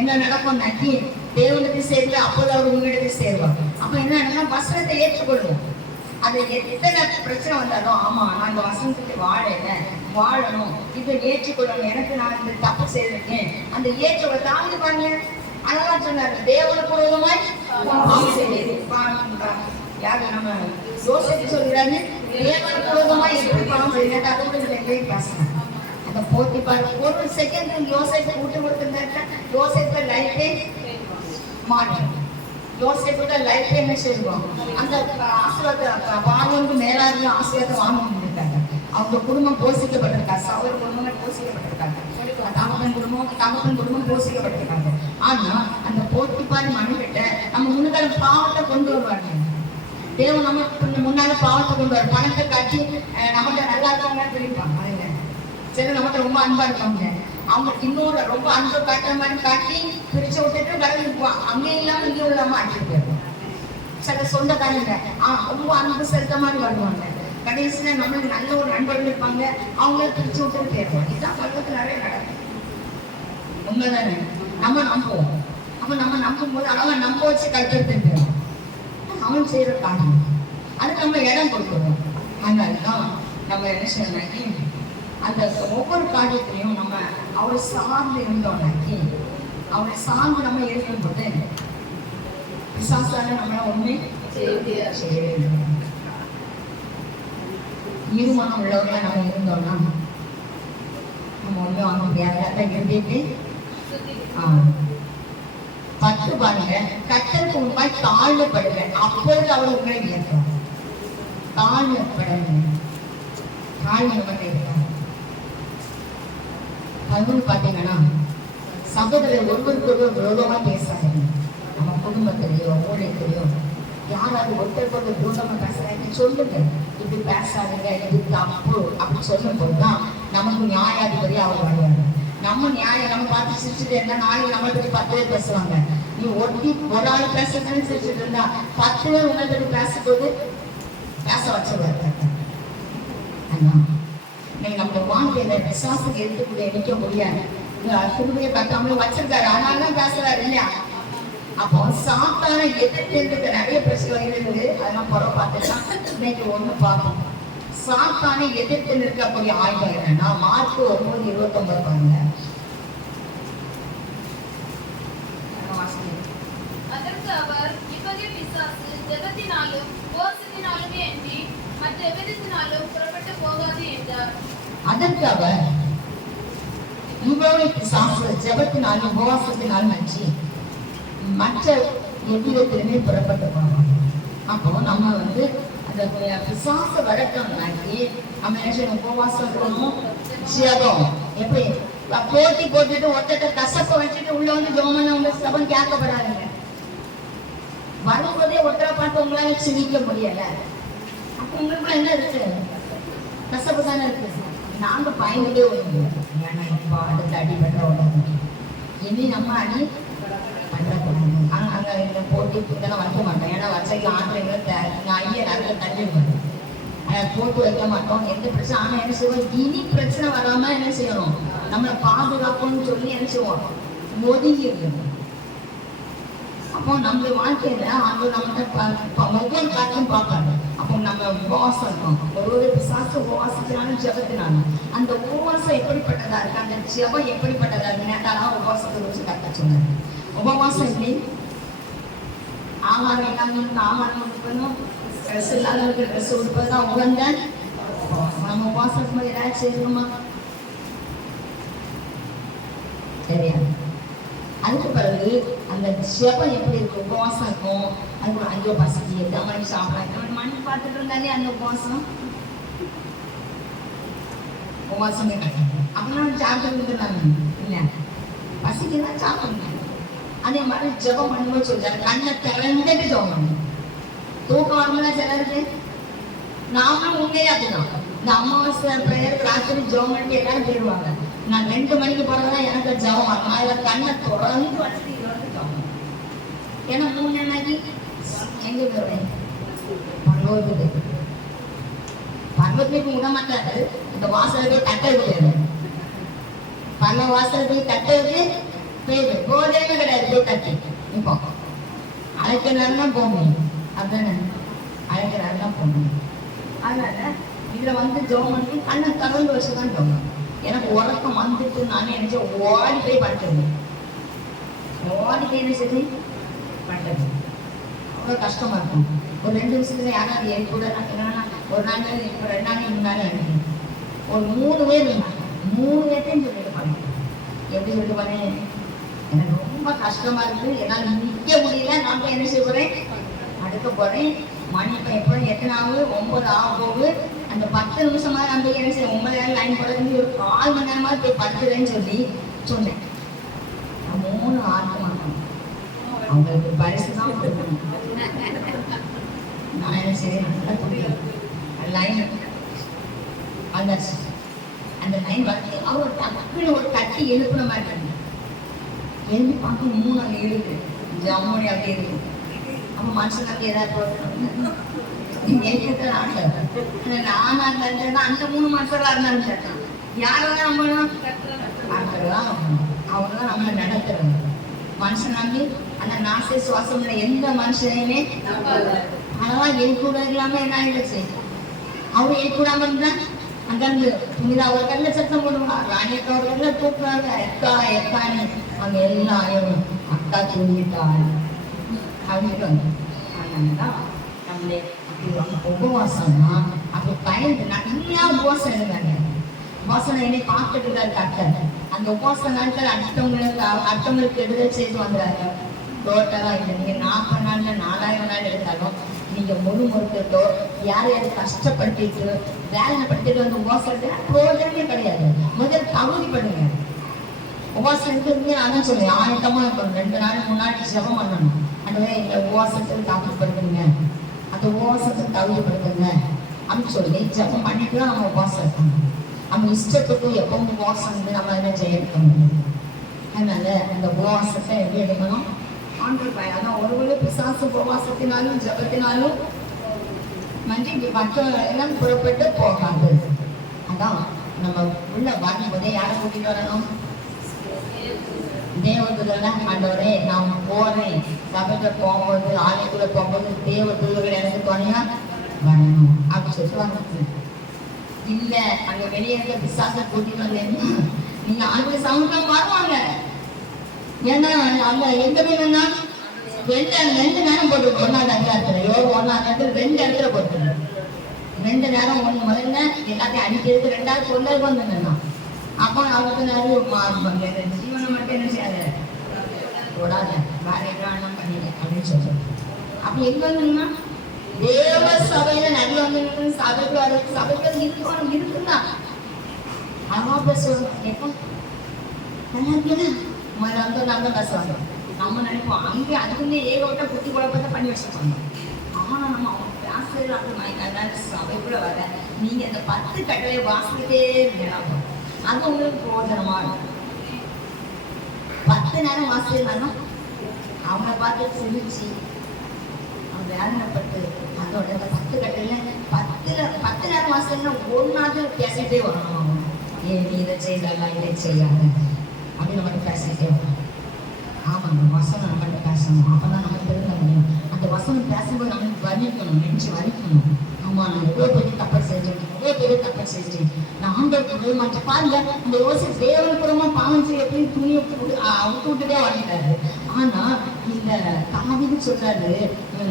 என்ன நடக்கும் நக்கி தேவனுக்கு சேரல, அப்போது அவர் உங்களிடத்தை சேருவாங்க. அப்ப என்ன நடக்கும்? வசனத்தை ஏற்றுக்கொள்வோம். அது எத்தனை பிரச்சனை வந்தாலும் ஆமா நான் இந்த வசனத்துக்கு வாழணும், இதை ஏற்றுக்கொள்ளணும், எனக்கு நான் இந்த தப்பு செய்திருக்கேன், அந்த ஏற்றுக்கொள்ள தாழ்ந்து பாருங்க. அதெல்லாம் சொன்னாரு, தேவனுக்கு விரோதமாய் பாவம் செய்தது. யாரு நம்ம யோசிச்சு சொல்கிறாரு, தேவனுக்கு விரோதமாய் எப்படி பாவம் செய்யறது, அதை கூட எங்கேயும் பேசலாம். அந்த போட்டி பாரு, ஒரு செகண்ட் யோசிப்பை விட்டு கொடுத்துருந்தாக்க யோசிப்பை லைஃபே மாறி, யோசிப்போட லைஃப் என்ன செய்வோம், அந்த ஆசீர்வாதத்தை வாங்கவுக்கு மேலாக ஆசீர்வாதத்தை வாங்க முடியிருக்காங்க. அவங்க குடும்பம் போஷிக்கப்பட்டிருக்காங்க, சகோதர குடும்பங்கள் போஷிக்கப்பட்டிருக்காங்க, தகப்பன் குடும்பம் போஷிக்கப்பட்டிருக்காங்க. ஆனா அந்த போட்டிப்பாரி மனுகிட்ட நம்ம முன்னுக்கால பாவத்தை கொண்டு வருவாங்க. தேவன் நம்ம முன்னால பாவத்தை கொண்டு வர பணத்தை காட்டி நம்மகிட்ட நல்லா இருக்கவங்க பிரிப்பாங்க. சில நம்மகிட்ட ரொம்ப அன்பா இருப்பாங்க, அவங்களுக்கு இன்னொரு ரொம்ப அன்பு காட்டுற மாதிரி காட்டி பிரிச்சு விட்டுட்டு கடவுள் அங்கேயும் இல்லாம இங்கேயும் இல்லாம ஆக்கிட்டு போயிருவோம். சில சொந்தக்காரங்க ரொம்ப அன்பு செலுத்த மாதிரி வருவாங்க, கடைசியில நம்மளுக்கு நல்ல ஒரு நண்பர்கள் இருப்பாங்க, அவங்கள பிரிச்சு விட்டுட்டு போயிருவோம். இதுதான் பக்கத்துல நிறைய நடக்கும். உண்மைதானே? நம்ம நம்புவோம். அப்ப நம்ம நம்பும் போது அவன் நம்ப வச்சு கற்றுட்டு அவன் செய்யற காரணம் அது நம்ம இடம் கொடுக்குறோம். அதனாலதான் நம்ம என்ன செய்யணும், அந்த ஒவ்வொரு காரியத்திலையும் நம்ம அவரை சார்ந்து இருந்தோம்னாக்கி, அவரை சார்ந்து நம்ம இருக்கும்போது விசாசால நம்மள ஒண்ணு இருமனம் உள்ளவர்கள நம்ம இருந்தோம்னா நம்ம ஒண்ணு வாங்க முடியாது. இருந்துட்டு 10 பாருங்க, கர்த்தருக்கு முன்பாய் தாழ்வுபடுங்க, அப்பொழுது அவர் உங்களை உயர்த்துவார். தாழ்வுபடுங்க, தாழ்வு இருக்காங்க. அதுவும் பாத்தீங்கன்னா சகோதரர் ஒருவருக்கு ஒருவர் விரோதமா பேசாதீங்க. நம்ம குடும்பத்திலேயோ ஊழியத்திலேயோ யாராவது ஒருத்தருக்கு விரோதமா பேசுறாங்க சொல்லுங்க, இப்படி பேசாதீங்க, இது தப்பு அப்படின்னு சொல்லும் போதுதான் நமக்கு நியாயாதிபதி அவர் வருவாங்க. நம்ம நியாயம் நம்ம பார்த்து சிரிச்சுட்டு இருந்தா நாளைக்கு நம்மளை பத்தி 10 பேர் பேசுவாங்க. நீ ஒரு ஆள் பேசுறதுன்னு சிரிச்சுட்டு இருந்தா 10 பேர் உங்களை பத்தி பேசும்போது பேச வச்சுருவாங்க. நம்ம வாழ்க்கையில விசுவாசத்தை எடுத்துக்கூடிய நிற்க முடியாது. திரும்பிய கட்டாமலும் வச்சிருக்காரு, அதனாலதான் பேசுறாரு இல்லையா? அப்போ சாத்தான எதிர்த்து நிறைய பிரச்சனைகள் இருக்குது, அதெல்லாம் புற பார்த்துக்கலாம். இன்னைக்கு ஒண்ணு பார்ப்போம். சாத்தானை எதிர்த்து நிற்கக்கூடிய ஆயுதம் என்னன்னா மார்க் 9:29 பாருங்க. அதற்கு அவர், இவ்வகை பிசாசு ஜெபத்தினாலும் உபவாசத்தினாலுமே அன்றி மற்ற எவ்விதத்தினாலும் புறப்பட்டு போகாது என்றார். அதற்கு அவர், இவ்வளவு பிசாசு ஜெபத்தினாலும் உபவாசத்தினாலும் அன்றி மற்ற எவ்விதத்திலுமே புறப்பட்டு போவாங்க. அப்போ நம்ம அந்த பிசாச வழக்கம்னாக்கி நம்ம என்ன செய்யணும், உபவாசம் இருக்கணும், ஜெபம். எப்படி போட்டி போட்டுட்டு ஒருத்தட்ட கசப்பை வச்சுட்டு உள்ள ஜெபம் உங்க சபம் கேட்கப்படாதுங்க. வரும்போதே ஒருத்தரை பார்த்து உங்களால சிரிக்க முடியல, அப்ப உங்களுக்குள்ள என்ன இருக்கு, கசப்பு தானே இருக்கு. நாங்க பயந்துட்டே வருவோம், ஏன்னா இப்போ அடுத்த அடிபடுற உடனே இனி நம்ம அடி பண்ணக்கூடாது. அங்க இந்த போட்டி இதெல்லாம் வைக்க மாட்டோம், ஏன்னா வச்சைக்கு ஆண்கள் ஐயா நிறைய தண்ணி மாட்டோம், போட்டு வைக்க மாட்டோம். எந்த பிரச்சனை ஆனா என்ன செய்வோம், இனி பிரச்சனை வராம என்ன செய்யணும், நம்மளை பாதுகாப்போம்னு சொல்லி என்ன செய்வோம், ஒதுங்கி இருக்கணும். அப்போ நம்ம வாழ்க்கையில அவங்க நம்மகிட்ட ஒவ்வொரு காட்டும் பார்ப்பாங்க. அப்போ நம்ம உபவாசம் இருக்கோம், ஒரு பிசாசு உபவாசத்தினாலும் ஜெபத்தினாலும் அந்த உபவாசம் எப்படிப்பட்டதா இருக்கு, அந்த ஜெபம் எப்படிப்பட்டதா இருக்கு. நேத்தாலாம் உபவாசத்தை வச்சு கரெக்டா சொன்னாங்க. உபவாசம் எப்படி, ஆகாரம் இல்லாதவங்களுக்கு ஆகாரம் கொடுக்கணும், ட்ரெஸ் இல்லாதவங்களுக்கு ட்ரெஸ் கொடுப்பதுதான் உகந்த. நம்ம உபவாசம் ஏதாவது செய்யணுமா, தெரியாது. அதுக்கு பிறகு அந்த ஜெபம் எப்படி இருக்கு, உபவாசம் இருக்கும். அது ஐயோ பசிக்கு எந்த மாதிரி சாப்பிடலாம் மணி பார்த்துட்டு இருந்தாலே அந்த உபவாசம் உபவாசமே கிடையாது. அப்படின்னா சாப்பிட்டு இருந்தாங்க இல்ல, பசிக்குதான் சாப்பிடணும். அதே மாதிரி ஜெபம் பண்ணும்போது சொல்றாரு, கண்ணை திறந்துட்டு ஜெபம் பண்ணணும். தூக்கம் வரும்போது சிலருக்கு நாமளும் உண்மையே அதுதான். இந்த அமாவாசை பிரேயர் ராத்திரி ஜெபம் பண்ணி எல்லாரும் போயிடுவாங்க. நான் 2 மணிக்கு போறதுதான் எனக்கு ஜெபம் ஆகும். அதுல கண்ணை தொடர்ந்து வச்சுட்டு ஜெபம், ஏன்னா 3 நாளைக்கு எங்க போறேன் பர்வத்துக்கு விட மாட்டாரு. இந்த வாசலுக்கு கட்ட விட்டு பல வாசலுக்கு கட்ட விட்டு பேரு போதேன்னு கிடையாது, போய் தட்டி இப்போ அழைக்கிறாருன்னா போகணும், அதுதானே அழைக்கிறாருன்னா போகணும். அதனால இதுல வந்து ஜோம் பண்ணி கண்ணை திறந்து வச்சுதான் ஜோம். எனக்கு உறக்கம் வந்துட்டு நானே நினைச்சேன் ஓடி போய் படுத்துருந்தேன். ஓடி போய் என்ன செய்து படுத்துறது அவ்வளோ கஷ்டமா இருக்கும். ஒரு 2 நிமிஷத்துல யாராவது என் கூட என்னன்னா ஒரு நாள் இப்போ 2 நாளைக்கு முன்னாலே எனக்கு ஒரு 3 பேர் இருந்தாங்க. 3 பேர்த்தையும் சொல்லிட்டு பண்ணேன். எப்படி சொல்லிட்டு பண்ணேன், எனக்கு ரொம்ப கஷ்டமா இருக்குது, என்னால் நிற்க முடியல, நான் போய் என்ன செய்ய போறேன், அடுக்க போறேன். மணி இப்போ எப்போ எத்தனை ஆகுது, 9 ஆக போகுது. அந்த 10 நிமிஷமா நான் போய் என்ன செய்ய 9 லைன் போடுறது ஒரு 4 மணி நேரமாக போய் படுத்துறேன்னு சொல்லி சொன்னேன். நான் 3 ஆர்க்கு மாட்டேன், அவங்களுக்கு பரிசு தான் கொடுக்கணும். நான் என்ன செய்ய நல்லா கொடுக்கல லைன் வந்தாச்சு. அந்த லைன் வந்து அவர் டக்குன்னு ஒரு தட்டி எழுப்புன மாதிரி எழுதி பார்க்க 3 அங்கே இருக்கு, ஜம்முனி அப்படி இருக்கு. அப்போ மனுஷனுக்கு ஏதாவது எழுதிட்டு ஆகல, நானாக இருந்தேன்னா அந்த 3 மனுஷர்களாக இருந்தாலும் கேட்டான் யாரெல்லாம் நம்பணும், அவங்கதான் அவங்கதான் நம்மளை நடத்துறது. மனுஷனாங்க அந்த நாசை சுவாசம் எந்த மனுஷனையுமே அதெல்லாம் என் கூட இல்லாம என்ன ஆயிடுச்சு, அவங்க என் கூடாம இருந்தா அங்க இருந்து புனிதா ஒரு கல்ல சத்தம் போடுவாங்க, அன்னைக்கு ஒரு கல்ல தூக்குறாங்க, எக்கா எக்கான்னு அவங்க எல்லாரும் அக்கா தூங்கிட்டாள் அப்படின்னு. அதனாலதான் நம்மளே உபவாசம்னா அப்படி பயந்து நிறையா உபவாசம் இருந்தாங்க. உபாசனை என்னை பார்த்துட்டு தான் கட்டேன். அந்த உபாசன நாட்கள் அடுத்தவங்களுக்கு விடுதலை செய்து வந்தாங்க. டோட்டலா இல்லை, நீங்க 40 நாள்ல 4000 நாள் எடுத்தாலும் நீங்க முழுமுறுத்தோ யார் யாரும் கஷ்டப்பட்டுட்டு வேதனைப்பட்டுட்டு வந்து உபாசனத்தை பிரோஜனமே கிடையாது. முதல் தகுதிப்படுங்க. உபாசனத்துக்கு இருந்து நான் சொல்லுவேன், ஆயத்தமா இருக்கணும். 2 நாள் முன்னாடி ஜெபம் பண்ணணும். அந்த இந்த உபாசனத்துக்கு தகுதிப்படுத்துங்க, அந்த உபாசனத்துக்கு தகுதிப்படுத்துங்க அப்படின்னு சொல்லி ஜெபம் பண்ணிட்டு தான் நம்ம உபாசம் இருக்கணும். நம்ம இஷ்டத்துக்கு எப்பவும் உபவாசம் வந்து நம்ம என்ன செய்ய முடியும். அதனால அந்த உபவாசத்தை எப்படி எடுக்கணும், ஆண்டு பயம். அதான் ஒருவரு பிசாசு உபவாசத்தினாலும் ஜபத்தினாலும் மற்ற எல்லாம் புறப்பட்டு போகாது. அதான் நம்ம உள்ள வரும்போதே யாரை கூட்டிட்டு வரணும், தேவதூதரை. ஆண்டவரே நான் போறேன், சபைக்குள்ள போகும்போது ஆலயக்குள்ள போகும்போது தேவதூதர்கள் எனக்கு துணையா வரணும் அப்படின்னு சொல்லிட்டு வந்து இல்ல அங்க வெளியே இருக்க பிசாசை கூட்டிட்டு வந்தேன்னா நீங்க ஆண்டு சமூகம் வருவாங்க. ஏன்னா அங்க எங்க வேணும்னா 2 நேரம் போட்டு 1ஆவது அதிகாரத்துல 1ஆவது 2 இடத்துல போட்டு 2 நேரம் 1 முதல்ல எல்லாத்தையும் அடிக்கிறது, 2வது கொள்ளது வந்துருந்தா அப்போ அவருக்கு ஜீவனை மட்டும் என்ன செய்யாத போடாத வேற என்ன பண்ணிட அப்படின்னு சொல்றோம். அப்ப எங்க வந்துன்னா தேவ சபையில நிறைய வந்து சபைக்கு வர சபைக்கு இருக்கணும் இருக்குன்னா அம்மா பேசுவாங்க. எப்போ நல்லா இருக்கீங்க முதல்ல வந்து நல்லா பேசுவாங்க. நம்ம நினைப்போம் அங்கே அதுக்குள்ளே ஏகப்பட்ட குத்தி குழப்பத்தை பண்ணி வச்சிருப்பாங்க. ஆனா நம்ம அவங்க பேசுறது அப்படி சபைக்குள்ள வர நீங்க அந்த 10 கட்டளையை வாசிக்கிட்டே இருக்கலாம். அது உங்களுக்கு பிரயோஜனமா இருக்கும். 10 நேரம் வாசிச்சிருந்தாலும் அவங்கள பார்த்து சிரிச்சு அவங்க வேதனைப்பட்டு அதோட 10 கட்டளையில 10 நேரம் வாசிச்சா 1ஆவது பேசிட்டே வரணும். ஏன் நீ இதை செய்யலாம் இதை செய்யாத அப்படின்னு நம்ம பேசிட்டே வரணும். ஆமாங்க, வசனம் நம்மகிட்ட பேசணும், அப்பதான் நம்ம திருந்த முடியும். அந்த வசனம் பேசும்போது நம்மளுக்கு வலிக்கணும், நெஞ்சு வலிக்கணும். ஆமா நான் எவ்வளவு பெரிய தப்பை செஞ்சேன், எவ்வளவு பெரிய தப்பை செஞ்சேன், நான் ஆண்டவருக்கு மாற்ற பாருங்க. இந்த யோசி தேவன் புறமா பாவம் செய்ய எப்படி துணியை அவுத்து விட்டுட்டே வந்துட்டாரு. ஆனா இந்த தாவீது சொல்றாரு,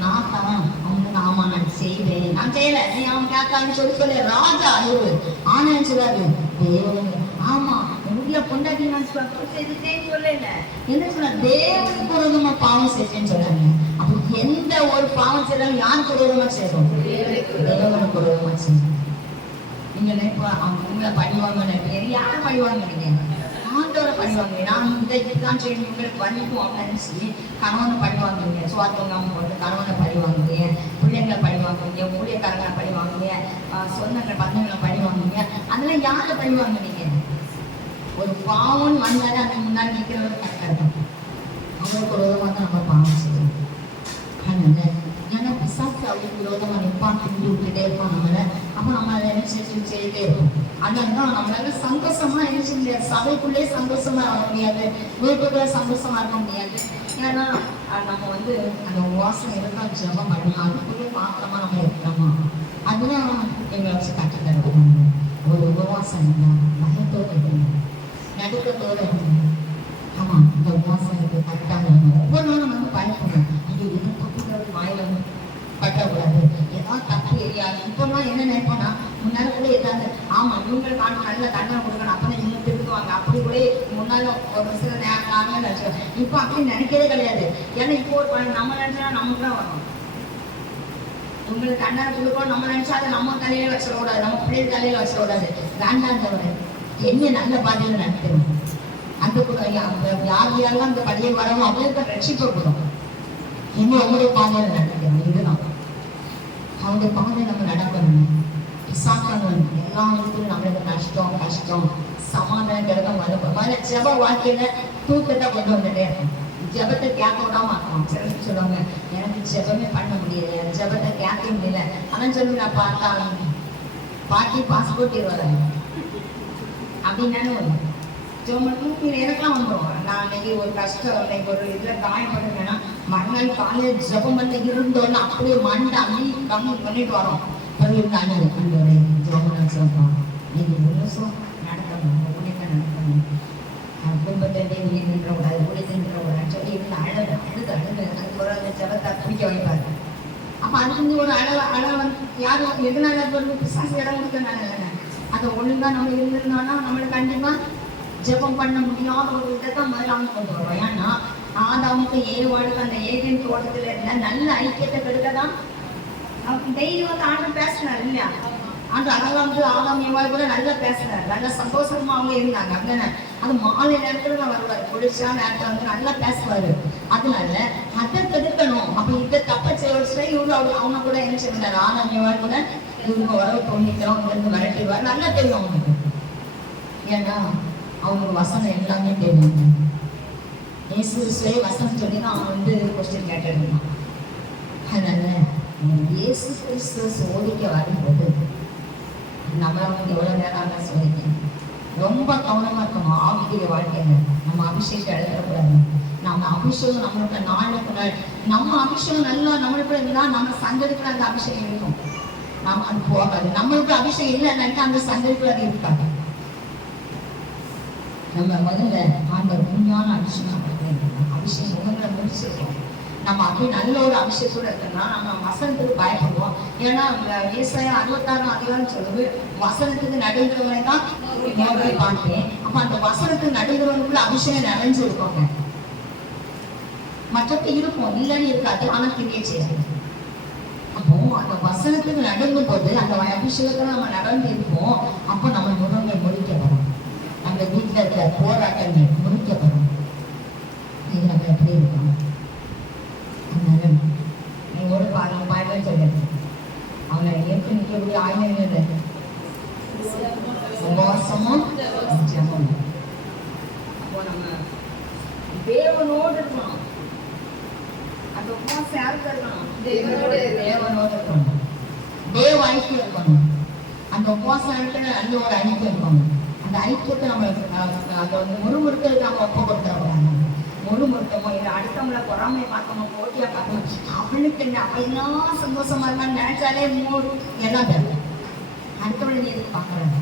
நான் தான் அவங்க ஆமா நான் செய்வேன், நான் செய்யல நீ அவன் கேட்கான்னு சொல்லி ராஜா அழுவு. ஆனா சொல்றாரு தேவன் ஆமா உள்ள பொண்டாட்டி நான் செய்துட்டேன்னு சொல்லல, என்ன சொல்ற தேவனுக்கு விரோதமா பாவம் செஞ்சேன்னு சொல்றாங்க. அப்ப எந்த ஒரு பாவம் செய்தாலும் யாருக்கு விரோதமா செய்யறோம், தேவனுக்கு விரோதமா செய்யணும். நீங்க நினைப்பா அவங்க உங்களை பழிவாங்க நினைப்பீங்க, யாரை பழிவாங்க நீங்க, ஆண்டவரை பழிவாங்க. நான் இதைத்தான் செய்யணும் உங்களுக்கு பண்ணிக்கும் அப்படின்னு சொல்லி கணவனை பழிவாங்குவீங்க, சுவாத்தவங்க போட்டு கணவனை பழிவாங்குவீங்க, பிள்ளைங்களை பழிவாங்குவீங்க, ஊழியக்காரங்களை பழிவாங்குவீங்க, சொந்தங்களை பந்தங்களை பழிவாங்குவீங்க. அதெல்லாம் யாரை பழிவாங்குவீங்க? ஒரு பாவம் வந்தாலே அதுக்கு முன்னாடி நிற்கிறவங்க கரெக்டாக இருக்கும். அவங்களுக்கு விரோதமாக தான் நம்ம பாவம் செய்யணும். அதனால ஏன்னா பிசாசு அவங்களுக்கு விரோதமாக நிற்பான், திண்டு விட்டுட்டே இருப்பான் நம்மளை. அப்போ நம்ம அதை என்ன செய்துட்டே இருப்போம். அதனாலதான் நம்மளால சந்தோஷமா இருக்க முடியாது, சபைக்குள்ளே சந்தோஷமா இருக்க முடியாது, வீட்டுக்குள்ள சந்தோஷமா இருக்க முடியாது. ஏன்னா நம்ம வந்து அந்த உபவாசம் இருந்தா ஜெபம் பண்ணணும், அதுக்குள்ளே மாத்திரமா நம்ம இருக்கணுமா. அதுதான் எங்களை வச்சு கற்றுத்தருவாங்க. ஒரு உபவாசம் இருந்தா பயத்தோடு இருக்கணும், நடுக்கத்தோடு இருக்கணும். ஆமா, இந்த உபவாசம் இருக்கு கரெக்டாக இருக்கணும். ஒவ்வொரு நாளும் வந்து பயப்படணும், இது எது தப்புங்கிறது வாயில கட்டக்கூடாது, ஏதாவது தப்பு எரியாது. இப்பெல்லாம் என்ன நினைப்போம்னா, முன்னாடி கூட ஏதாவது ஆமா இவங்களுக்கு நல்ல தண்டனை கொடுக்கணும், அப்பதான் இவங்க திருந்துவாங்க, அப்படி கூட முன்னால ஒரு சில நேரம் நினைச்சோம். இப்போ அப்படி நினைக்கிறதே கிடையாது. ஏன்னா இப்போ ஒரு நம்ம நினைச்சா நமக்கு தான் வரணும். உங்களுக்கு தண்டனை கொடுக்கணும் நம்ம நினைச்சா அதை நம்ம தலையில வச்சிடக்கூடாது, நம்ம பிள்ளைகள் தலையில வச்சிடக்கூடாது. வேண்டாம் தவிர என்ன நல்ல பாதையில நடக்கணும். அந்த யார் யாரெல்லாம் அந்த படியை வரணும் அவங்களுக்கு ரட்சிக்கப்படும். இன்னும் அவங்களுடைய பாதையில நடக்கணும். இதுதான் அவங்களுடைய பாதை நம்ம நடக்கணும். சாக்கணும் எல்லா இடத்துலையும் நம்மளுக்கு நஷ்டம் கஷ்டம் சமாதானம் வரும். ஜெப வாழ்க்கையில தூக்கத்தை கொண்டு வந்துட்டே இருக்கும். ஜெபத்தை கேட்க விடாம ஆக்கணும். சிலர் சொல்லுவாங்க, எனக்கு ஜெபமே பண்ண முடியல, ஜெபத்தை கேட்க முடியல. ஆனால் சொல்லி நான் பார்த்தாலும் பாட்டி பாஸ்போர்ட் வராது அப்படின்னு வரும். எனக்கெல்லாம் வந்துடும். நான் இன்னைக்கு ஒரு கஷ்டம், இன்னைக்கு ஒரு இதுல காயப்படுறேன்னா மறுநாள் காலையில் ஜெபம் பண்ண இருந்தோன்னு அப்படியே மண்டை அப்படி கம்மி பண்ணிட்டு வரோம். இருந்தாங்க அந்த ஜெபம் சொல்றோம், நீங்க முழுசும் நடக்கணும், ஊழியத்தை நடக்கணும், குடும்பத்தை ஊழியம் நின்றக்கூடாது, ஊழியத்தை நின்றக்கூடாதுன்னு சொல்லி இவங்க அழுது அதுக்கு ஒரு அந்த ஜெபத்தை பிடிக்க வைப்பாரு. அப்ப அதுக்கு வந்து ஒரு அழ வந்து யாரும் எதனால ஒரு பிசாசு இடம் கொடுக்கறனால இல்லைங்க, அதை ஒழுங்கா நம்ம இருந்திருந்தோம்னா நம்மளுக்கு கண்டிப்பா ஜெபம் பண்ண முடியாத ஒரு இதைத்தான் முதல்ல அவங்க கொண்டு வருவோம். ஏன்னா ஆதாமுக்கு ஏவாளுக்கு அந்த ஏதேன் தோட்டத்துல இருந்த நல்ல ஐக்கியத்தை கெடுக்கதான் டெய்லி வந்து ஆண்டவர் பேசினார் இல்லையா. அந்த அழகா வந்து ஆதாம் ஏவாள் கூட நல்லா பேசினார், நல்ல சந்தோஷமா அவங்க இருந்தாங்க. அப்படின்னா அது மாலை நேரத்துல தான் வருவார், குளிர்ச்சியா நேரத்துல வந்து நல்லா பேசுவாரு. அதனால அதை தடுக்கணும். அப்ப இந்த தப்பை செய்ய இவங்க அவங்க கூட என்ன செய்வார், ஆதாம் ஏவாள் கூட இவங்க உறவு தோண்டிக்கிறோம், இருந்து விரட்டிடுவார். நல்லா தெரியும் அவங்களுக்கு. ஏன்னா அவங்க வசனம் எல்லாமே தெரியும். இயேசுவே வசனம் சொல்லி தான் அவன் வந்து கொஸ்டின் கேட்டிருந்தான். அதனால இயேசு கிறிஸ்துவ சோதிக்க வரும்போது நம்மளை வந்து எவ்வளவு நேரம் சோதிக்க ரொம்ப கவனமா இருக்கணும். ஆவிக்குரிய வாழ்க்கையில நம்ம அபிஷேகம் எழுதக்கூடாது. நம்ம அபிஷேகம் நம்மளுக்கு நாளுக்கு நாள் நம்ம அபிஷேகம் நல்லா நம்மளுக்கு இருந்தா நம்ம சந்ததிக்குள்ள அந்த அபிஷேகம் இருக்கும். நம்ம அது போகாது. நம்மளுக்கு அபிஷேகம் இல்லைன்னாக்கா அந்த சந்ததிக்குள்ள அது இருக்காது. நம்ம முதல்ல ஆண்டவர் உண்மையான அபிஷேகம் அபிஷேகம் முதல்ல முடிச்சிருக்கோம். நம்ம அப்படி நல்ல ஒரு அபிஷேகத்தோட இருக்கோம்னா நம்ம வசனத்துக்கு பயப்படுவோம். ஏன்னா ஏசாயா 66 சொல்லுது, வசனத்துக்கு நடுங்கிறவனை தான் பார்த்தேன். அப்ப அந்த வசனத்துக்கு நடுங்கிறவனுக்குள்ள அபிஷேகம் நிறைஞ்சிருக்கோங்க. மற்றபடி இருக்கும், இல்லைன்னு இருக்காது, ஆனா கிரியை செய்யாது. அப்போ அந்த வசனத்துக்கு நடுங்கும் போது அந்த அபிஷேகத்துல நம்ம நடந்து இருப்போம். அப்போ நம்ம முகங்கள் முடிக்கப்படும், நம்ம வீட்டில் இருக்கிற போராட்டங்கள் முடிக்கப்படும். இது நம்ம எப்படி இருக்கணும். அதனால நீங்களோட பாருங்க சொல்லுது அவனை ஏற்று நிற்கக்கூடிய ஆயுதங்கள் உபவாசமும் ஜெபம். அப்போ நம்ம தேவனோடு இருக்கணும். அந்த உபவாசம் யாருக்கு இருக்கணும், தேவனோடு இருக்கணும், தேவ ஐக்கியம் இருக்கணும். அந்த உபவாசம் இருக்கிற நல்ல ஒரு ஐக்கியம் இருக்கணும். அந்த ஐக்கியத்தை நம்ம அதை வந்து முறுமுறுக்கிறது நம்ம ஒப்பு கொடுத்துடக்கூடாது. முறுமுறுக்கமோ இல்லை அடுத்தவங்களை பொறாமை பார்க்கமோ போட்டியா பார்க்கணும். அவளுக்கு என்ன அப்படிலாம் சந்தோஷமா இருந்தாலும் நினைச்சாலே எல்லாம் தரும். அடுத்தவளை நீ எதுக்கு பார்க்கறது,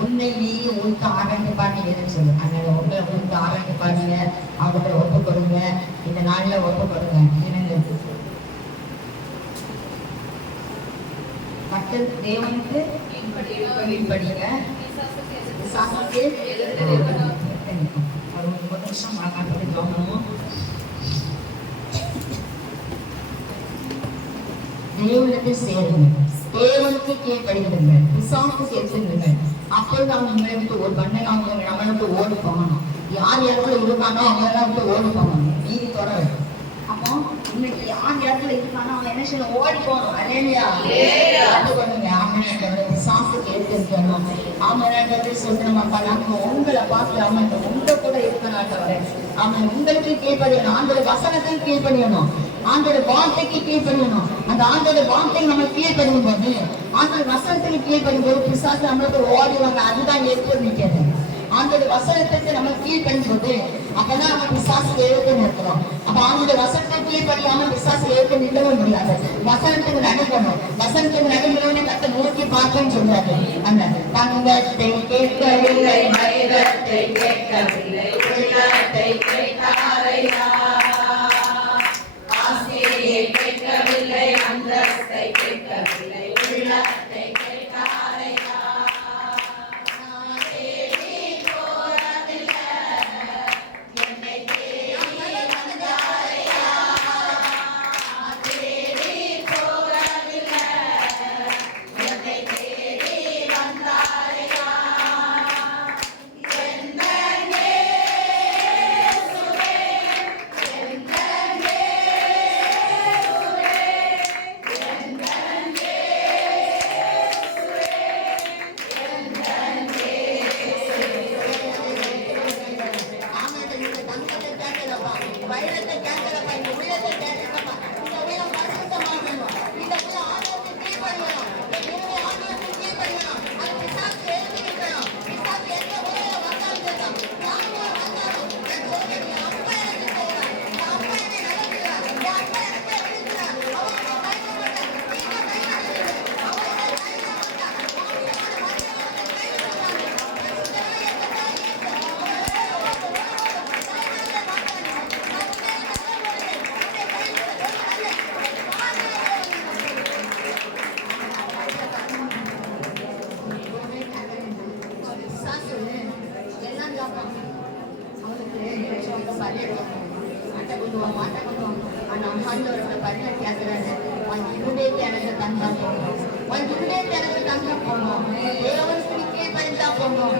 உன்னை நீ உனக்கு ஆராய்ந்து பாருங்க சொல்லு. அதனால உங்களை உனக்கு ஆராய்ந்து பாருங்க, அவங்களை ஒப்பு கொடுங்க, இந்த நாளில் ஒப்பு கொடுங்க. எனக்கு மக்கள் தேவனுக்கு படிங்க ஒரு 30 நிமிஷம் மழை கவனமும் தேவனுக்கு சேருங்க, தேவனுக்கு கீழ்படுகிறீங்க, பிசாசுக்கு எதிர்த்துங்க. அப்பொழுது அவங்க உங்களை விட்டு ஒரு பண்ணை அவங்க நம்மளை விட்டு ஓடி போகணும். யார் இடத்துல இருக்கானோ அவங்க எல்லாம் விட்டு ஓடி போகணும். நீதி தொடரும். அப்போ இன்னைக்கு யார் இடத்துல இருக்கானோ அவங்க என்ன செய்யணும், ஓடி போகணும். அலேலியா பண்ணுங்க. அவங்க பிசாசுக்கு எதிர்க்கணும். அவங்க சொல்றோம் அப்ப உங்களை பார்த்து அவங்க உங்க கூட இருக்க நாட்டவரை அவன் உங்களுக்கு கீழ்படியணும். ஆண்டோட வசனத்துக்கு கீழ்படியணும், ஆண்டோட வார்த்தைக்கு கீழ்படியணும். அந்த ஆண்டோட வார்த்தை நம்ம கீழ்படியும் போது ஆண்டவர் வசனத்துக்கு கீழ்ப்படியும்போது பிசாசு நம்மளுக்கு ஓடிவாங்க. அதுதான் ஏற்பு நிற்கிறது. ஆண்டவர் வசனத்துக்கு நம்ம கீழ்ப்படியும்போது அப்பதான் நம்ம பிசாசு எழுத்து நிற்கிறோம். அப்ப ஆண்டவர் வசனத்தை கீழ்ப்படியாம பிசாசு எழுத்து நிற்கவே முடியாது. வசனத்துக்கு நடக்கணும். வசனத்துக்கு நடக்கிறவனே கத்த நோக்கி பார்க்கணும்னு சொல்றாரு. அந்த தங்கத்தை கேட்கவில்லை, வைரத்தை கேட்கவில்லை, உள்ளத்தை கேட்டாரையா. ஆசையை கேட்கவில்லை, அந்தஸ்தை கேட்கவில்லை, உள்ளத்தை கேட்டாரையா. வைரத்தை கேட்கலப்பா, இந்த உள்ளத்தை கேட்கலப்பா. இந்த உள்ளம் பரிசுத்தமாகணும். இந்த உள்ளம் ஆண்டவருக்கு கீழ்ப்படியணும். இந்த இருதயம் ஆண்டவருக்கு கீழ்ப்படியணும். அது பிசாசு எழுதி நிற்கணும். பிசாசு எந்த உலகில வந்தாலும் சரி, யாருமே வந்தாலும் என் சோதனை அப்பா எனக்கு செய்வார். என் அப்பா என்னை நடத்துகிறார். என் அப்பா எனக்கு விடுக்கிறார். அவர் என்னை கைவிடமாட்டார். நீங்க கைவிடாதீங்க. அவர் என்னை கைவிடமாட்டார். மாம்சமான மனிதனை கைவிடமாட்டார். பரிசுத்தராய் எந்த தாய் போகணும். தேவனுக்கு கீழ்ப்படிந்தா போகணும்.